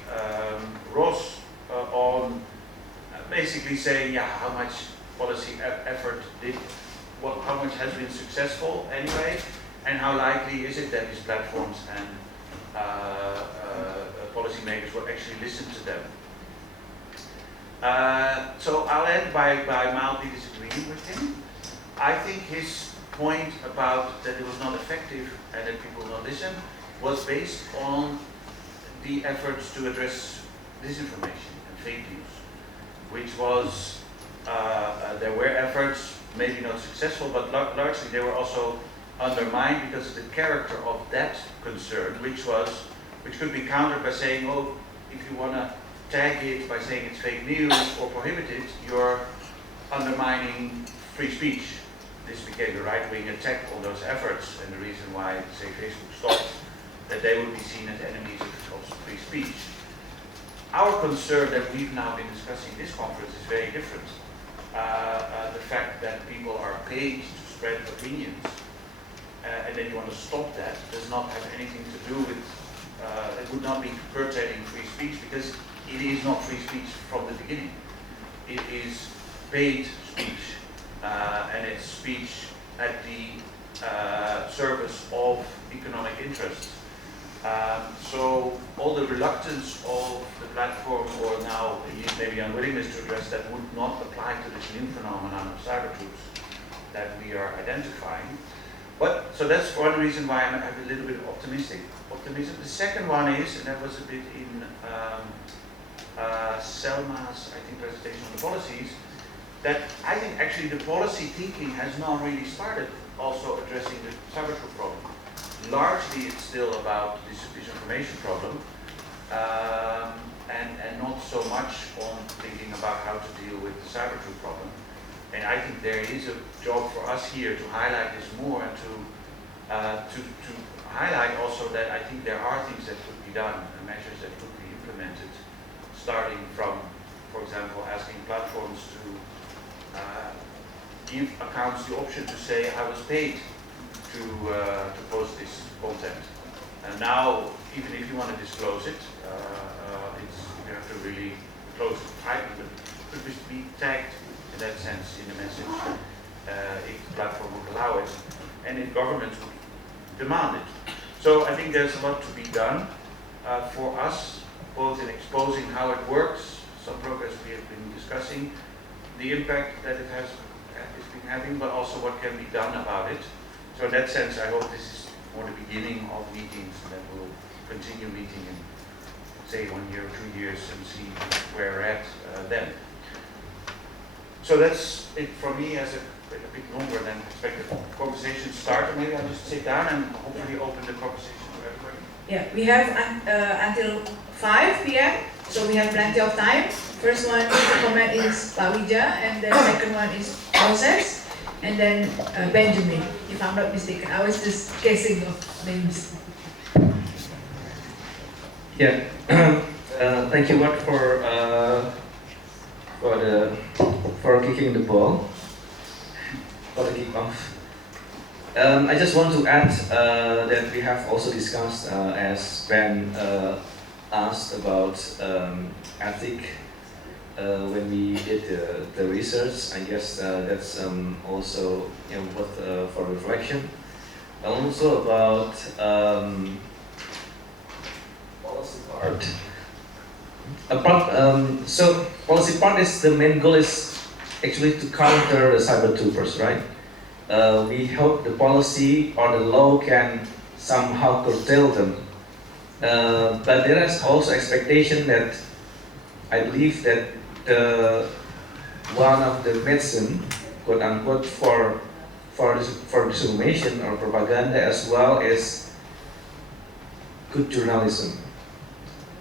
Ross on basically saying, yeah, how much policy effort how much has been successful anyway, and how likely is it that these platforms and policymakers will actually listen to them. So I'll end by mildly disagreeing with him. I think his point about that it was not effective and that people will not listen was based on the efforts to address disinformation and fake news, which was, there were efforts, maybe not successful, but largely they were also undermined because of the character of that concern, which was which could be countered by saying, oh, if you want to tag it by saying it's fake news or prohibit it, you're undermining free speech. This became a right-wing attack on those efforts, and the reason why, say, Facebook stopped, that they would be seen as enemies of free speech. Our concern that we've now been discussing in this conference is very different. The fact that people are paid to spread opinions, and then you want to stop that, does not have anything to do with, it would not be curtailing free speech, because it is not free speech from the beginning. It is paid speech, and it's speech at the service of economic interests. So all the reluctance of the platform, or now maybe unwillingness to address that, would not apply to this new phenomenon of cyber troops that we are identifying. But so that's one reason why I'm a little bit optimism. The second one is, and that was a bit in Selma's, I think, presentation on the policies, that I think actually the policy thinking has not really started also addressing the cyber troop problem. Largely it's still about this disinformation problem, and not so much on thinking about how to deal with the cyber troop problem. And I think there is a job for us here to highlight this more, and to highlight also that I think there are things that could be done and measures that could be implemented, starting from, for example, asking platforms to give accounts the option to say, I was paid to post this content. And now, even if you want to disclose it, you have to really close the type, but it could be tagged in that sense in the message, if the platform would allow it, and if governments would demand it. So I think there's a lot to be done for us, both in exposing how it works, some progress we have been discussing, the impact that it has been having, but also what can be done about it. So in that sense, I hope this is more the beginning of meetings, and that we'll continue meeting in, say, 1 year or 2 years, and see where we're at then. So that's it from me, as a bit longer than expected conversation start. Maybe I'll just sit down and hopefully open the conversation to everybody. Yeah, we have until 5 p.m., so we have plenty of time. First one to comment is Pak Wija, and the second one is Moses, and then Benjamin, if I'm not mistaken. I was just guessing of names. Yeah, thank you much for kicking the ball, for the kickoff. I just want to add that we have also discussed, as Ben asked about ethic when we did the research. I guess that's also worth for reflection. And also about policy part. So policy part is, the main goal is actually to counter the cyber troopers, right? We hope the policy or the law can somehow curtail them. But there is also expectation that I believe that one of the medicine, quote unquote, for disinformation or propaganda as well is good journalism.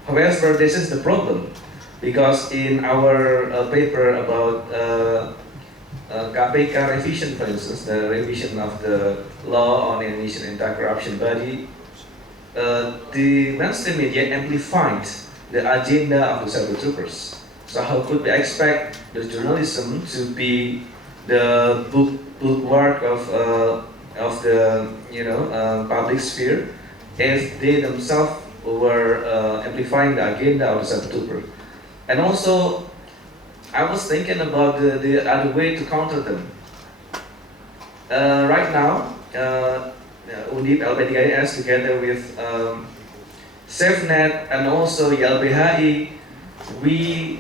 However, this is the problem, because in our paper about KPK revision, for instance, the revision of the law on Indonesian anti-corruption body, the mainstream media amplified the agenda of the cyber troopers. So how could we expect the journalism to be the bookwork of the public sphere if they themselves were amplifying the agenda of the cyber trooper? And also, I was thinking about the other way to counter them. Right now, Undip LP3S together with SafeNet and also YLBHI, we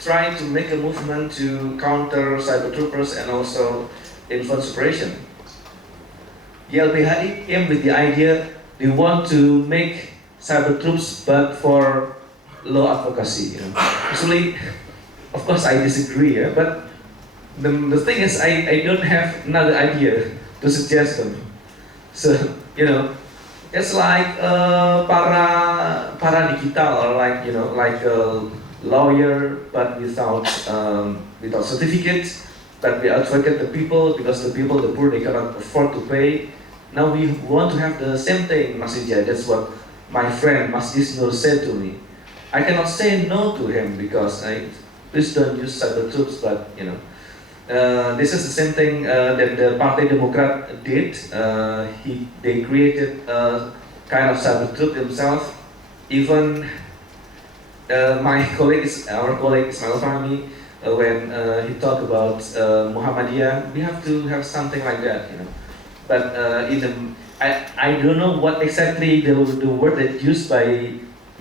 try to make a movement to counter cyber troopers and also influence operation. YLBHI came with the idea they want to make cyber troops but for law advocacy. Actually, of course I disagree, but the thing is I don't have another idea to suggest them. So, It's like para digital, or like like a lawyer but without certificate. But we advocate the people because the people, the poor, they cannot afford to pay. Now we want to have the same thing, Mas Ija. That's what my friend Mas Isnur said to me. I cannot say no to him because please don't use cyber troops, but this is the same thing that the Partai Demokrat did. They created a kind of cyber troop themselves. Even our colleague Ismail Fahmi, when he talked about Muhammadiyah, we have to have something like that, But I don't know what exactly the word that used by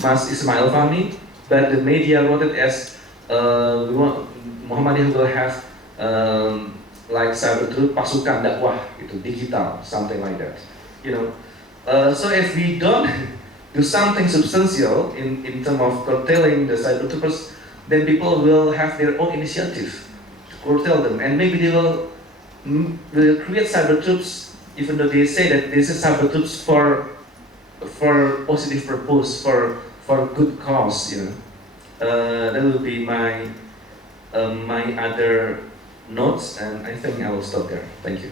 Mas Ismail Fahmi, but the media wrote it as Muhammadiyah will have like cyber troop, pasukan dakwah, digital, something like that, So if we don't do something substantial in terms of curtailing the cyber troopers, then people will have their own initiative to curtail them, and maybe they will create cyber troops, even though they say that this is cyber troops for positive purpose, for good cause, That will be my other notes, and I think I will stop there. Thank you.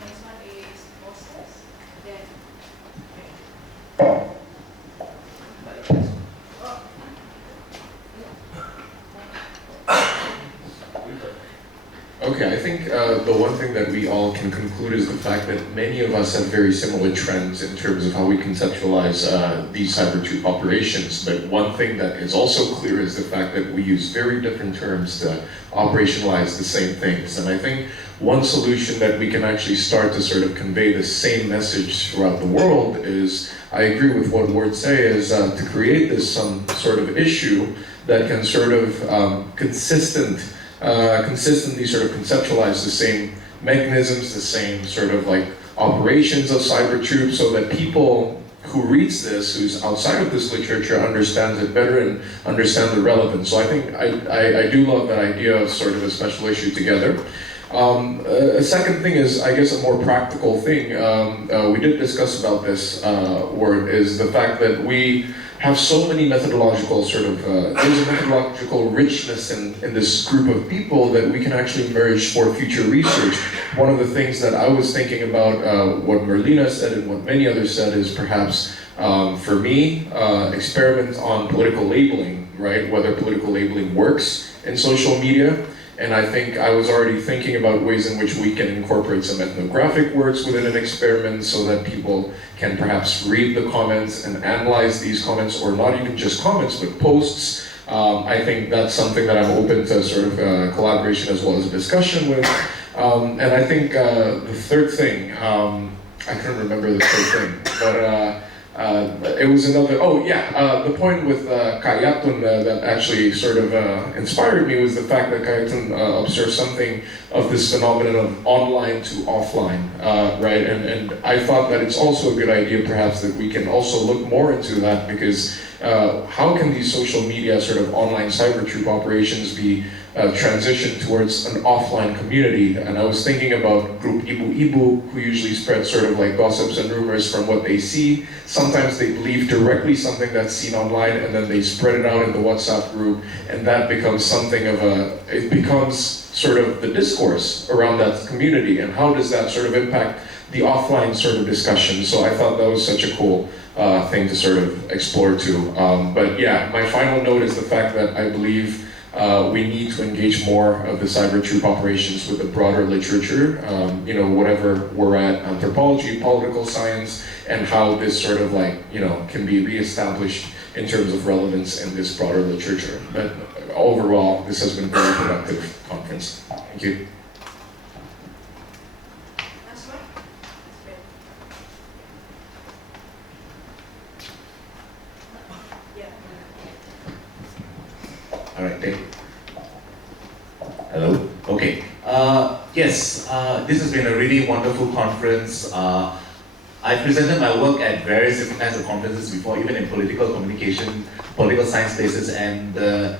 Next one is Moses. Then. Okay, I think the one thing that we all can conclude is the fact that many of us have very similar trends in terms of how we conceptualize these cyber troop operations. But one thing that is also clear is the fact that we use very different terms to operationalize the same things. And I think one solution that we can actually start to sort of convey the same message throughout the world is, I agree with what Ward say, is to create this some sort of issue that can sort of consistently sort of conceptualize the same mechanisms, the same sort of like operations of cyber troops, so that people who reads this, who's outside of this literature, understands it better and understand the relevance. So I think I do love that idea of sort of a special issue together. A second thing is, I guess, a more practical thing. We did discuss about this word, is the fact that we have so many methodological there's a methodological richness in this group of people that we can actually merge for future research. One of the things that I was thinking about, what Merlina said and what many others said, is perhaps, for me, experiment on political labeling, right? Whether political labeling works in social media. And I think I was already thinking about ways in which we can incorporate some ethnographic works within an experiment so that people can perhaps read the comments and analyze these comments, or not even just comments, but posts. I think that's something that I'm open to sort of collaboration as well as a discussion with. And I think the third thing, I couldn't remember the third thing, but it was another, the point with Kayatun that actually sort of inspired me was the fact that Kayatun observed something of this phenomenon of online to offline, right? And I thought that it's also a good idea perhaps that we can also look more into that, because how can these social media sort of online cyber troop operations be transition towards an offline community? And I was thinking about group Ibu-Ibu, who usually spread sort of like gossips and rumors from what they see. Sometimes they believe directly something that's seen online, and then they spread it out in the WhatsApp group, and that becomes something of it becomes sort of the discourse around that community, and how does that sort of impact the offline sort of discussion? So I thought that was such a cool thing to sort of explore too. But yeah, my final note is the fact that I believe we need to engage more of the cyber troop operations with the broader literature, whatever we're at, anthropology, political science, and how this sort of like, can be reestablished in terms of relevance in this broader literature. But overall, this has been a very productive conference. Thank you. All right, thank you. Hello? Okay. Yes, this has been a really wonderful conference. I presented my work at various different kinds of conferences before, even in political communication, political science places, and the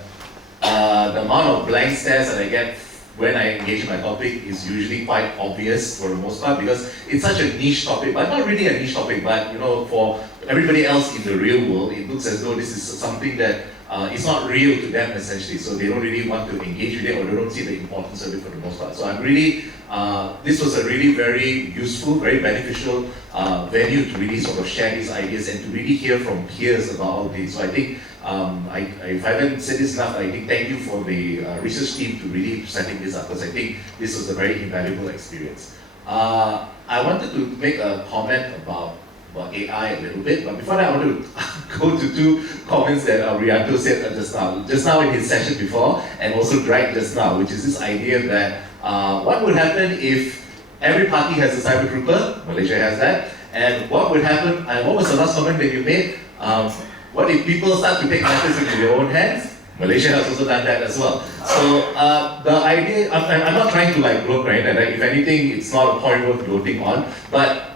amount of blank stares that I get when I engage in my topic is usually quite obvious for the most part because it's such a niche topic, but not really a niche topic, but you know, for everybody else in the real world, it looks as though this is something that it's not real to them essentially, so they don't really want to engage with it or they don't see the importance of it for the most part. So I'm really, this was a really very useful, very beneficial venue to really sort of share these ideas and to really hear from peers about all these. So I think, if I haven't said this enough, I think thank you for the research team to really setting this up because I think this was a very invaluable experience. I wanted to make a comment about AI a little bit, but before that I want to go to two comments that Rianto said just now in his session before, and also Greg just now, which is this idea that what would happen if every party has a cyber trooper, Malaysia has that, and what would happen, and what was the last comment that you made? What if people start to take matters into their own hands? Malaysia has also done that as well. So the idea, I'm not trying to like gloat, right? And if anything, it's not a point worth gloating on, but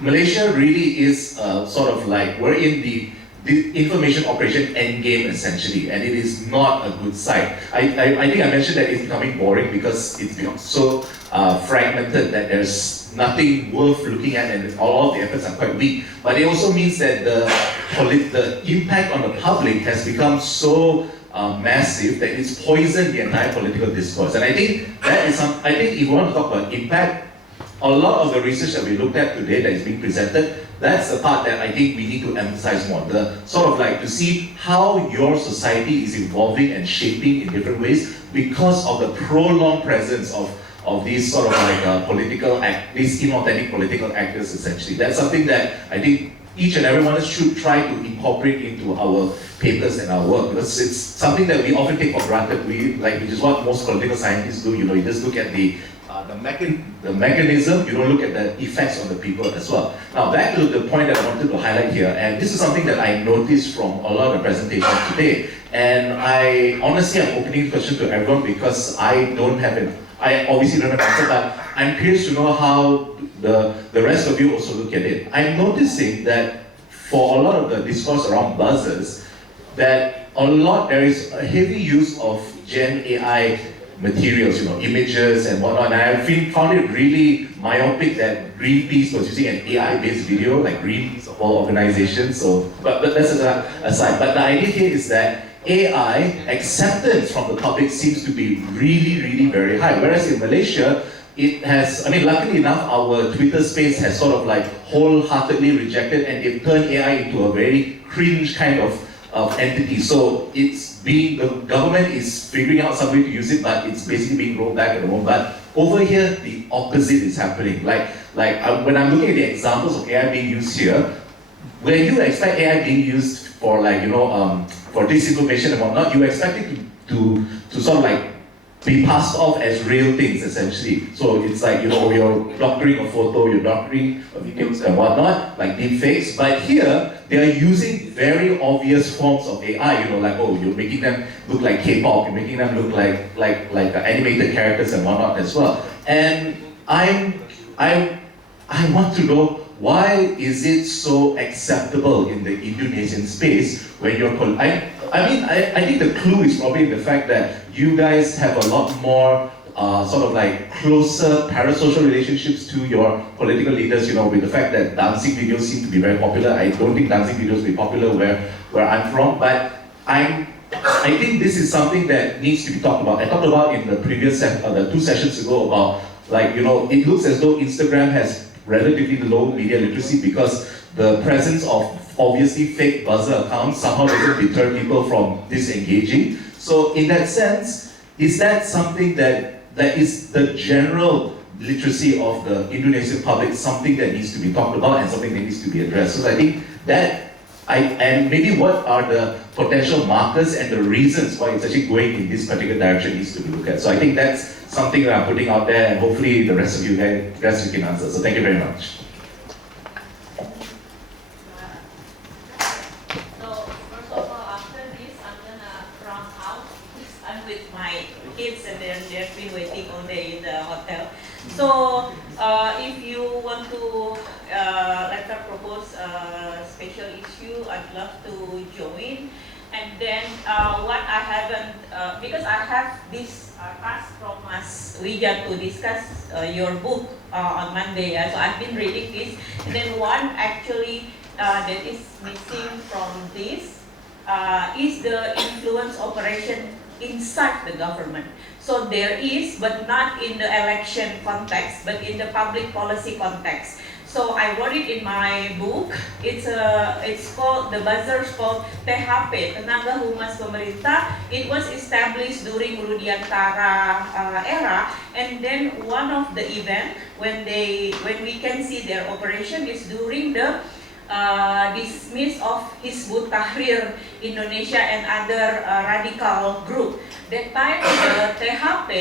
Malaysia really is sort of like, we're in the information operation endgame essentially, and it is not a good sight. I think I mentioned that it's becoming boring because it's become so fragmented that there's nothing worth looking at and all of the efforts are quite weak. But it also means that the impact on the public has become so massive that it's poisoned the entire political discourse. And I think that is I think if you want to talk about impact, a lot of the research that we looked at today that is being presented, that's the part that I think we need to emphasize more. The sort of like to see how your society is evolving and shaping in different ways because of the prolonged presence of these sort of like these inauthentic political actors essentially. That's something that I think each and every one of us should try to incorporate into our papers and our work because it's something that we often take for granted. Which is what most political scientists do. You know, you just look at the mechanism, you don't look at the effects on the people as well. Now back to the point that I wanted to highlight here, and this is something that I noticed from a lot of the presentations today, and I honestly am opening the question to everyone because I obviously don't have an answer, but I'm curious to know how the rest of you also look at it. I'm noticing that for a lot of the discourse around buzzers, that there is a heavy use of Gen AI materials, you know, images and whatnot. And I found it really myopic that Greenpeace was using an AI-based video, like Greenpeace of all organizations. So, but that's aside. But the idea here is that AI acceptance from the public seems to be really, really very high. Whereas in Malaysia, it has, luckily enough, our Twitter space has sort of like wholeheartedly rejected and they've turned AI into a very cringe kind of entity. So the government is figuring out some way to use it, but it's basically being rolled back at the moment. But over here, the opposite is happening. When I'm looking at the examples of AI being used here, where you expect AI being used for for disinformation and whatnot, you expect it to sort of like be passed off as real things essentially. So it's like, you're doctoring a photo, you're doctoring videos and whatnot, like deepfakes. But here, they are using very obvious forms of AI, you're making them look like K-pop, you're making them look like animated characters and whatnot as well. And I want to know, why is it so acceptable in the Indonesian space when you're I think the clue is probably in the fact that you guys have a lot more sort of like closer parasocial relationships to your political leaders, with the fact that dancing videos seem to be very popular. I don't think dancing videos will be popular where I'm from, but I think this is something that needs to be talked about. I talked about in the previous the 2 sessions ago about it looks as though Instagram has relatively low media literacy because the presence of obviously fake buzzer accounts somehow doesn't deter people from disengaging. So in that sense, is that something that is the general literacy of the Indonesian public, something that needs to be talked about and something that needs to be addressed? So I think that, and maybe what are the potential markers and the reasons why it's actually going in this particular direction needs to be looked at. So I think that's something that I'm putting out there, and hopefully the rest of you guys can answer. So thank you very much. Kids and they've been waiting all day in the hotel. So if you want to propose a special issue, I'd love to join. And And then what I haven't, because I have this task from Mas Wija to discuss your book on Monday, so I've been reading this. And then one actually that is missing from this is the influence operation inside the government. So there is, but not in the election context, but in the public policy context. So I wrote it in my book. It's called, the buzzer called THP, Tenaga Humas Pemerintah. It was established during Rudiantara era, and then one of the event when we can see their operation is during the dismiss of Hizbut Tahrir Indonesia and other radical group. That time the THP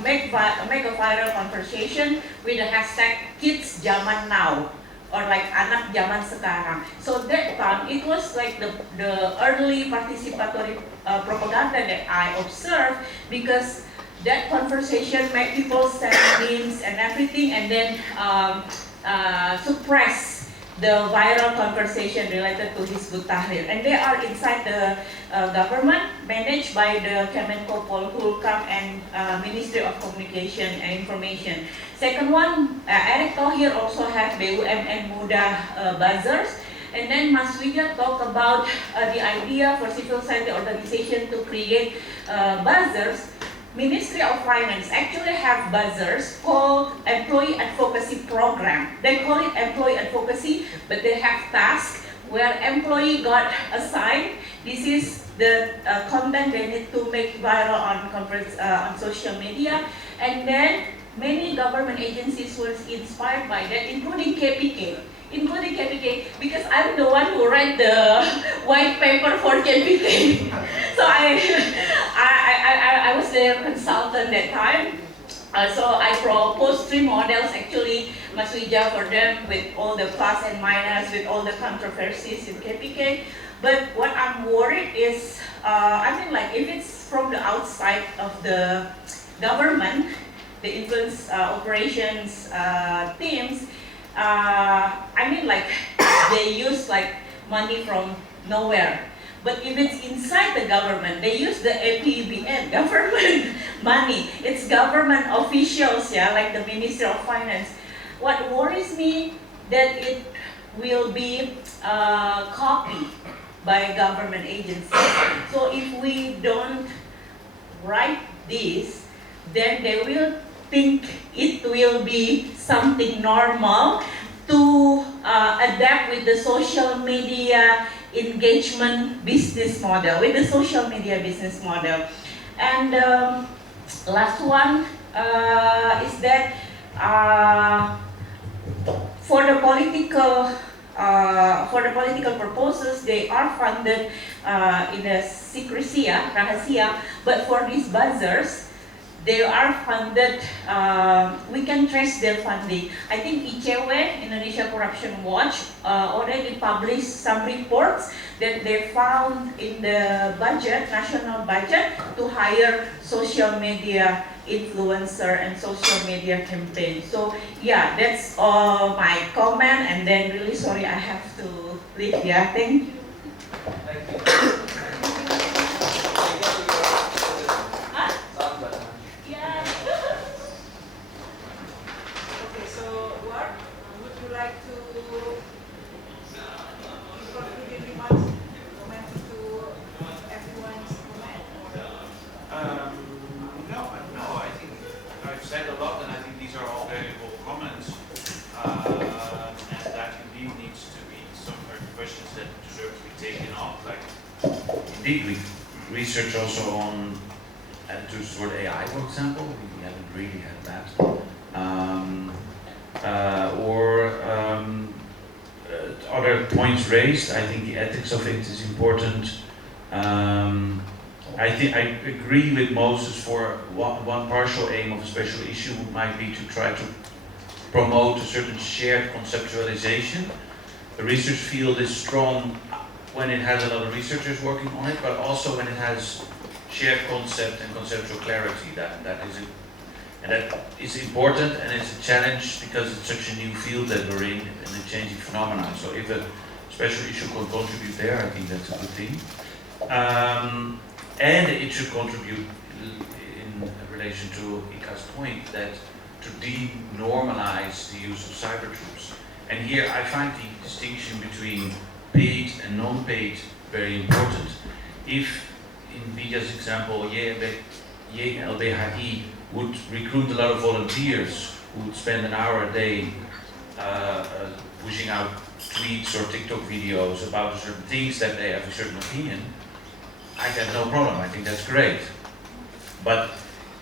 make a viral conversation with the hashtag Kids Zaman Now, or like anak zaman sekarang. So that time it was like the early participatory propaganda that I observed, because that conversation made people send memes and everything, and then suppress the viral conversation related to Hizbut Tahrir, and they are inside the government, managed by the Kemenko Polhukam and Ministry of Communication and Information. Second one, Erick Thohir also have BUMN Muda buzzers, and then Mas Wija talked about the idea for civil society organization to create buzzers. Ministry of Finance actually have buzzers called Employee Advocacy Program. They call it Employee Advocacy, but they have tasks where employee got assigned. This is the content they need to make viral on social media, and then many government agencies were inspired by that, including KPK. Because I'm the one who read the white paper for KPK. So I was their consultant that time. So I proposed 3 models actually, Mas Wija, for them, with all the plus and minus, with all the controversies in KPK. But what I'm worried is, like if it's from the outside of the government, the influence operations teams, like they use like money from nowhere. But if it's inside the government, they use the APBN, government money. It's government officials, like the Ministry of Finance. What worries me that it will be copied by government agencies. So if we don't write this, then they will think it will be something normal to adapt with the social media engagement business model, And last one is that for the political purposes, they are funded in a secrecy, rahasia, but for these buzzers, they are funded, we can trace their funding. I think ICW, Indonesia Corruption Watch, already published some reports that they found in the budget, national budget, to hire social media influencer and social media campaign. So yeah, that's all my comment, and then really sorry I have to leave. Yeah, thank you. Thank you. Okay, so what would you like to conclude remarks, comment to everyone's comment? No, I think I've said a lot, and I think these are all valuable comments, and that indeed needs to be some questions that deserve to be taken up. Like, indeed, we research also on attitudes toward AI, for example. We haven't really had that. Other points raised. I think the ethics of it is important. I agree with Moses for one partial aim of a special issue might be to try to promote a certain shared conceptualization. The research field is strong when it has a lot of researchers working on it, but also when it has shared concept and conceptual clarity. That is important, and it's a challenge because it's such a new field that we're in and a changing phenomenon. So if a special issue can contribute there. I think that's a good thing. And it should contribute in relation to Ika's point that to denormalize the use of cyber troops. And here I find the distinction between paid and non-paid very important. If, in Vija's example, YLBHI would recruit a lot of volunteers who would spend an hour a day pushing out tweets or TikTok videos about certain things that they have a certain opinion, I have no problem. I think that's great. But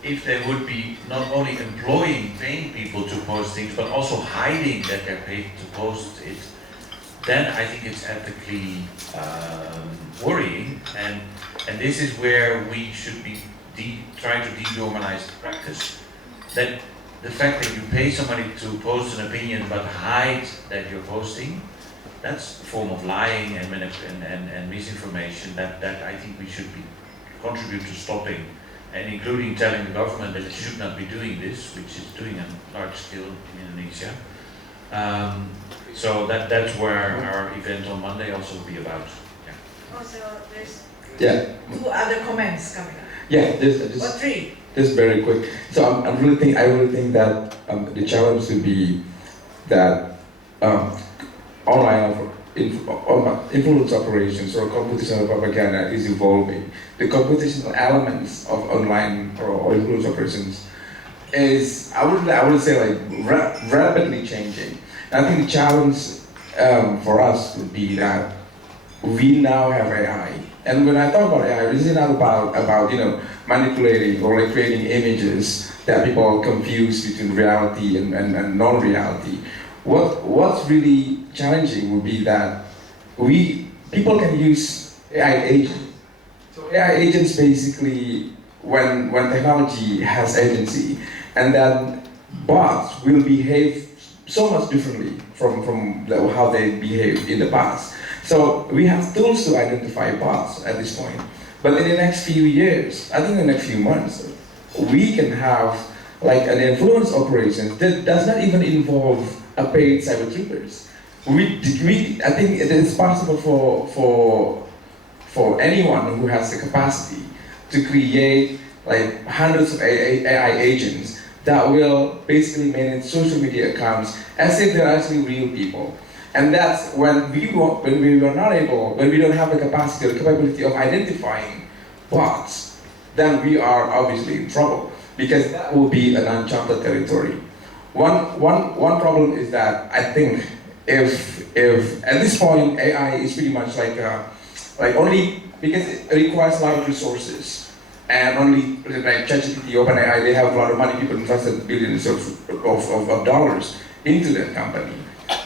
if they would be not only paying people to post things, but also hiding that they're paid to post it, then I think it's ethically worrying. And this is where we should be trying to denormalize the practice. That the fact that you pay somebody to post an opinion but hide that you're posting, that's a form of lying and misinformation that I think we should contribute to stopping, and including telling the government that it should not be doing this, which is doing a large scale in Indonesia. So that's where our event on Monday also will be about. Yeah. Also, there's two other comments coming up. Yeah, just Or three. Just very quick. So I really think that the challenge would be that online influence operations or computational propaganda is evolving. The computational elements of online or influence operations is, I would say, like rapidly changing. And I think the challenge for us would be that we now have AI. And when I talk about AI, this is not about manipulating or like creating images that people are confused between reality and non-reality. What's really challenging would be that people can use AI agents. So AI agents basically, when technology has agency, and then bots will behave so much differently from how they behaved in the past. So we have tools to identify bots at this point. But in the next few years, I think in the next few months, we can have like an influence operation that does not even involve a paid cyber troopers. I think it is possible for anyone who has the capacity to create like hundreds of AI agents that will basically manage social media accounts as if they're actually real people. And that's when we don't have the capacity or the capability of identifying bots, then we are obviously in trouble, because that will be an uncharted territory. One problem is that I think if at this point AI is pretty much like only because it requires a lot of resources, and only like ChatGPT, OpenAI, they have a lot of money. People invested billions of dollars into that company.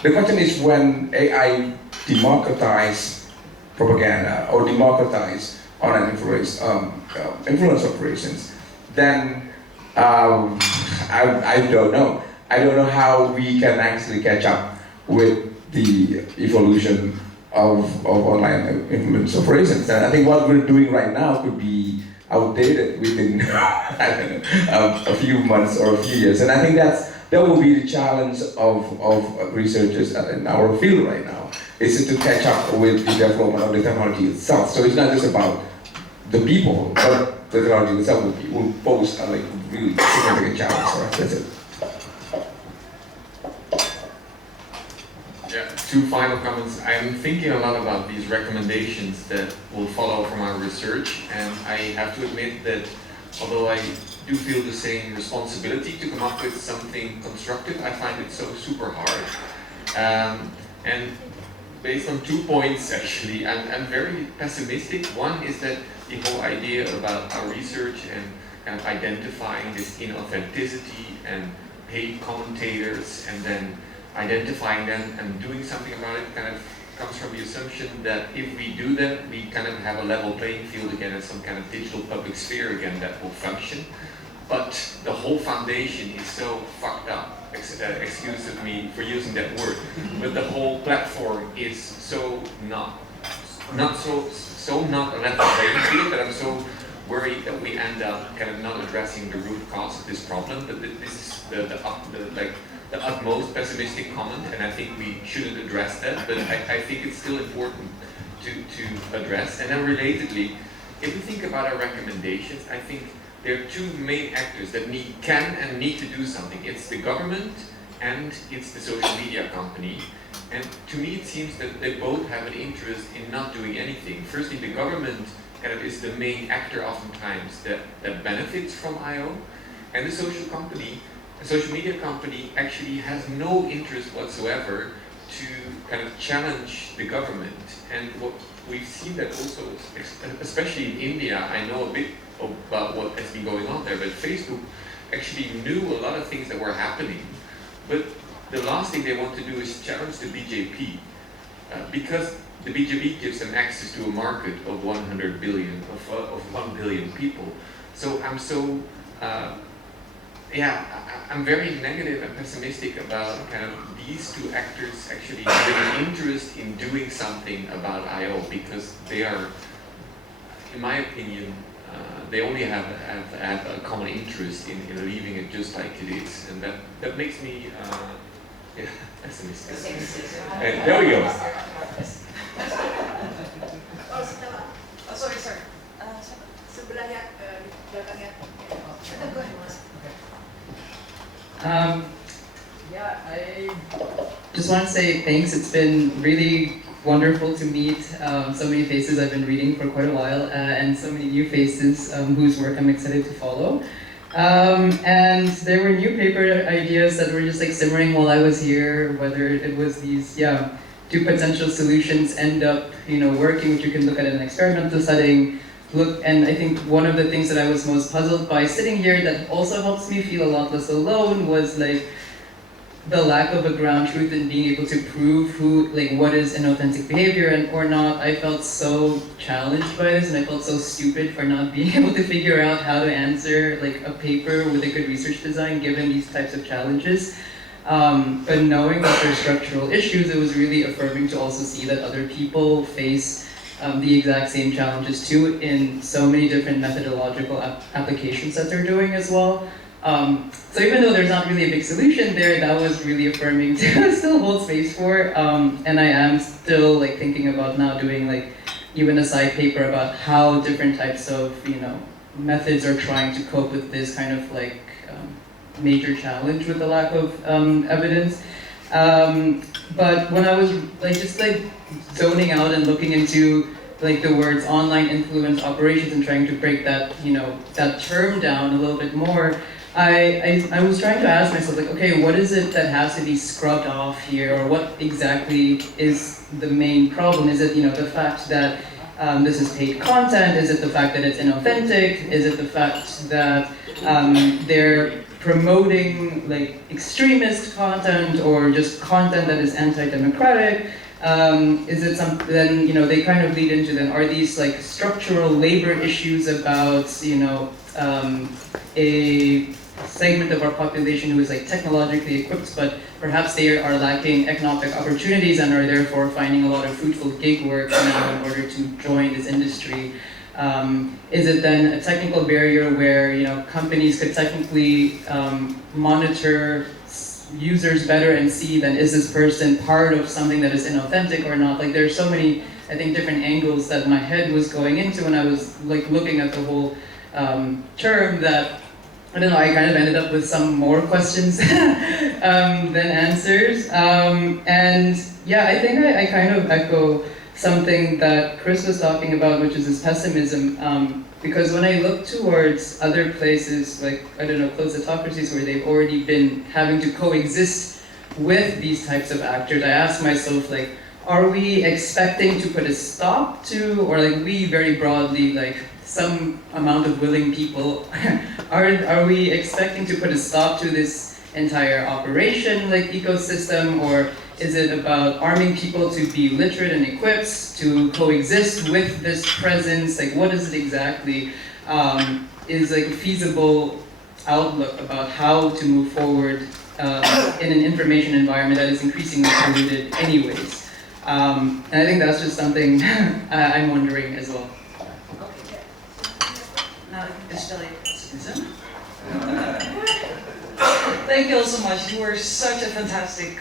The question is, when AI democratize propaganda or democratize online influence operations, then I don't know. I don't know how we can actually catch up with the evolution of online influence operations. And I think what we're doing right now could be outdated within a few months or a few years. And I think that will be the challenge of researchers in our field right now, is to catch up with the development of the technology itself. So it's not just about the people, but the technology itself will pose a really significant challenge for us. That's it. Yeah, two final comments. I'm thinking a lot about these recommendations that will follow from our research, and I have to admit that although I do feel the same responsibility to come up with something constructive, I find it so super hard. And based on 2 points, actually, I'm very pessimistic. One is that the whole idea about our research and kind of identifying this inauthenticity and paid commentators and then identifying them and doing something about it kind of comes from the assumption that if we do that, we kind of have a level playing field again and some kind of digital public sphere again that will function. But the whole foundation is so fucked up, excuse me for using that word, but the whole platform is so not a level playing field that I'm so worried that we end up kind of not addressing the root cause of this problem. But this is the utmost pessimistic comment, and I think we shouldn't address that, but I think it's still important to address. And then relatedly, if we think about our recommendations, I think there are two main actors that can and need to do something. It's the government and it's the social media company. And to me it seems that they both have an interest in not doing anything. Firstly, the government kind of is the main actor oftentimes that benefits from I/O, and the social media company actually has no interest whatsoever to kind of challenge the government. And what we've seen that also, especially in India, I know a bit about what has been going on there, but Facebook actually knew a lot of things that were happening, but the last thing they want to do is challenge the BJP, because the BJP gives them access to a market of 100 billion, of 1 billion people. So I'm very negative and pessimistic about kind of these two actors actually having an interest in doing something about I/O, because they are, in my opinion, they only have a common interest in leaving it just like it is, and that makes me pessimistic. And there we go. Oh, setelah. Oh, sorry. Sebelahnya, di belakangnya. Go ahead, Mas. Yeah, I just want to say thanks. It's been really wonderful to meet so many faces I've been reading for quite a while, and so many new faces whose work I'm excited to follow. And there were new paper ideas that were just like simmering while I was here, whether it was these, two potential solutions end up, working, which you can look at in an experimental setting. And I think one of the things that I was most puzzled by sitting here that also helps me feel a lot less alone was like the lack of a ground truth in being able to prove what is inauthentic behavior or not. I felt so challenged by this, and I felt so stupid for not being able to figure out how to answer like a paper with a good research design given these types of challenges. But knowing that there's structural issues, it was really affirming to also see that other people face the exact same challenges too in so many different methodological applications that they're doing as well. So even though there's not really a big solution there, that was really affirming to still hold space for. And I am still like thinking about now doing like even a side paper about how different types of methods are trying to cope with this kind of like major challenge with the lack of evidence. But when I was just zoning out and looking into like the words online influence operations and trying to break that that term down a little bit more, I was trying to ask myself like, okay, what is it that has to be scrubbed off here, or what exactly is the main problem? Is it the fact that this is paid content? Is it the fact that it's inauthentic? Is it the fact that they're promoting like extremist content or just content that is anti-democratic? Is it then they kind of lead into then, are these like structural labor issues about a segment of our population who is like technologically equipped, but perhaps they are lacking economic opportunities and are therefore finding a lot of fruitful gig work now in order to join this industry? Is it then a technical barrier where companies could technically monitor users better and see then is this person part of something that is inauthentic or not? Like there's so many, I think, different angles that my head was going into when I was like looking at the whole term that I don't know, I kind of ended up with some more questions than answers. And yeah, I think I kind of echo something that Chris was talking about, which is this pessimism. Because when I look towards other places, like, I don't know, closed autocracies where they've already been having to coexist with these types of actors, I ask myself, like, are we expecting to put a stop to, or like we very broadly, like some amount of willing people, are we expecting to put a stop to this entire operation, like ecosystem, or is it about arming people to be literate and equipped to coexist with this presence? Like, what is it exactly? Is like a feasible outlook about how to move forward in an information environment that is increasingly polluted anyways? And I think that's just something I'm wondering as well. Now, Australia. Thank you all so much. You were such a fantastic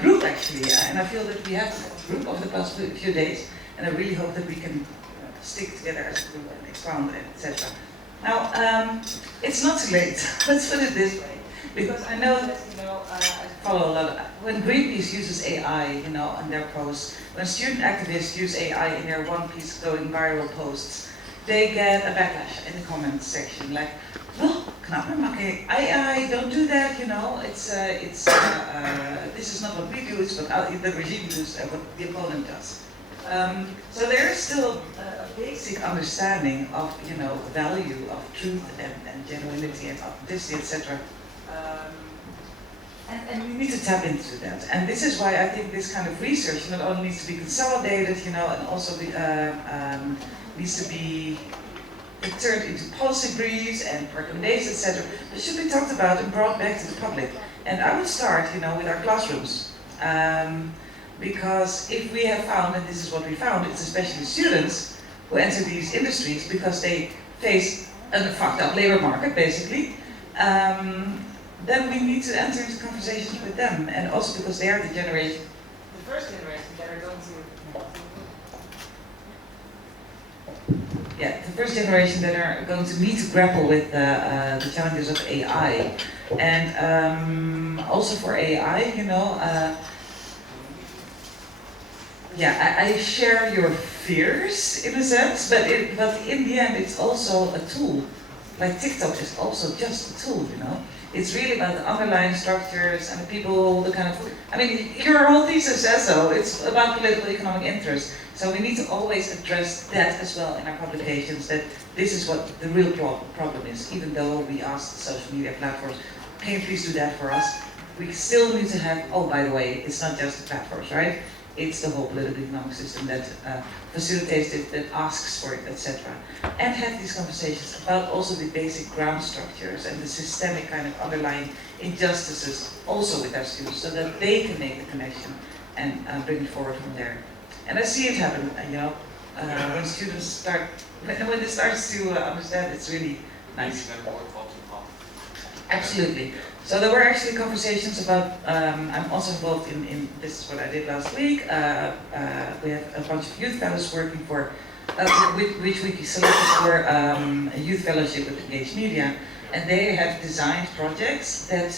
group, actually, and I feel that we have a group over the past few days, and I really hope that we can stick together as a group and expound, etc. Now, it's not too late. Let's put it this way, because I know that I follow a lot of, when Greenpeace uses AI, on their posts, when student activists use AI in their One Piece going viral posts, they get a backlash in the comments section, like, "Well, kenapa pakai AI? Don't do that. This is not what we do. It's what the regime does and what the opponent does." So there is still a basic understanding of the value of truth and genuinity and authenticity, etc. And we need to tap into that. And this is why I think this kind of research not only needs to be consolidated, and also needs to be turned into policy briefs and recommendations, etc. That should be talked about and brought back to the public. And I would start, with our classrooms. Because if we have found, and this is what we found, it's especially students who enter these industries because they face a fucked up labor market, basically, then we need to enter into conversations with them, and also because they are the first generation that are going to, the first generation that are going to need to grapple with the challenges of AI, and also for AI, I share your fears in a sense, but in the end it's also a tool. Like TikTok is also just a tool, It's really about the underlying structures and the people, your whole thesis says so. It's about political economic interest. So we need to always address that as well in our publications, that this is what the real problem is. Even though we ask social media platforms, can you please do that for us? We still need to have, oh, by the way, it's not just the platforms, right? It's the whole political economic system that facilitates it, that asks for it, etc. And have these conversations about also the basic ground structures and the systemic kind of underlying injustices also with our students, so that they can make the connection and bring it forward from there. And I see it happen, when students start, when they start to understand, it's really nice. Absolutely. So there were actually conversations about, I'm also involved in this is what I did last week. We have a bunch of youth fellows working for, which we selected for a youth fellowship with Engaged Media. And they have designed projects that,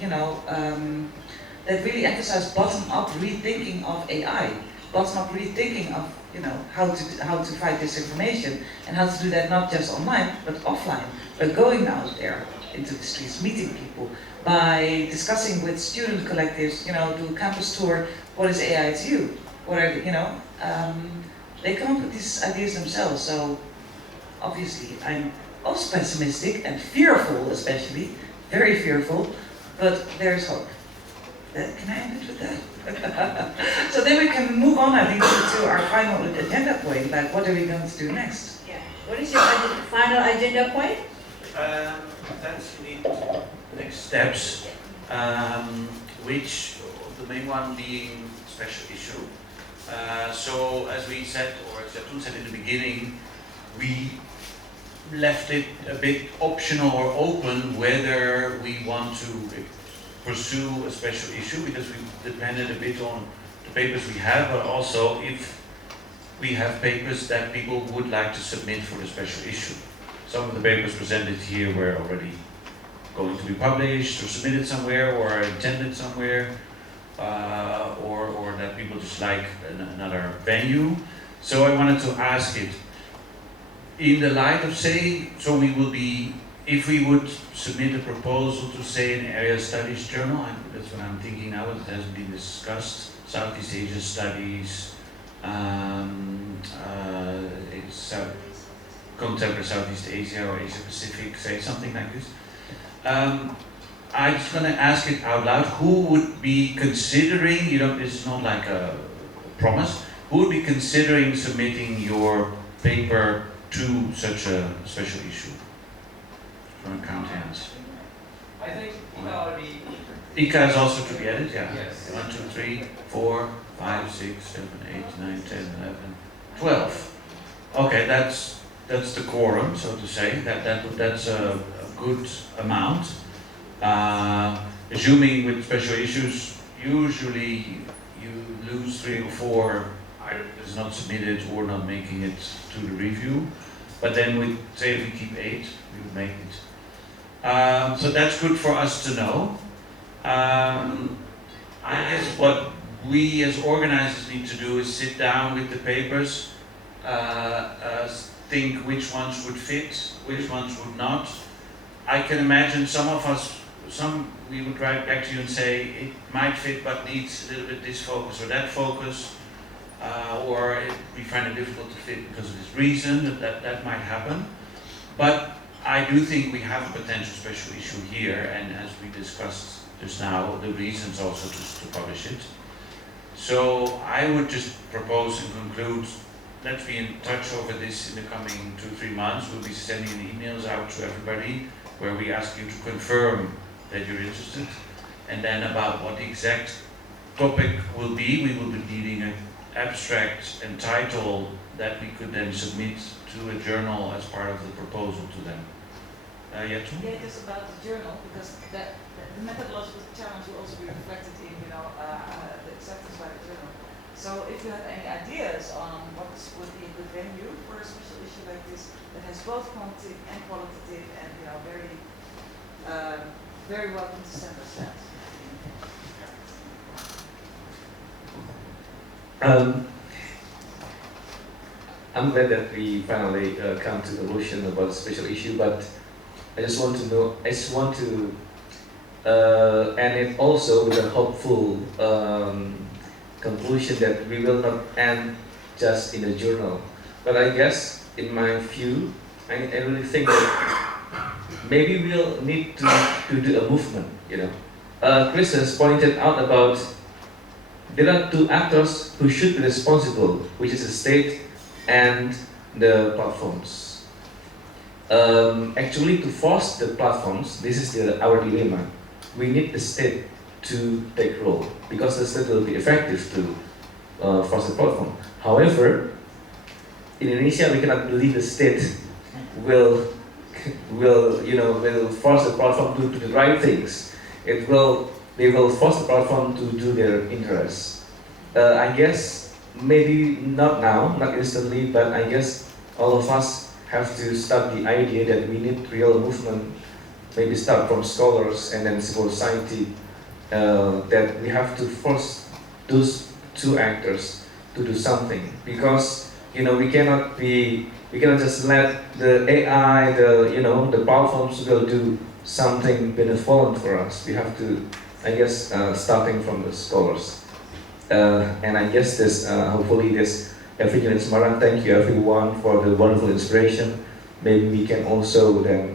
that really emphasize bottom-up rethinking of AI. Bottom-up rethinking of, how to fight disinformation, and how to do that not just online, but offline, but going out there into the streets, meeting people, by discussing with student collectives, do a campus tour, what is AI to you? What are they come up with these ideas themselves, so obviously I'm also pessimistic and fearful, especially, very fearful, but there's hope. Can I end it with that? So then we can move on, I think, to our final agenda point, like what are we going to do next? Yeah. What is your final agenda point? That's indeed next steps, which the main one being special issue. So as we said, or as Jatun said in the beginning, we left it a bit optional or open whether we want to pursue a special issue, because we depended a bit on the papers we have, but also if we have papers that people would like to submit for the special issue. Some of the papers presented here were already going to be published or submitted somewhere or intended somewhere, or that people just like another venue. So I wanted to ask it, in the light of so we will be, if we would submit a proposal to say an area studies journal, and that's what I'm thinking now, it hasn't been discussed, Southeast Asia studies, contemporary Southeast Asia or Asia Pacific, say something like this. I'm just going to ask it out loud. Who would be considering, this is not like a promise, who would be considering submitting your paper to such a special issue? I'm going to count hands. I think Ika already. Ika is also to be added, yeah. Yes. 1, 2, 3, 4, 5, 6, 7, 8, 9, 10, 11, 12. Okay, that's the quorum, so to say. That's a good amount. Assuming with special issues, usually you lose 3 or 4 either it's not submitted or not making it to the review. But then we say if we keep 8, we would make it. So that's good for us to know. I guess what we as organizers need to do is sit down with the papers, think which ones would fit, which ones would not. I can imagine some we would write back to you and say it might fit but needs a little bit this focus or that focus, or we find it difficult to fit because of this reason, that might happen. But I do think we have a potential special issue here, and as we discussed just now, the reasons also to publish it. So I would just propose and conclude, let's be in touch over this in the coming 2-3 months. We'll be sending emails out to everybody where we ask you to confirm that you're interested. And then about what the exact topic will be, we will be needing an abstract and title that we could then submit to a journal as part of the proposal to them. Yeah, just about the journal, because the methodological challenge will also be reflected in, the acceptance by the journal. So if you have any ideas on what would be a good venue for a special issue like this that has both quantitative and qualitative, and very welcome to send us that. I'm glad that we finally come to the conclusion about the special issue, but I just want to end it also with a hopeful conclusion that we will not end just in a journal. But I guess, in my view, I really think that maybe we'll need to do a movement, Chris has pointed out about there are 2 actors who should be responsible, which is the state and the platforms. Actually, to force the platforms, this is our dilemma. We need the state to take role, because the state will be effective to force the platform. However, in Indonesia, we cannot believe the state will force the platform to do the right things. They will force the platform to do their interests. I guess maybe not now, not instantly, but I guess all of us have to start the idea that we need real movement, maybe start from scholars and then civil society, that we have to force those 2 actors to do something, because we cannot just let the AI, the platforms will do something benevolent for us. We have to, I guess, starting from the scholars, and I guess this hopefully this everything in Semarang. Thank you everyone for the wonderful inspiration. Maybe we can also then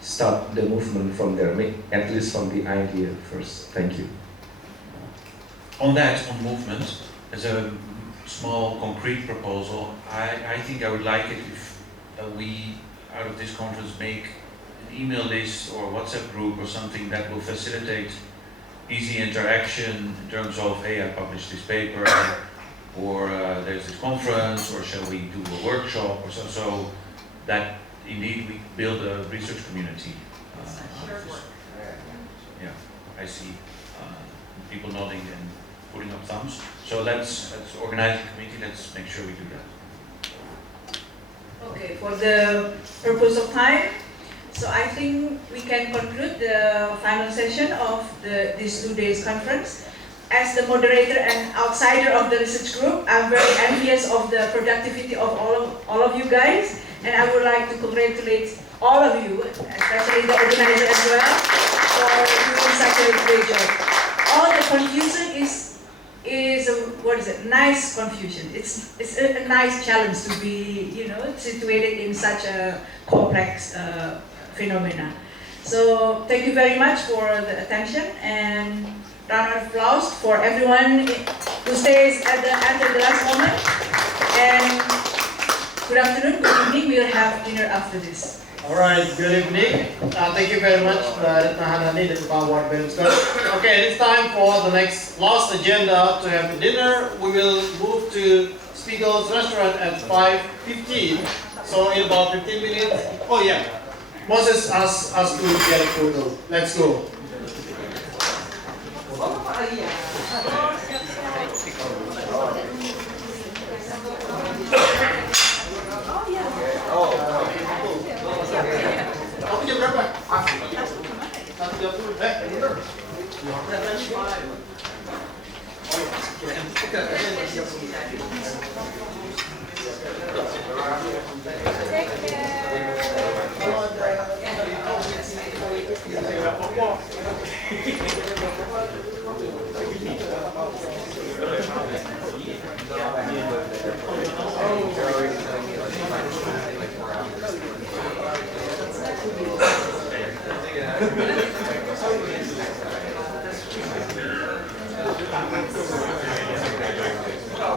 start the movement from there, at least from the idea first. Thank you. On movement, as a small concrete proposal, I think I would like it if we, out of this conference, make an email list or WhatsApp group or something that will facilitate easy interaction in terms of, hey, I published this paper, or there's this conference, or shall we do a workshop, or so that indeed we build a research community. Yeah, I see people nodding and putting up thumbs. So let's organize a committee. Let's make sure we do that. Okay, for the purpose of time, so I think we can conclude the final session of this 2 days conference. As the moderator and outsider of the research group, I'm very envious of the productivity of all of you guys, and I would like to congratulate all of you, especially the organizer as well, for doing such a great job. All the confusion is nice confusion. It's a nice challenge to be, situated in such a complex phenomena. So thank you very much for the attention, and round of applause for everyone who stays at the last moment. And good afternoon, good evening. We'll have dinner after this. All right, good evening. Thank you very much, Nahanani, the Power Minister. Okay, it's time for the last agenda to have dinner. We will move to Spiegel's restaurant at 5:15. So in about 15 minutes. Oh yeah. Moses asked us to get a photo. Let's go. Kamu jam berapa? Satu jam dulu. Bener. Take care.